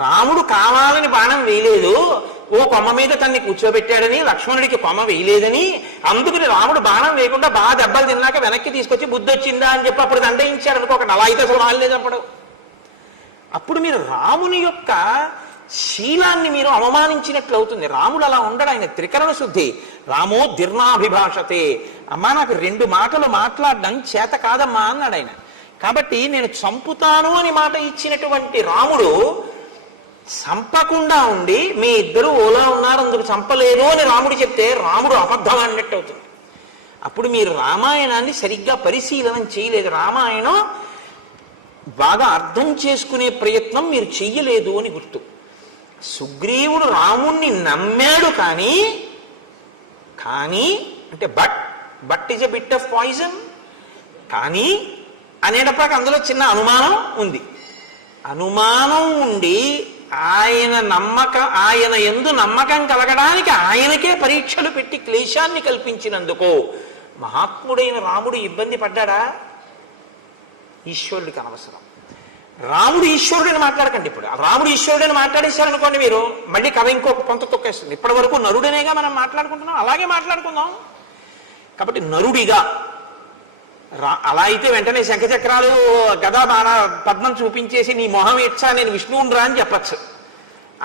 రాముడు కావాలని బాణం వేయలేదు, ఓ కొమ్మ మీద తన్ని కూర్చోబెట్టాడని, లక్ష్మణుడికి కొమ్మ వేయలేదని, అందుకని రాముడు బాణం వేయకుండా బాగా దెబ్బలు తిన్నాక వెనక్కి తీసుకొచ్చి బుద్ధి వచ్చిందా అని చెప్పి అప్పుడు దండయించాడు అనుకో. ఒక 45 అసలు రాలేదు అప్పుడు. అప్పుడు మీరు రాముని యొక్క శీలాన్ని మీరు అవమానించినట్లు అవుతుంది. రాముడు అలా ఉండడు, ఆయన త్రికరణ శుద్ధి. రామో దీర్ణాభిభాషతే, అమ్మా నాకు 2 మాటలు మాట్లాడడం చేత కాదమ్మా అన్నాడు ఆయన. కాబట్టి నేను చంపుతాను అని మాట ఇచ్చినటువంటి రాముడు చంపకుండా ఉండి మీ ఇద్దరు ఓలా ఉన్నారు అందుకు చంపలేదు అని రాముడు చెప్తే రాముడు అబద్ధం అన్నట్టు అవుతుంది. అప్పుడు మీరు రామాయణాన్ని సరిగ్గా పరిశీలన చేయలేదు, రామాయణం బాగా అర్థం చేసుకునే ప్రయత్నం మీరు చెయ్యలేదు అని గుర్తు. సుగ్రీవుడు రాముణ్ణి నమ్మాడు, కానీ అంటే but is a bit of poison, కానీ అనేటప్పటికి అందులో చిన్న అనుమానం ఉంది. అనుమానం ఉండి ఆయన యందు నమ్మకం కలగడానికి ఆయనకే పరీక్షలు పెట్టి క్లేశాన్ని కల్పించినందుకు మహాత్ముడైన రాముడు ఇబ్బంది పడ్డాడా? ఈశ్వరుడికి అనవసరం. రాముడు ఈశ్వరుడని మాట్లాడకండి. ఇప్పుడు రాముడు ఈశ్వరుడని మాట్లాడేశారనుకోండి, మీరు మళ్ళీ కథ ఇంకొక పొంత తొక్కేస్తుంది. ఇప్పటి వరకు నరుడనేగా మనం మాట్లాడుకుంటున్నాం, అలాగే మాట్లాడుకుందాం. కాబట్టి నరుడిగా అలా అయితే వెంటనే శంఖచక్రాలు గదా బాణ పద్మం చూపించేసి నీ మొహం ఇచ్చా నేను విష్ణువుని రా అని చెప్పచ్చు.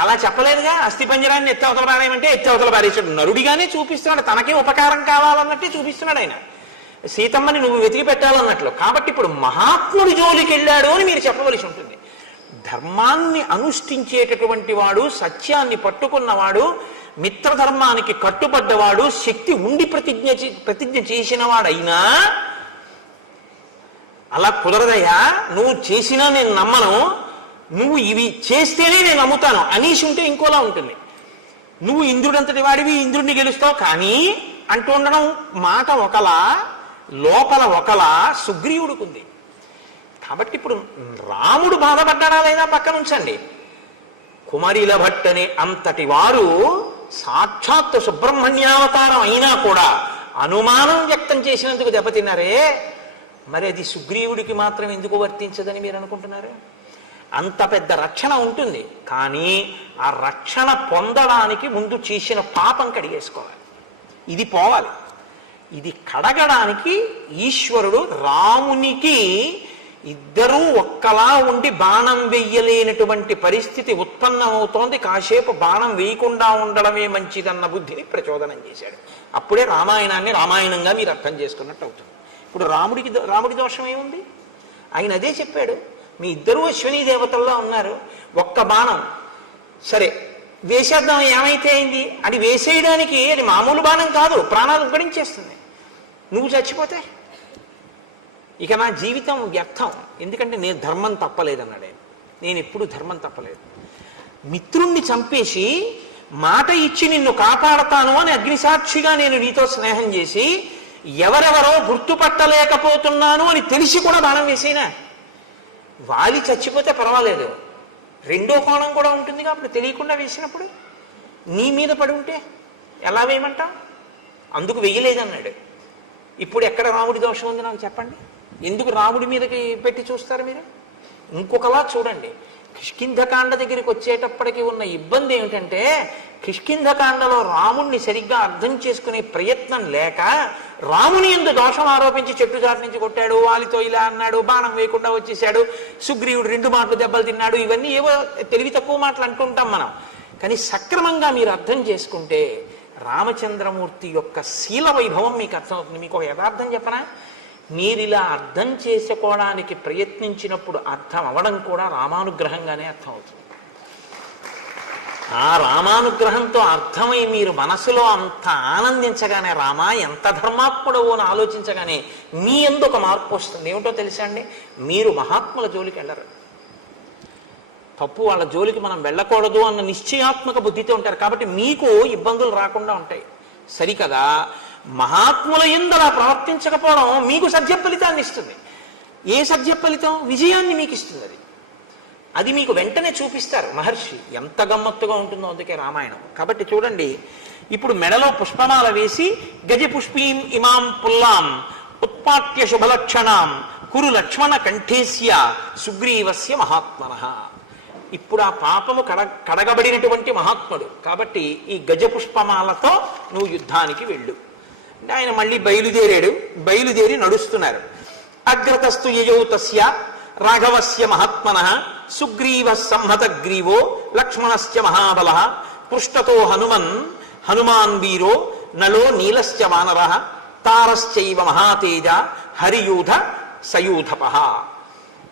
అలా చెప్పలేదుగా. అస్థిపంజరాన్ని ఎత్తవతల పారేయమంటే ఎత్తవతల పారేసాడు. నరుడిగానే చూపిస్తున్నాడు, తనకే ఉపకారం కావాలన్నట్టే చూపిస్తున్నాడు ఆయన. సీతమ్మని నువ్వు వెతికి పెట్టాలన్నట్లు. కాబట్టి ఇప్పుడు మహాత్ముడి జోలికి వెళ్ళాడు అని మీరు చెప్పవలసి ఉంటుంది. ధర్మాన్ని అనుష్ఠించేటటువంటి వాడు, సత్యాన్ని పట్టుకున్నవాడు, మిత్రధర్మానికి కట్టుబడ్డవాడు, శక్తి ఉండి ప్రతిజ్ఞ చేసిన వాడైనా అలా కుదరదయ్యా, నువ్వు చేసినా నేను నమ్మను, నువ్వు ఇవి చేస్తేనే నేను నమ్ముతాను అనేసి ఉంటే ఇంకోలా ఉంటుంది. నువ్వు ఇంద్రుడంతటి వాడివి, ఇంద్రుడిని గెలుస్తావు కానీ అంటూ ఉండడం మాట ఒకలా, లోపల ఒకలా సుగ్రీవుడికి ఉంది. కాబట్టి ఇప్పుడు రాముడు బాధపడ్డాడా లేదా పక్కన ఉంచండి. కుమరిల భట్టనే అంతటి వారు సాక్షాత్ సుబ్రహ్మణ్యావతారం అయినా కూడా అనుమానం వ్యక్తం చేసినందుకు దెబ్బతిన్నారే, మరి అది సుగ్రీవుడికి మాత్రం ఎందుకు వర్తించదని మీరు అనుకుంటున్నారు? అంత పెద్ద రక్షణ ఉంటుంది, కానీ ఆ రక్షణ పొందడానికి ముందు చేసిన పాపం కడిగేసుకోవాలి. ఇది పోవాలి. ఇది కడగడానికి ఈశ్వరుడు రామునికి ఇద్దరూ ఒక్కలా ఉండి బాణం వెయ్యలేనటువంటి పరిస్థితి ఉత్పన్నమవుతోంది. కాసేపు బాణం వేయకుండా ఉండడమే మంచిదన్న బుద్ధిని ప్రచోదనం చేశాడు. అప్పుడే రామాయణాన్ని రామాయణంగా మీరు అర్థం చేసుకున్నట్టు అవుతుంది. ఇప్పుడు రాముడి దోషం ఏముంది? ఆయన అదే చెప్పాడు, మీ ఇద్దరూ అశ్విని దేవతల్లో ఉన్నారు, ఒక్క బాణం సరే వేసేద్దాం ఏమైతే అయింది అని వేసేయడానికి అది మామూలు బాణం కాదు, ప్రాణాలు ఉగ్గడించేస్తుంది. నువ్వు చచ్చిపోతే ఇక నా జీవితం వ్యర్థం. ఎందుకంటే నేను ధర్మం తప్పలేదన్నాడే. నేను ఎప్పుడు ధర్మం తప్పలేదు. మిత్రుణ్ణి చంపేసి మాట ఇచ్చి నిన్ను కాపాడతాను అని అగ్నిసాక్షిగా నేను నీతో స్నేహం చేసి ఎవరెవరో గుర్తుపట్టలేకపోతున్నాను అని తెలిసి కూడా బాణం వేసేనా? వాలి చచ్చిపోతే పర్వాలేదు, రెండో కోణం కూడా ఉంటుంది కాబట్టి తెలియకుండా వేసినప్పుడు నీ మీద పడి ఉంటే ఎలా వేయమంటావు? అందుకు వెయ్యలేదన్నాడు. ఇప్పుడు ఎక్కడ రాముడి దోషం ఉంది నాకు చెప్పండి. ఎందుకు రాముడి మీదకి పెట్టి చూస్తారు మీరు? ఇంకొకలా చూడండి. కిష్కింధకాండ దగ్గరికి వచ్చేటప్పటికి ఉన్న ఇబ్బంది ఏమిటంటే, కిష్కింధకాండలో రాముణ్ణి సరిగ్గా అర్థం చేసుకునే ప్రయత్నం లేక రాముని యందు దోషం ఆరోపించి చెట్టు చాటు నుంచి కొట్టాడు, వాలితో ఇలా అన్నాడు, బాణం వేయకుండా వచ్చేసాడు, సుగ్రీవుడు 2 మాటలు దెబ్బలు తిన్నాడు, ఇవన్నీ ఏవో తెలివి తక్కువ మాటలు అంటుంటాం మనం. కానీ సక్రమంగా మీరు అర్థం చేసుకుంటే రామచంద్రమూర్తి యొక్క శీల వైభవం మీకు అర్థమవుతుంది. మీకు ఒక యథార్థం చెప్పనా? మీరు ఇలా అర్థం చేసుకోవడానికి ప్రయత్నించినప్పుడు అర్థం అవడం కూడా రామానుగ్రహంగానే అర్థమవుతుంది. ఆ రామానుగ్రహంతో అర్థమై మీరు మనసులో అంత ఆనందించగానే, రామా ఎంత ధర్మాత్ముడవో అని ఆలోచించగానే మీ యందు ఒక మార్పు వస్తుంది. ఏమిటో తెలుసా అండి? మీరు మహాత్ముల జోలికి వెళ్ళరు. తప్పు వాళ్ళ జోలికి మనం వెళ్ళకూడదు అన్న నిశ్చయాత్మక బుద్ధితో ఉంటారు కాబట్టి మీకు ఇబ్బందులు రాకుండా ఉంటాయి. సరికదా మహాత్ముల యందు అలా ప్రవర్తించకపోవడం మీకు సత్య ఫలితాన్ని ఇస్తుంది. ఏ సత్య ఫలితం? విజయాన్ని మీకు ఇస్తుంది. అది మీకు వెంటనే చూపిస్తారు మహర్షి. ఎంత గమ్మత్తుగా ఉంటుందో అందుకే రామాయణం. కాబట్టి చూడండి, ఇప్పుడు మెడలో పుష్పమాల వేసి గజపుష్పీం ఇమాం పుల్లాం ఉత్పాట్య శుభలక్షణాం కురు లక్ష్మణ కంఠేస్య సుగ్రీవస్య మహాత్మనః. ఇప్పుడు ఆ పాపము కడగబడినటువంటి మహాత్ముడు కాబట్టి ఈ గజపుష్పమాలతో నువ్వు యుద్ధానికి వెళ్ళు. ఆయన మళ్ళీ బయలుదేరి నడుస్తున్నారు. అగ్రతస్తు యయౌ తస్య రాఘవస్య మహాత్మనః సుగ్రీవ సంహత గ్రీవో లక్ష్మణస్య మహాబలః పృష్ఠతో హనుమాన్ వీరో నలో నీలశ్చ వానరః తారశ్చైవ మహాతేజ హరియూధ సయూధపః.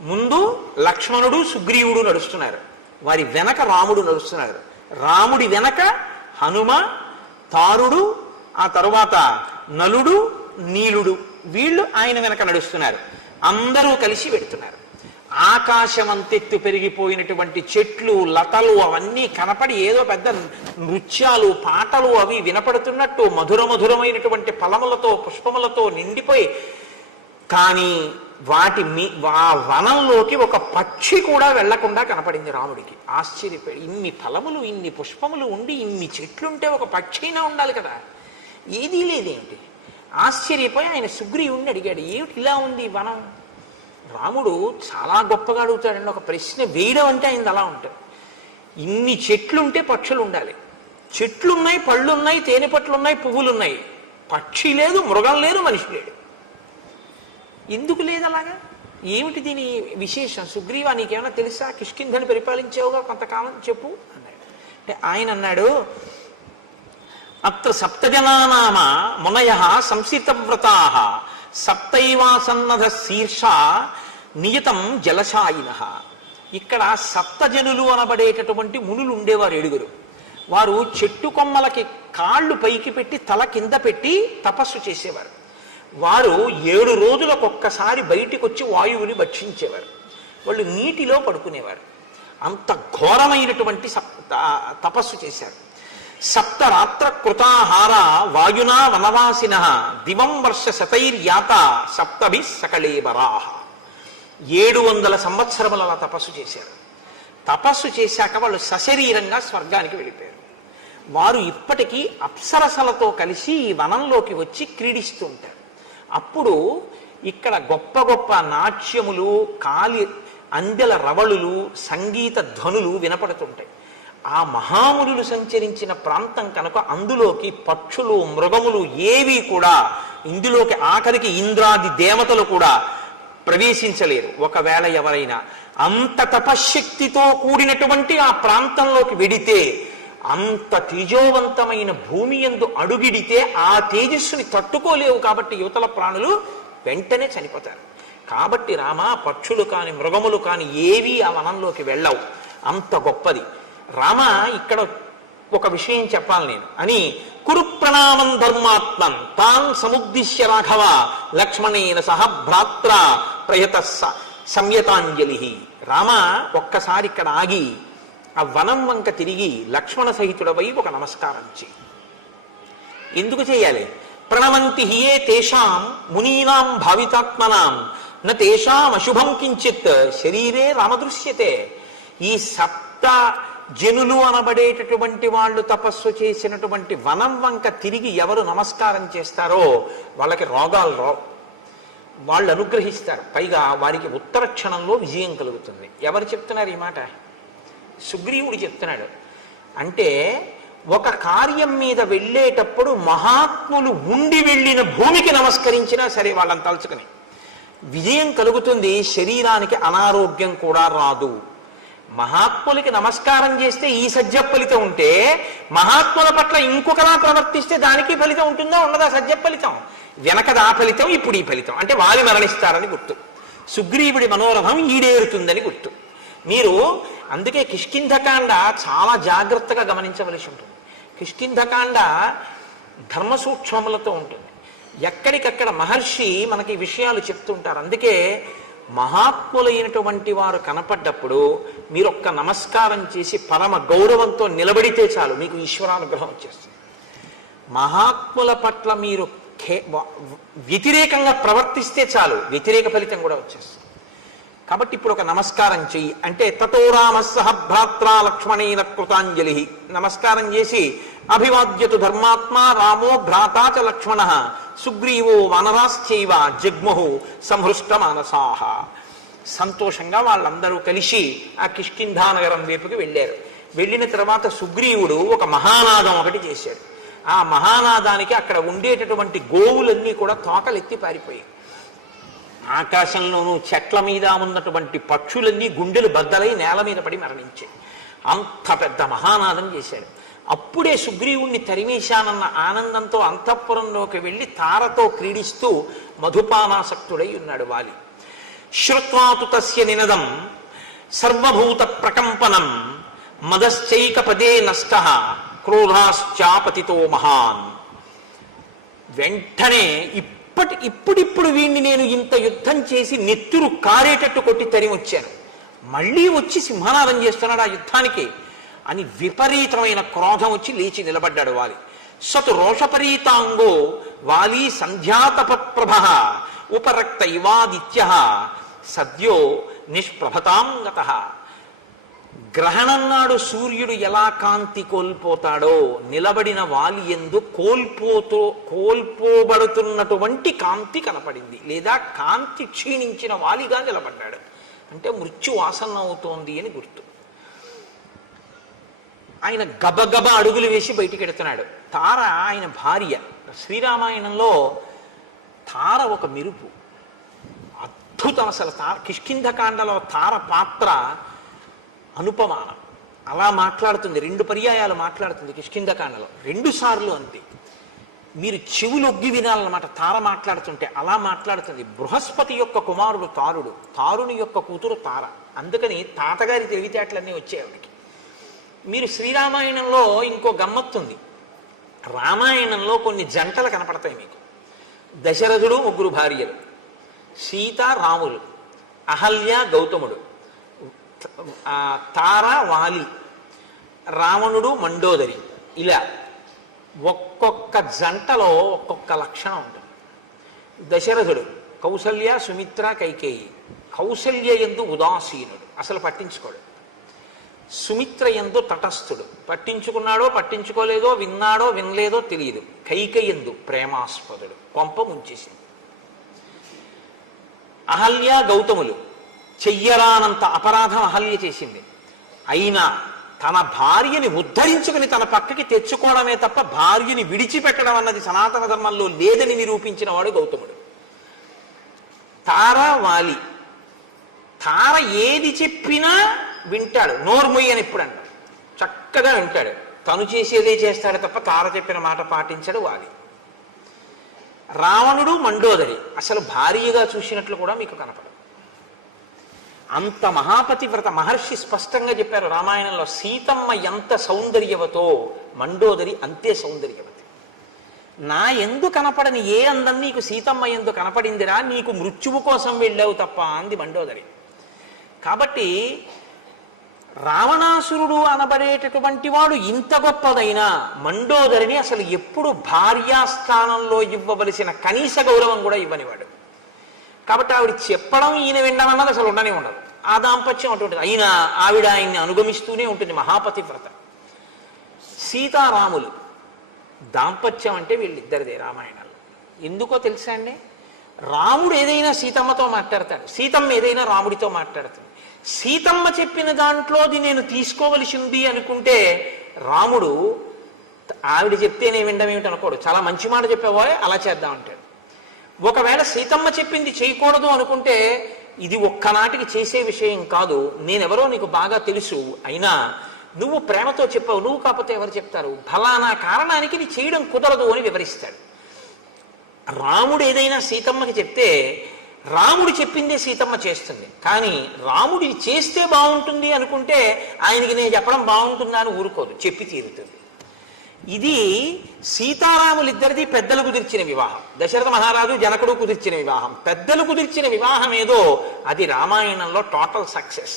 ముందు లక్ష్మణుడు సుగ్రీవుడు నడుస్తున్నారు, వారి వెనక రాముడు నడుస్తున్నారు. రాముడి వెనక హనుమ, తారుడు, ఆ తరువాత నలుడు, నీలుడు, వీళ్ళు ఆయన వెనక నడుస్తున్నారు. అందరూ కలిసి వెడుతున్నారు. ఆకాశం అంతెత్తు పెరిగిపోయినటువంటి చెట్లు, లతలు అవన్నీ కనపడి ఏదో పెద్ద నృత్యాలు, పాటలు అవి వినపడుతున్నట్టు మధురమైనటువంటి ఫలములతో, పుష్పములతో నిండిపోయి, కానీ ఆ వనంలోకి ఒక పక్షి కూడా వెళ్లకుండా కనపడింది రాముడికి. ఆశ్చర్యపోయి, ఇన్ని ఫలములు, ఇన్ని పుష్పములు ఉండి, ఇన్ని చెట్లుంటే ఒక పక్షి అయినా ఉండాలి కదా, ఏదీ లేదేంటి? ఆశ్చర్యపోయి ఆయన సుగ్రీవుణ్ణి అడిగాడు, ఏమిటి ఇలా ఉంది వనం? రాముడు చాలా గొప్పగా అడుగుతాడండి. ఒక ప్రశ్న వేయడం అంటే ఆయన అలా ఉంటుంది. ఇన్ని చెట్లుంటే పక్షులు ఉండాలి, చెట్లున్నాయి, పళ్ళున్నాయి, తేనె పట్లున్నాయి, పువ్వులున్నాయి, పక్షి లేదు, మృగం లేదు, మనిషి లేడు. ఎందుకు లేదు అలాగా? ఏమిటి దీని విశేషం? సుగ్రీవా, నీకేమైనా తెలుసా? కిష్కింధని పరిపాలించావుగా కొంతకాలం, చెప్పు అన్నాడు. అంటే ఆయన అన్నాడు, అత్ర సప్తజనానామ మునయః సంసితవ్రతాః సప్తైవాసన్నధ శీర్ష నియతం జలశాయినః. ఇక్కడ సప్తజనులు అనబడేటటువంటి మునులు ఉండేవారు 7. వారు చెట్టు కొమ్మలకి కాళ్ళు పైకి పెట్టి తల కింద పెట్టి తపస్సు చేసేవారు. వారు 7 రోజులకొక్కసారి బయటికి వచ్చి వాయువుని భక్షించేవారు. వాళ్ళు నీటిలో పడుకునేవారు. అంత ఘోరమైనటువంటి తపస్సు చేశారు. సప్తరాత్ర కృతాహార వాయునా వనవాసిన దివం వర్ష శతైర్యాత సప్తభి సకళేవరాహ. 700 సంవత్సరములు అలా తపస్సు చేశారు. తపస్సు చేశాక వాళ్ళు సశరీరంగా స్వర్గానికి వెళ్ళిపోయారు. వారు ఇప్పటికీ అప్సరసలతో కలిసి ఈ వనంలోకి వచ్చి క్రీడిస్తూ ఉంటారు. అప్పుడు ఇక్కడ గొప్ప గొప్ప నాట్యములు, అందెల రవళులు, సంగీత ధ్వనులు వినపడుతుంటాయి. ఆ మహామునులు సంచరించిన ప్రాంతం కనుక అందులోకి పక్షులు, మృగములు ఏవి కూడా, ఇందులోకి ఆఖరికి ఇంద్రాది దేవతలు కూడా ప్రవేశించలేరు. ఒకవేళ ఎవరైనా అంత తపశ్శక్తితో కూడినటువంటి ఆ ప్రాంతంలోకి వెడితే, అంత తేజోవంతమైన భూమి యందు అడుగిడితే ఆ తేజస్సుని తట్టుకోలేవు. కాబట్టి యువతల ప్రాణులు వెంటనే చనిపోతారు. కాబట్టి రామ, పక్షులు కాని, మృగములు కాని ఏవి ఆ వనంలోకి వెళ్ళవు. అంత గొప్పది. రామ, ఇక్కడ ఒక విషయం చెప్పాలి నేను అని కురు ప్రణామం ధర్మాత్మన్ తాన్ సముద్దిశ్య రాఘవ లక్ష్మణేన సహ భ్రాత్ర ప్రయత సంయతాంజలి. రామ, ఒక్కసారి ఇక్కడ ఆగి ఆ వనం వంక తిరిగి లక్ష్మణ సహితుడవై ఒక నమస్కారం చేయి. ఎందుకు చేయాలి? ప్రణవంతి హియే తేషాం మునీనాం భావితాత్మనాం న తేషాం అశుభం కించిత్ శరీరే రామదృశ్యతే. ఈ సప్త జనులు అనబడేటటువంటి వాళ్ళు తపస్సు చేసినటువంటి వనం వంక తిరిగి ఎవరు నమస్కారం చేస్తారో వాళ్ళకి రోగాలు రావు, వాళ్ళు అనుగ్రహిస్తారు. పైగా వారికి ఉత్తర క్షణంలో విజయం కలుగుతుంది. ఎవరు చెప్తున్నారు ఈ మాట? సుగ్రీవుడు చెప్తున్నాడు. అంటే ఒక కార్యం మీద వెళ్ళేటప్పుడు మహాత్ములు ఉండి వెళ్ళిన భూమికి నమస్కరించినా సరే వాళ్ళని తలుచుకుని విజయం కలుగుతుంది, శరీరానికి అనారోగ్యం కూడా రాదు. మహాత్ములకి నమస్కారం చేస్తే ఈ సజ్జ ఫలితం ఉంటే, మహాత్ముల పట్ల ఇంకొకలా ప్రవర్తిస్తే దానికి ఫలితం ఉంటుందా ఉండదా? సజ్జ ఫలితం వెనకది ఆ ఫలితం, ఇప్పుడు ఈ ఫలితం. అంటే వాలి మరణిస్తారని గుర్తు, సుగ్రీవుడి మనోరథం ఈడేరుతుందని గుర్తు. మీరు అందుకే కిష్కింధకాండ చాలా జాగ్రత్తగా గమనించవలసి ఉంటుంది. కిష్కింధకాండ ధర్మ సూక్ష్మములతో ఉంటుంది. ఎక్కడికక్కడ మహర్షి మనకి విషయాలు చెప్తుంటారు. అందుకే మహాత్ములైనటువంటి వారు కనపడ్డప్పుడు మీరు ఒక్క నమస్కారం చేసి పరమ గౌరవంతో నిలబడితే చాలు, మీకు ఈశ్వరానుగ్రహం వచ్చేస్తుంది. మహాత్ముల పట్ల మీరు వ్యతిరేకంగా ప్రవర్తిస్తే చాలు, వ్యతిరేక ఫలితం కూడా వచ్చేస్తుంది. కాబట్టి ఇప్పుడు ఒక నమస్కారం చెయ్యి అంటే, తతో రామ సహ భ్రాత్ర లక్ష్మణేన కృతాంజలి. నమస్కారం చేసి అభివాద్యతు ధర్మాత్మ రామో భ్రాతా చ లక్ష్మణ సుగ్రీవో వనరాశ్చైవ జగ్ముహు సంహృష్ట మానసాహ. సంతోషంగా వాళ్ళందరూ కలిసి ఆ కిష్కింధానగరం వైపుకి వెళ్ళారు. వెళ్ళిన తర్వాత సుగ్రీవుడు ఒక మహానాదం ఒకటి చేశాడు. ఆ మహానాదానికి అక్కడ ఉండేటటువంటి గోవులన్నీ కూడా తోకలెత్తి పారిపోయాయి. ఆకాశంలోనూ చెట్ల మీద ఉన్నటువంటి పక్షులన్నీ గుండెలు బద్దలై నేల మీద పడి మరణించాయి. అంత పెద్ద మహానాదం చేశాడు. అప్పుడే సుగ్రీవుణ్ణి తరిమేశానన్న ఆనందంతో అంతఃపురంలోకి వెళ్ళి తారతో క్రీడిస్తూ మధుపానాసక్తుడై ఉన్నాడు వాలి. శ్రుత్వాతు తస్య నినదం సర్వభూత ప్రకంపనం మదశ్చైక పదే నష్టః క్రోధాశ్చాపతితో మహాన్. వెంటనే ఇప్పుడిప్పుడు వీణ్ణి నేను ఇంత యుద్ధం చేసి నెత్తురు కారేటట్టు కొట్టి తరిమొచ్చాను, మళ్ళీ వచ్చి సింహనాదం చేస్తున్నాడు ఆ యుద్ధానికి అని విపరీతమైన క్రోధం వచ్చి లేచి నిలబడ్డాడు వాలి. సతు రోషపరీతాంగో వాలి సంధ్యాతపప్రభ ఉపరక్త ఇవాదిత్య సద్యో నిష్ప్రభతాంగత. గ్రహణం నాడు సూర్యుడు ఎలా కాంతి కోల్పోతాడో నిలబడిన వాలి యందు కోల్పోబడుతున్నటువంటి కాంతి కనపడింది, లేదా కాంతి క్షీణించిన వాలిగా నిలబడ్డాడు. అంటే మృత్యు ఆసన్నం అవుతోంది అని గుర్తు. ఆయన గబగబ అడుగులు వేసి బయటికి ఎడుతున్నాడు. తార ఆయన భార్య. శ్రీరామాయణంలో తార ఒక మెరుపు, అద్భుతం. అసలు తార కిష్కింధకాండలో తార పాత్ర అనుపమానం. అలా మాట్లాడుతుంది, 2 పర్యాయాలు మాట్లాడుతుంది కిష్కింధకాండలో, 2 సార్లు అంతే. మీరు చెవులు ఒగ్గి వినాలన్నమాట తార మాట్లాడుతుంటే. అలా మాట్లాడుతుంది. బృహస్పతి యొక్క కుమారుడు తారుడు, తారుని యొక్క కూతురు తార. అందుకని తాతగారి తెలివితేటలన్నీ వచ్చాయి ఆవిడికి. మీరు శ్రీరామాయణంలో ఇంకో గమ్మత్తుంది. రామాయణంలో కొన్ని జంటలు కనపడతాయి మీకు. దశరథుడు 3 భార్యలు, సీత రాములు, అహల్య గౌతముడు, తార వాలి, రావణుడు మండోదరి. ఇలా ఒక్కొక్క జంటలో ఒక్కొక్క లక్షణం ఉంటుంది. దశరథుడు కౌసల్య సుమిత్ర కైకేయి. కౌసల్య యందు ఉదాసీనుడు, అసలు పట్టించుకోడు. సుమిత్ర యందు తటస్థుడు, పట్టించుకున్నాడో పట్టించుకోలేదో, విన్నాడో వినలేదో తెలియదు. కైకేయి యందు ప్రేమాస్పదుడు, కొంప ముంచేసింది. అహల్య గౌతములు చెయ్యరానంత అపరాధం అహల్య చేసింది. అయినా తన భార్యని ఉద్ధరించుకుని తన పక్కకి తెచ్చుకోవడమే తప్ప భార్యని విడిచిపెట్టడం అన్నది సనాతన ధర్మంలో లేదని నిరూపించిన వాడు గౌతముడు. తార వాలి. తార ఏది చెప్పినా వింటాడు, నోర్మొయ్యి అని ఎప్పుడు అంటాడు, చక్కగా వింటాడు. తను చేసేదే చేస్తాడు తప్ప తార చెప్పిన మాట పాటించడు వాలి. రావణుడు మండోదరి అసలు భార్యగా చూసినట్లు కూడా మీకు కనపడదు. అంత మహాపతివ్రత. మహర్షి స్పష్టంగా చెప్పారు రామాయణంలో, సీతమ్మ ఎంత సౌందర్యవతో మండోదరి అంతే సౌందర్యవతి. నా ఎందు కనపడని ఏ అందం నీకు సీతమ్మ ఎందు కనపడిందిరా, నీకు మృత్యువు కోసం వెళ్ళావు తప్ప అంది మండోదరి. కాబట్టి రావణాసురుడు అనబడేటటువంటి వాడు ఇంత గొప్పదైనా మండోదరిని అసలు ఎప్పుడు భార్యాస్థానంలో ఇవ్వవలసిన కనీస గౌరవం కూడా ఇవ్వనివాడు. కాబట్టి ఆవిడ చెప్పడం ఈయన వినడం అన్నది అసలు ఉండనే ఉండదు. ఆ దాంపత్యం అటువంటి. అయినా ఆవిడ ఆయన్ని అనుగమిస్తూనే ఉంటుంది, మహాపతివ్రత. సీతారాములు దాంపత్యం అంటే వీళ్ళిద్దరిదే రామాయణంలో. ఎందుకో తెలుసా అండి? రాముడు ఏదైనా సీతమ్మతో మాట్లాడతాడు, సీతమ్మ ఏదైనా రాముడితో మాట్లాడుతుంది. సీతమ్మ చెప్పిన దాంట్లోది నేను తీసుకోవలసి ఉంది అనుకుంటే రాముడు ఆవిడ చెప్తేనే వినడం ఏమిటి అనుకోడు, చాలా మంచి మాట చెప్పావో అలా చేద్దాం అంటాడు. ఒకవేళ సీతమ్మ చెప్పింది చేయకూడదు అనుకుంటే ఇది ఒక్కనాటికి చేసే విషయం కాదు, నేనెవరో నీకు బాగా తెలుసు, అయినా నువ్వు ప్రేమతో చెప్పావు, నువ్వు కాకపోతే ఎవరు చెప్తారు, ఫలానా కారణానికి ఇది చేయడం కుదరదు అని వివరిస్తాడు. రాముడు ఏదైనా సీతమ్మకి చెప్తే రాముడు చెప్పిందే సీతమ్మ చేస్తుంది. కానీ రాముడి చేస్తే బాగుంటుంది అనుకుంటే ఆయనకి నేను చెప్పడం బాగుంటుందా అని ఊరుకోదు, చెప్పి తీరుతుంది. ఇది సీతారాములిద్దరిది పెద్దలు కుదిర్చిన వివాహం. దశరథ మహారాజు జనకుడు కుదిర్చిన వివాహం. పెద్దలు కుదిర్చిన వివాహం ఏదో అది రామాయణంలో టోటల్ సక్సెస్.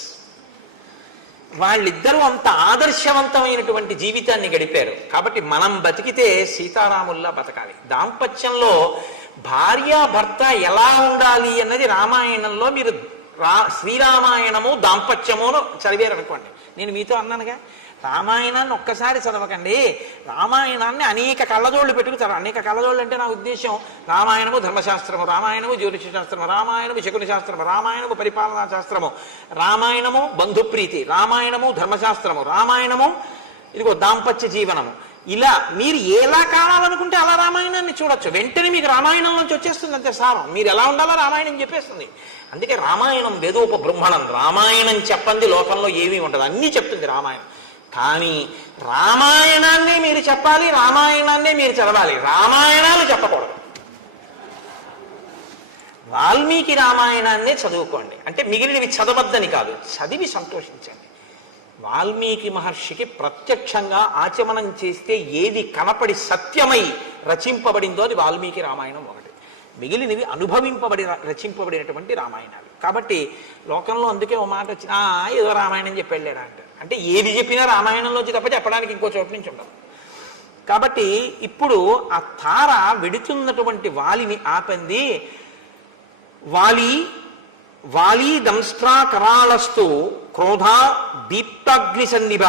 వాళ్ళిద్దరూ అంత ఆదర్శవంతమైనటువంటి జీవితాన్ని గడిపారు. కాబట్టి మనం బతికితే సీతారాముల్లా బతకాలి. దాంపత్యంలో భార్యాభర్త ఎలా ఉండాలి అన్నది రామాయణంలో మీరు శ్రీరామాయణము దాంపత్యమును చదివారనుకోండి. నేను మీతో అన్నానుగా, రామాయణాన్ని ఒక్కసారి చదవకండి, రామాయణాన్ని అనేక కళ్ళజోళ్ళు పెట్టుకుతారు. అనేక కళ్ళజోళ్ళు అంటే నా ఉద్దేశం రామాయణము ధర్మశాస్త్రము, రామాయణము జ్యోతిష శాస్త్రము, రామాయణము శకుని శాస్త్రము, రామాయణము పరిపాలనా శాస్త్రము, రామాయణము బంధుప్రీతి, రామాయణము ధర్మశాస్త్రము, రామాయణము ఇదిగో దాంపత్య జీవనము. ఇలా మీరు ఎలా కావాలనుకుంటే అలా రామాయణాన్ని చూడొచ్చు. వెంటనే మీకు రామాయణం నుంచి వచ్చేస్తుంది అంతే సారం. మీరు ఎలా ఉండాలో రామాయణం చెప్పేస్తుంది. అందుకే రామాయణం వేదోపబృంహణం. రామాయణం చెప్పండి లోకంలో ఏమీ ఉండదు, అన్నీ చెప్తుంది రామాయణం. కానీ రామాయణాన్నే మీరు చెప్పాలి, రామాయణాన్నే మీరు చదవాలి, రామాయణాలు చెప్పకూడదు. వాల్మీకి రామాయణాన్నే చదువుకోండి, అంటే మిగిలినవి చదవద్దని కాదు, చదివి సంతోషించండి. వాల్మీకి మహర్షికి ప్రత్యక్షంగా ఆచమనం చేస్తే ఏది కనపడి సత్యమై రచింపబడిందో అది వాల్మీకి రామాయణం ఒకటి. మిగిలినవి అనుభవింపబడి రచింపబడినటువంటి రామాయణాలు. కాబట్టి లోకంలో అందుకే ఓ మాట వచ్చిన ఏదో రామాయణం చెప్పి వెళ్ళాడా అంటే ఏది చెప్పినా రామాయణంలోంచి తప్ప చెప్పడానికి ఇంకో చోటు నుంచి ఉండదు. కాబట్టి ఇప్పుడు ఆ తార వెడుతున్నటువంటి వాలిని ఆపంది. వాలి దంస్ట్రా కరాళస్తు క్రోధా దీప్తాగ్ని సన్నిభ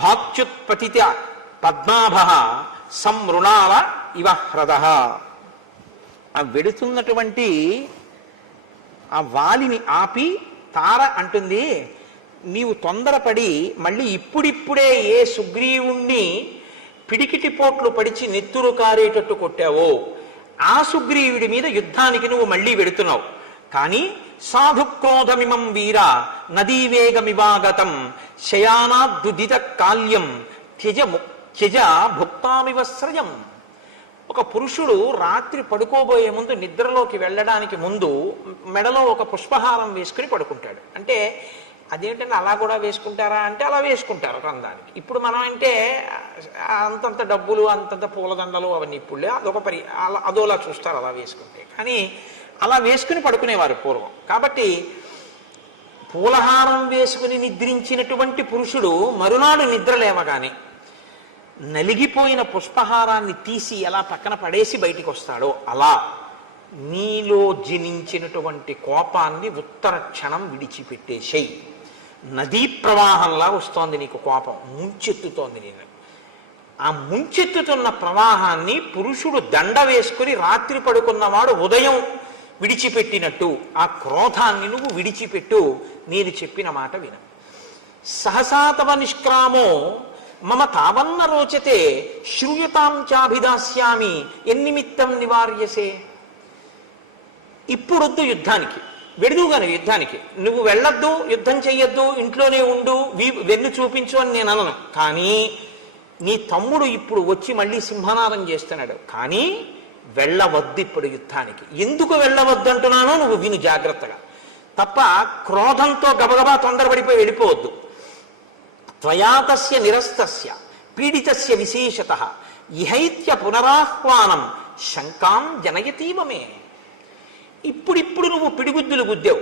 భాత్యుత్పతిత పద్మాభ సంమృణాల ఇవ హ్రద. ఆ వెడుతున్నటువంటి ఆ వాలిని ఆపి తార అంటుంది, నీవు తొందరపడి మళ్ళీ ఇప్పుడిప్పుడే ఏ సుగ్రీవుణ్ణి పిడికిటి పోట్లు పడిచి నెత్తురు కారేటట్టు కొట్టావో ఆ సుగ్రీవుడి మీద యుద్ధానికి నువ్వు మళ్ళీ వెడుతున్నావు. కానీ సాధుక్రోధమిమం వీర నదీవేగమివాగతం శయానాద్దుదిత కాల్యం త్యజ భుక్తామివస్రజం. ఒక పురుషుడు రాత్రి పడుకోబోయే ముందు, నిద్రలోకి వెళ్ళడానికి ముందు మెడలో ఒక పుష్పహారం వేసుకుని పడుకుంటాడు. అంటే అదేంటంటే అలా కూడా వేసుకుంటారా అంటే అలా వేసుకుంటారు ఒక అందానికి. ఇప్పుడు మనం అంటే అంతంత డబ్బులు అంతంత పూలదండలు అవన్నీ ఇప్పుడులే, అదోలా చూస్తారు అలా వేసుకుంటే. కానీ అలా వేసుకుని పడుకునేవారు పూర్వం. కాబట్టి పూలహారం వేసుకుని నిద్రించినటువంటి పురుషుడు మరునాడు నిద్ర లేవగానే నలిగిపోయిన పుష్పహారాన్ని తీసి ఎలా పక్కన పడేసి బయటికి వస్తాడో అలా నీలో జనించినటువంటి కోపాన్ని ఉత్తర క్షణం విడిచిపెట్టేసేయి. నదీ ప్రవాహంలా వస్తోంది నీకు కోపం, ముంచెత్తుతోంది నేను. ఆ ముంచెత్తుతున్న ప్రవాహాన్ని పురుషుడు దండ వేసుకుని రాత్రి పడుకున్నవాడు ఉదయం విడిచిపెట్టినట్టు ఆ క్రోధాన్ని నువ్వు విడిచిపెట్టు. నేను చెప్పిన మాట విన. సహసాతవ నిష్క్రామో మమ తావన్న రోచతే శ్రూయతాం చాభిదాస్యామి ఎన్నిమిత్తం నివార్యసే. ఇప్పుడొద్దు యుద్ధానికి, వెడుదుగాను యుద్ధానికి, నువ్వు వెళ్ళొద్దు, యుద్ధం చెయ్యొద్దు, ఇంట్లోనే ఉండు, వెన్ను చూపించు అని నేను అనను. కానీ నీ తమ్ముడు ఇప్పుడు వచ్చి మళ్ళీ సింహనాదం చేస్తున్నాడు. కానీ వెళ్ళవద్దు ఇప్పుడు యుద్ధానికి. ఎందుకు వెళ్ళవద్దు అంటున్నానో నువ్వు విను జాగ్రత్తగా. తప్ప క్రోధంతో గబగబా తొందరపడిపోయి వెళ్ళిపోవద్దు. త్వయాతస్య నిరస్తస్య పీడితస్య విశేషతః ఇహైత్య పునరాహ్వానం శంకాం జనయతీవమే. ఇప్పుడిప్పుడు నువ్వు పిడిగుద్దులు గుద్దావు,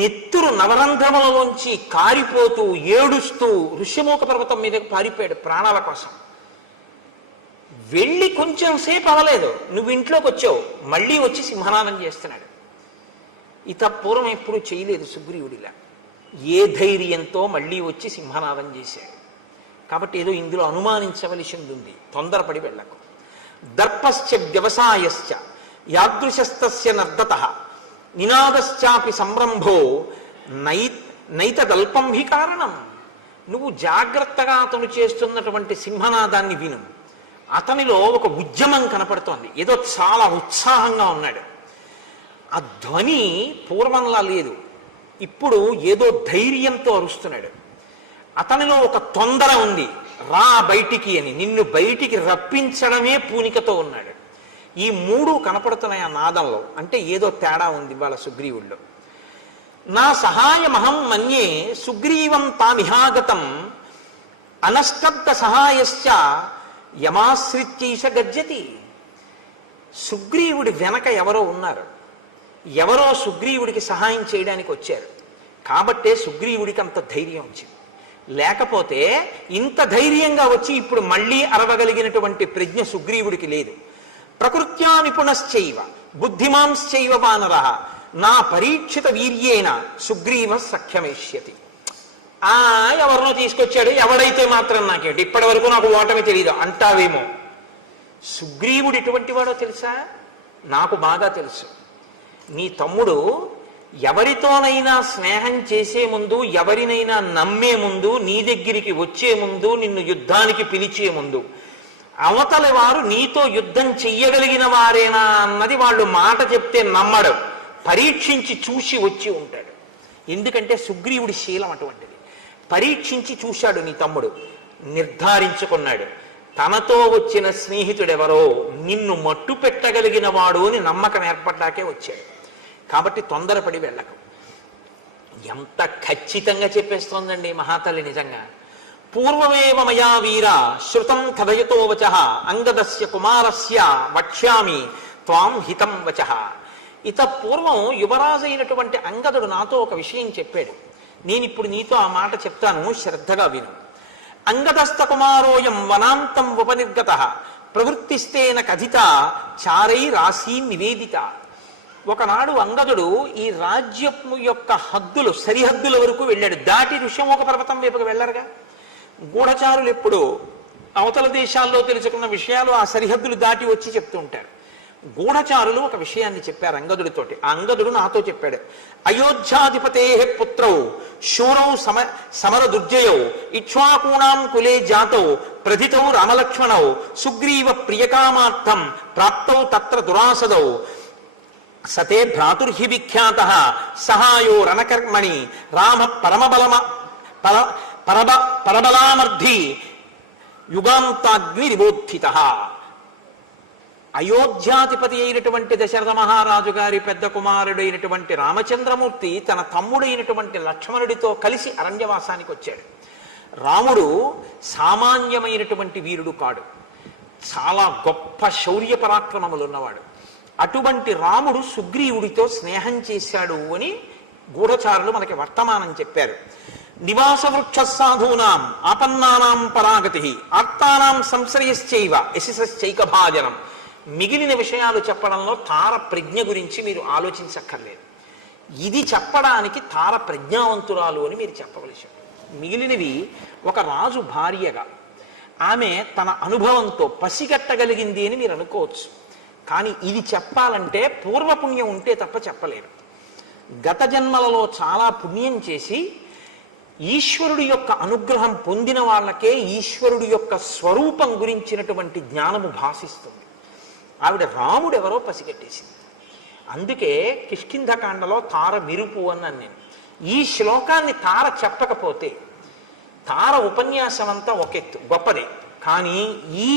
నెత్తురు నవరంధ్రములలోంచి కారిపోతూ ఏడుస్తూ ఋష్యమూక పర్వతం మీదకు పారిపోయాడు ప్రాణాల కోసం. వెళ్ళి కొంచెం సేపు అవ్వలేదు, నువ్వు ఇంట్లోకి వచ్చావు, మళ్ళీ వచ్చి సింహనాదం చేస్తున్నాడు. పూర్వం ఎప్పుడు చేయలేదు సుగ్రీవుడిలా. ఏ ధైర్యంతో మళ్ళీ వచ్చి సింహనాదం చేశాడు. కాబట్టి ఏదో ఇందులో అనుమానించవలసింది ఉంది, తొందరపడి వెళ్ళకు. దర్పశ్చ వ్యవసాయశ్చ యాదృశస్తస్య నర్దత నినాదశ్చాపి సంరంభో నైతదల్పం హి కారణం. నువ్వు జాగ్రత్తగా అతను చేస్తున్నటువంటి సింహనాదాన్ని విను. అతనిలో ఒక ఉద్యమం కనపడుతోంది, ఏదో చాలా ఉత్సాహంగా ఉన్నాడు. ఆ ధ్వని పూర్వంలా లేదు, ఇప్పుడు ఏదో ధైర్యంతో అరుస్తున్నాడు. అతనిలో ఒక తొందర ఉంది, రా బయటికి అని, నిన్ను బయటికి రప్పించడమే పూనికతో ఉన్నాడు. ఈ మూడు కనపడుతున్నాయి ఆ నాదంలో. అంటే ఏదో తేడా ఉంది వాళ్ళ సుగ్రీవుల్లో. నా సహాయమహం మన్యే సుగ్రీవం తామిహాగతం అనష్టబ్ద సహాయశ్చ యమాశ్రిత్యైష గజ్జతి. సుగ్రీవుడి వెనక ఎవరో ఉన్నారు, ఎవరో సుగ్రీవుడికి సహాయం చేయడానికి వచ్చారు. కాబట్టే సుగ్రీవుడికి అంత ధైర్యం వచ్చింది. లేకపోతే ఇంత ధైర్యంగా వచ్చి ఇప్పుడు మళ్ళీ అరవగలిగినటువంటి ప్రజ్ఞ సుగ్రీవుడికి లేదు. ప్రకృత్యా నిపుణశ్చైవ బుద్ధిమాంశ్చైవ వానరః నా పరీక్షిత వీర్యేన సుగ్రీవ సఖ్యమేష్యతి. ఎవరినో తీసుకొచ్చాడు, ఎవడైతే మాత్రం నాకేంటి, ఇప్పటి వరకు నాకు ఓటమి తెలియదు అంటావేమో. సుగ్రీవుడు ఎటువంటి వాడో తెలుసా? నాకు బాగా తెలుసు. నీ తమ్ముడు ఎవరితోనైనా స్నేహం చేసే ముందు, ఎవరినైనా నమ్మే ముందు, నీ దగ్గరికి వచ్చే ముందు, నిన్ను యుద్ధానికి పిలిచే ముందు అవతలి వారు నీతో యుద్ధం చెయ్యగలిగిన వారేనా అన్నది వాళ్ళు మాట చెప్తే నమ్మడం, పరీక్షించి చూసి వచ్చి ఉంటాడు. ఎందుకంటే సుగ్రీవుడి శీలం అటువంటిది. పరీక్షించి చూశాడు నీ తమ్ముడు, నిర్ధారించుకున్నాడు తనతో వచ్చిన స్నేహితుడెవరో నిన్ను మట్టు పెట్టగలిగిన వాడు అని నమ్మకం ఏర్పడ్డాకే వచ్చాడు. కాబట్టి తొందరపడి వెళ్ళకు. ఎంత ఖచ్చితంగా చెప్పేస్తోందండి మహాతల్లి నిజంగా. పూర్వమేవ మయా వీర శృతం కథయతో వచః అంగదస్య కుమారస్య వక్ష్యామి త్వాం హితం వచః. పూర్వం యువరాజు అయినటువంటి అంగదుడు నాతో ఒక విషయం చెప్పాడు. నేనిప్పుడు నీతో ఆ మాట చెప్తాను, శ్రద్ధగా విను. అంగదస్త కుమారోయం వనాంతం ఉపనిర్గతః ప్రవృత్తిస్తేన కథిత చారై రాశీ నివేదిత. ఒకనాడు అంగదుడు ఈ రాజ్యము యొక్క హద్దులు, సరిహద్దుల వరకు వెళ్ళాడు. దాటి ఋష్యమూక పర్వతం వైపుకు వెళ్ళరుగా. గూఢచారులు ఎప్పుడు అవతల దేశాల్లో తెలుసుకున్న విషయాలు ఆ సరిహద్దులు దాటి వచ్చి చెప్తూ ఉంటారు. గూఢచారులు ఒక విషయాన్ని చెప్పారు అంగదుడితోటి. ఆ అంగదుడు నాతో చెప్పాడు, అయోధ్యాధిపతే పుత్రౌ శూరౌ సమర దుర్జయౌ ఇక్ష్వాకూణాం కులే జాతౌ ప్రథితౌ రామలక్ష్మణౌ సుగ్రీవ ప్రియకామార్థం ప్రాప్తౌ తత్ర దురాసదౌ సతే భ్రాతుర్హి విఖ్యాత సహాయో రణకర్మణి రామ పరబలామర్థి యుగాంతాగ్ని నిబోధిత. అయోధ్యాధిపతి అయినటువంటి దశరథ మహారాజు గారి పెద్ద కుమారుడైనటువంటి రామచంద్రమూర్తి తన తమ్ముడైనటువంటి లక్ష్మణుడితో కలిసి అరణ్యవాసానికి వచ్చాడు. రాముడు సామాన్యమైనటువంటి వీరుడు కాడు, చాలా గొప్ప శౌర్య పరాక్రమములు ఉన్నవాడు. అటువంటి రాముడు సుగ్రీవుడితో స్నేహం చేశాడు అని గూఢచారులు మనకి వర్తమానం చెప్పారు. నివాస వృక్ష సాధూనాం ఆపన్నానాం పరాగతి ఆర్తానాం సంశ్రయశ్చైవ యశశ్చైక భాజనం. మిగిలిన విషయాలు చెప్పడంలో తార ప్రజ్ఞ గురించి మీరు ఆలోచించక్కర్లేదు. ఇది చెప్పడానికి తార ప్రజ్ఞావంతురాలు అని మీరు చెప్పవలసి. మిగిలినవి ఒక రాజు భార్యగా ఆమె తన అనుభవంతో పసిగట్టగలిగింది అని మీరు అనుకోవచ్చు. కానీ ఇది చెప్పాలంటే పూర్వపుణ్యం ఉంటే తప్ప చెప్పలేరు. గత జన్మలలో చాలా పుణ్యం చేసి ఈశ్వరుడి యొక్క అనుగ్రహం పొందిన వాళ్ళకే ఈశ్వరుడి యొక్క స్వరూపం గురించినటువంటి జ్ఞానము భాసిస్తుంది. ఆవిడ రాముడు ఎవరో పసిగట్టేసింది. అందుకే కిష్కింధకాండలో తార విరుపు అన్నాను నేను. ఈ శ్లోకాన్ని తార చెప్పకపోతే, తార ఉపన్యాసం అంతా ఒకెత్తు గొప్పదే, కానీ ఈ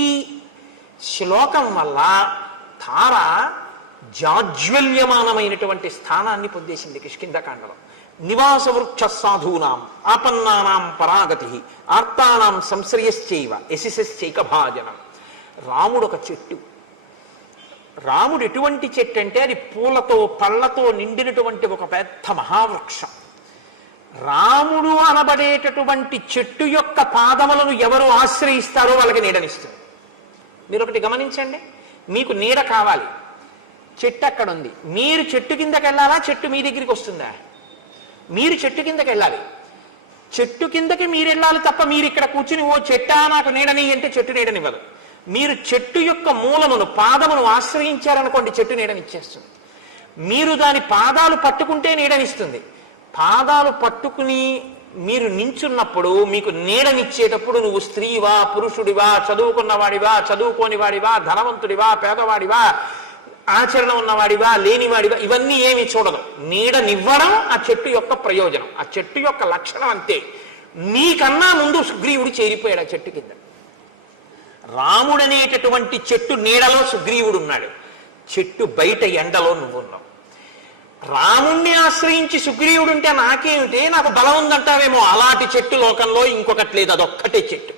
శ్లోకం వల్ల తార జాజ్వల్యమానమైనటువంటి స్థానాన్ని పొందేసింది కిష్కింధకాండలో. నివాస వృక్ష సాధూనాం ఆపన్నానాం పరాగతి ఆర్తానాం సంశ్రయశ్చైవ యశశ్చైక భాజనం. రాముడు ఒక చెట్టు. రాముడు ఎటువంటి చెట్టు అంటే అది పూలతో పళ్ళతో నిండినటువంటి ఒక పెద్ద మహావృక్షం. రాముడు అనబడేటటువంటి చెట్టు యొక్క పాదములను ఎవరు ఆశ్రయిస్తారో వాళ్ళకి నీడనిస్తుంది. మీరు ఒకటి గమనించండి, మీకు నీడ కావాలి, చెట్టు అక్కడ ఉంది, మీరు చెట్టు కిందకి వెళ్ళాలా, చెట్టు మీ దగ్గరికి వస్తుందా? మీరు చెట్టు కిందకి వెళ్ళాలి. చెట్టు కిందకి మీరు వెళ్ళాలి తప్ప మీరు ఇక్కడ కూర్చుని ఓ చెట్టా నాకు నీడని అంటే చెట్టు నీడనివ్వదు. మీరు చెట్టు యొక్క మూలమును పాదమును ఆశ్రయించారనుకోండి, చెట్టు నీడనిచ్చేస్తుంది. మీరు దాని పాదాలు పట్టుకుంటే నీడనిస్తుంది. పాదాలు పట్టుకుని మీరు నించున్నప్పుడు మీకు నీడనిచ్చేటప్పుడు నువ్వు స్త్రీవా పురుషుడివా, చదువుకున్నవాడివా చదువుకోని వాడివా, ధనవంతుడివా పేదవాడివా, ఆచరణ ఉన్నవాడివా లేనివాడివా, ఇవన్నీ ఏమి చూడదు. నీడనివ్వడం ఆ చెట్టు యొక్క ప్రయోజనం, ఆ చెట్టు యొక్క లక్షణం అంతే. నీకన్నా ముందు సుగ్రీవుడు చేరిపోయాడు ఆ చెట్టు కింద. రాముడనేటటువంటి చెట్టు నీడలో సుగ్రీవుడు ఉన్నాడు, చెట్టు బయట ఎండలో నువ్వున్నావు. రాముణ్ణి ఆశ్రయించి సుగ్రీవుడు ఉంటే నాకేమిటి, నాకు బలం ఉందంటావేమో, అలాంటి చెట్టు లోకంలో ఇంకొకటి లేదు, అదొక్కటే చెట్టు.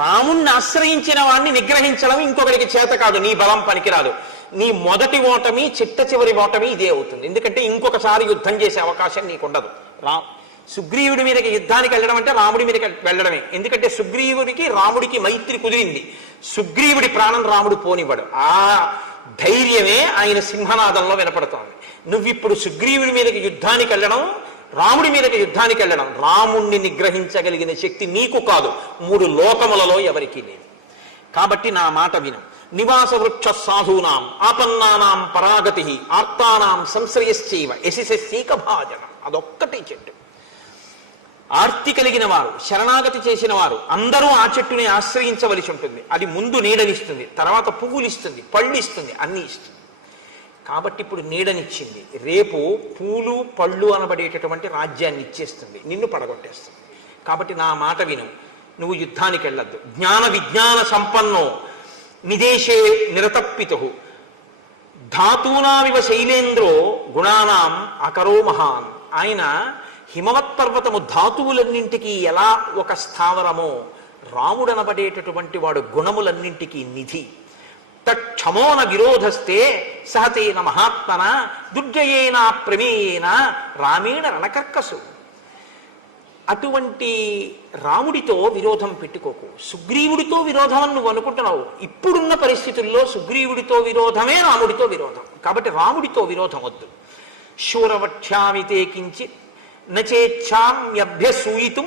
రాముణ్ణి ఆశ్రయించిన వాణ్ణి నిగ్రహించడం ఇంకొకరికి చేత కాదు, నీ బలం పనికిరాదు. నీ మొదటి ఓటమి చిట్ట చివరి ఓటమి ఇదే అవుతుంది. ఎందుకంటే ఇంకొకసారి యుద్ధం చేసే అవకాశం నీకుండదు. సుగ్రీవుడి మీదకి యుద్ధానికి వెళ్ళడం అంటే రాముడి మీదకి వెళ్ళడమే. ఎందుకంటే సుగ్రీవుడికి రాముడికి మైత్రి కుదిరింది, సుగ్రీవుడి ప్రాణం రాముడు పోనివ్వడు. ఆ ధైర్యమే ఆయన సింహనాదంలో వినపడుతోంది. నువ్విప్పుడు సుగ్రీవుడి మీదకి యుద్ధానికి వెళ్ళడం, రాముడి మీదకి యుద్ధానికి వెళ్ళడం, రాముణ్ణి నిగ్రహించగలిగిన శక్తి నీకు కాదు, 3 లోకములలో ఎవరికీ లేదు. కాబట్టి నా మాట విను. నివాస వృక్ష సాధూనాం ఆపన్నానాం పరాగతి ఆర్తానాం సంశ్రయశ్చైవ యశిశీక భాజనం, అదొక్కటే చెట్టు. ఆర్తి కలిగిన వారు, శరణాగతి చేసిన వారు అందరూ ఆ చెట్టుని ఆశ్రయించవలసి ఉంటుంది. అది ముందు నీడనిస్తుంది, తర్వాత పువ్వులు ఇస్తుంది, పళ్ళు ఇస్తుంది, అన్నీ ఇస్తుంది. కాబట్టి ఇప్పుడు నీడనిచ్చింది, రేపు పూలు పళ్ళు అనబడేటటువంటి రాజ్యాన్ని ఇచ్చేస్తుంది, నిన్ను పడగొట్టేస్తుంది. కాబట్టి నా మాట విను, నువ్వు యుద్ధానికి వెళ్ళద్దు. జ్ఞాన విజ్ఞాన సంపన్నో నిదేశే నిరతప్పితు ధాతూనామివ శైలేంద్రో గుణానాం అకరో మహాన్. ఆయన హిమవత్పర్వతము ధాతువులన్నింటికీ ఎలా ఒక స్థావరమో, రాముడనబడేటటువంటి వాడు గుణములన్నింటికీ నిధి. తక్షమోన విరోధస్తే సహతేన మహాత్మన దుర్జయేన ప్రమేయేన రామేణ రణకర్కసు. అటువంటి రాముడితో విరోధం పెట్టుకోకు. సుగ్రీవుడితో విరోధం అని నువ్వు అనుకుంటున్నావు. ఇప్పుడున్న పరిస్థితుల్లో సుగ్రీవుడితో విరోధమే రాముడితో విరోధం. కాబట్టి రాముడితో విరోధం వద్దు. శూరవక్ష్యామితే కించిత్ నచేచ్ఛామ్యభ్యసూయితుం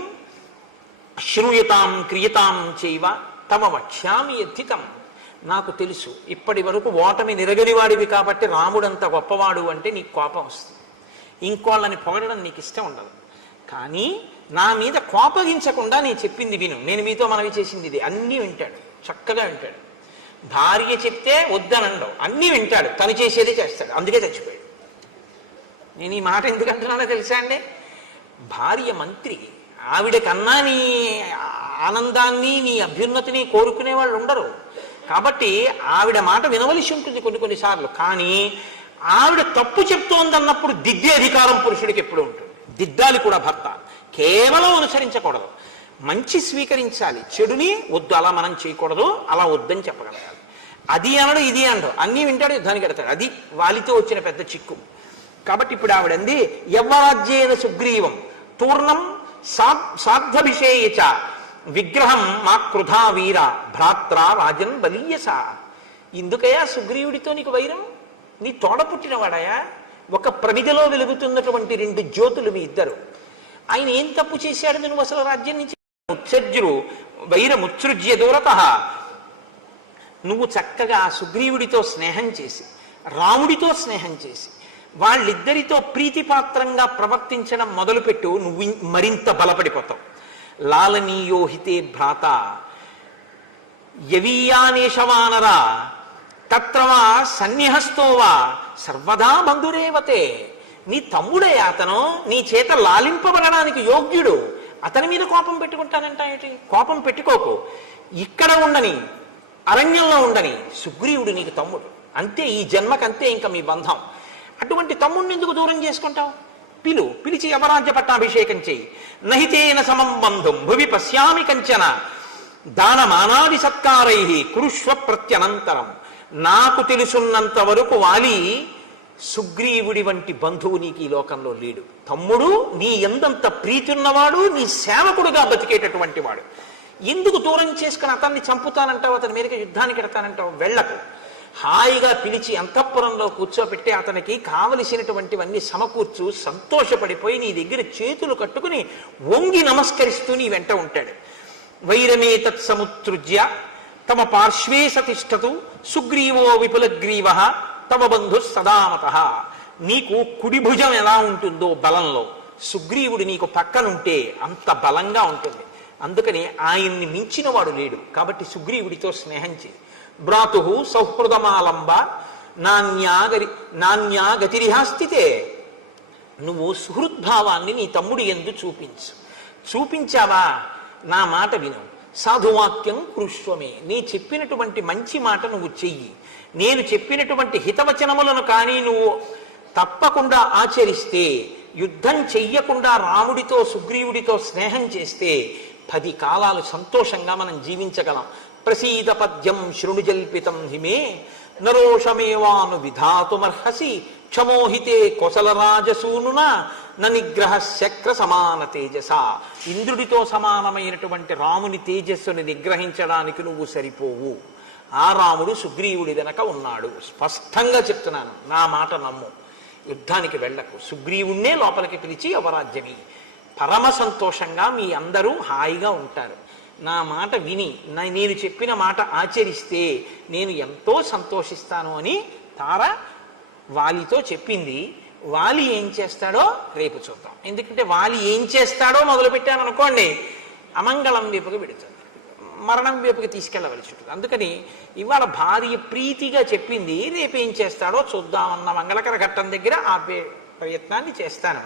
శ్రూయతాం క్రియతాం చైవ తమ వక్ష్యామి యద్ధితం. నాకు తెలుసు ఇప్పటి వరకు ఓటమి నిరగలివాడివి కాబట్టి రాముడంత గొప్పవాడు అంటే నీకు కోపం వస్తుంది, ఇంకోళ్ళని పొగడడం నీకు ఇష్టం ఉండదు. కానీ నా మీద కోపగించకుండా నేను చెప్పింది విను. నేను మీతో మనవి చేసింది ఇది. అన్నీ వింటాడు, చక్కగా వింటాడు. భార్య చెప్తే వద్దనండవు, అన్నీ వింటాడు, తను చేసేదే చేస్తాడు. అందుకే చచ్చిపోయాడు. నేను ఈ మాట ఎందుకు అంటున్నానో తెలుసా అండి? భార్య మంత్రి, ఆవిడ కన్నా నీ ఆనందాన్ని నీ అభ్యున్నతిని కోరుకునే వాళ్ళు ఉండరు. కాబట్టి ఆవిడ మాట వినవలసి ఉంటుంది కొన్నిసార్లు. కానీ ఆవిడ తప్పు చెప్తోందన్నప్పుడు దిద్దే అధికారం పురుషుడికి ఎప్పుడు ఉంటుంది. దిద్దాలి కూడా భర్త, కేవలం అనుసరించకూడదు. మంచి స్వీకరించాలి, చెడుని వద్దు అలా మనం చేయకూడదు, అలా వద్దని చెప్పగలగాలి. అది అనడు ఇది అనడు, అన్నీ వింటాడు, యుద్ధానికి ఎడతాడు. అది వాలితో వచ్చిన పెద్ద చిక్కు. కాబట్టి ఇప్పుడు ఆవిడంది యవ్వరాజ్యేన సుగ్రీవం తూర్ణం సాధ్వభిషేయచ విగ్రహం మా కృధా వీర భ్రాత్ర రాజన్ బలీయస. ఎందుకయా సుగ్రీవుడితో నీకు వైరం? నీ తోడ పుట్టినవాడయా, ఒక ప్రమిదలో వెలుగుతున్నటువంటి 2 జ్యోతులు మీ ఇద్దరు. ఆయన ఏం తప్పు చేశాడు నువ్వు అసలు రాజ్యం నుంచి? ఉత్సర్జురు వైరముత్సృజ్య దూరత. నువ్వు చక్కగా సుగ్రీవుడితో స్నేహం చేసి రాముడితో స్నేహం చేసి వాళ్ళిద్దరితో ప్రీతిపాత్రంగా ప్రవర్తించడం మొదలుపెట్టు, నువ్వు మరింత బలపడిపోతావు. లాలనీయోహితే భ్రాత యవీయానేషవానరా తత్రవా సన్నిహస్తోవా సర్వదా బంధురేవతే. నీ తమ్ముడే అతను, నీ చేత లాలింపబడడానికి యోగ్యుడు, అతని మీద కోపం పెట్టుకుంటానంట ఏమిటి? కోపం పెట్టుకోకు. ఇక్కడ ఉండని, అరణ్యంలో ఉండని, సుగ్రీవుడు నీకు తమ్ముడు అంతే, ఈ జన్మకంతే ఇంకా మీ బంధం. అటువంటి తమ్ముడిని ఎందుకు దూరం చేసుకుంటావు? పిలిచి యవరాజ్య పట్టాభిషేకం చేయి. నహితేన సమం బంధుం భువి పశ్యామి కంచన దానమానాది సత్కారై కురుష్వ ప్రత్యనంతరం. నాకు తెలుసున్నంత వరకు వాలి సుగ్రీవుడి వంటి బంధువు నీకు ఈ లోకంలో లేడు. తమ్ముడు నీ ఎందంత ప్రీతి ఉన్నవాడు, నీ సేవకుడుగా బతికేటటువంటి వాడు. ఎందుకు దూరం చేసుకుని అతన్ని చంపుతానంటావు, అతని మీదకి యుద్ధానికి ఎడతానంటావు? వెళ్ళకు. హాయిగా పిలిచి అంతఃపురంలో కూర్చోబెట్టి అతనికి కావలసినటువంటివన్నీ సమకూర్చు, సంతోషపడిపోయి నీ దగ్గర చేతులు కట్టుకుని వంగి నమస్కరిస్తూ నీ వెంట ఉంటాడు. వైరమే తత్సముత్సృజ్య తమ పార్శ్వే సతిష్టతు సుగ్రీవో విపులగ్రీవ తమ బంధు సదామత. నీకు కుడి భుజం ఎలా ఉంటుందో బలంలో, సుగ్రీవుడు నీకు పక్కనుంటే అంత బలంగా ఉంటుంది. అందుకని ఆయన్ని మించిన వాడు లేడు. కాబట్టి సుగ్రీవుడితో స్నేహం చేయి. భ్రాతు సౌహృదమాలంబ నాణ్యా గతిరిహాస్థితే. నువ్వు సుహృద్భావాన్ని నీ తమ్ముడి యందు చూపించావా? నా మాట విను. సాధువాక్యం కృష్వమే. నీ చెప్పినటువంటి మంచి మాట నువ్వు చెయ్యి. నేను చెప్పినటువంటి హితవచనములను కానీ నువ్వు తప్పకుండా ఆచరిస్తే, యుద్ధం చెయ్యకుండా రాముడితో సుగ్రీవుడితో స్నేహం చేస్తే 10 కాలాలు సంతోషంగా మనం జీవించగలం. ప్రసీద పద్యం శృణుజల్పితం హిమే నరోషమేవాను విధాతుమర్హసి క్షమోహితే కొసలరాజసూనునా నిగ్రహ శక్ర సమాన తేజస. ఇంద్రుడితో సమానమైనటువంటి రాముని తేజస్సుని నిగ్రహించడానికి నువ్వు సరిపోవు. ఆ రాముడు సుగ్రీవుడి వెనక ఉన్నాడు. స్పష్టంగా చెప్తున్నాను, నా మాట నమ్ము. యుద్ధానికి వెళ్ళకు. సుగ్రీవుణ్ణే లోపలికి పిలిచి అవరాజ్యమి. పరమ సంతోషంగా మీ అందరూ హాయిగా ఉంటారు. నా మాట విని నేను చెప్పిన మాట ఆచరిస్తే నేను ఎంతో సంతోషిస్తాను అని తార వాలితో చెప్పింది. వాలి ఏం చేస్తాడో రేపు చూద్దాం. ఎందుకంటే వాలి ఏం చేస్తాడో మొదలుపెట్టామనుకోండి అమంగళం వైపుకి పెడుతుంది, మరణం వైపుకి తీసుకెళ్ళవలసి ఉంటుంది. అందుకని ఇవాళ భార్య ప్రీతిగా చెప్పింది, రేపు ఏం చేస్తాడో చూద్దామన్న మంగళకర ఘట్టం దగ్గర ఆపే ప్రయత్నాన్ని చేస్తాను.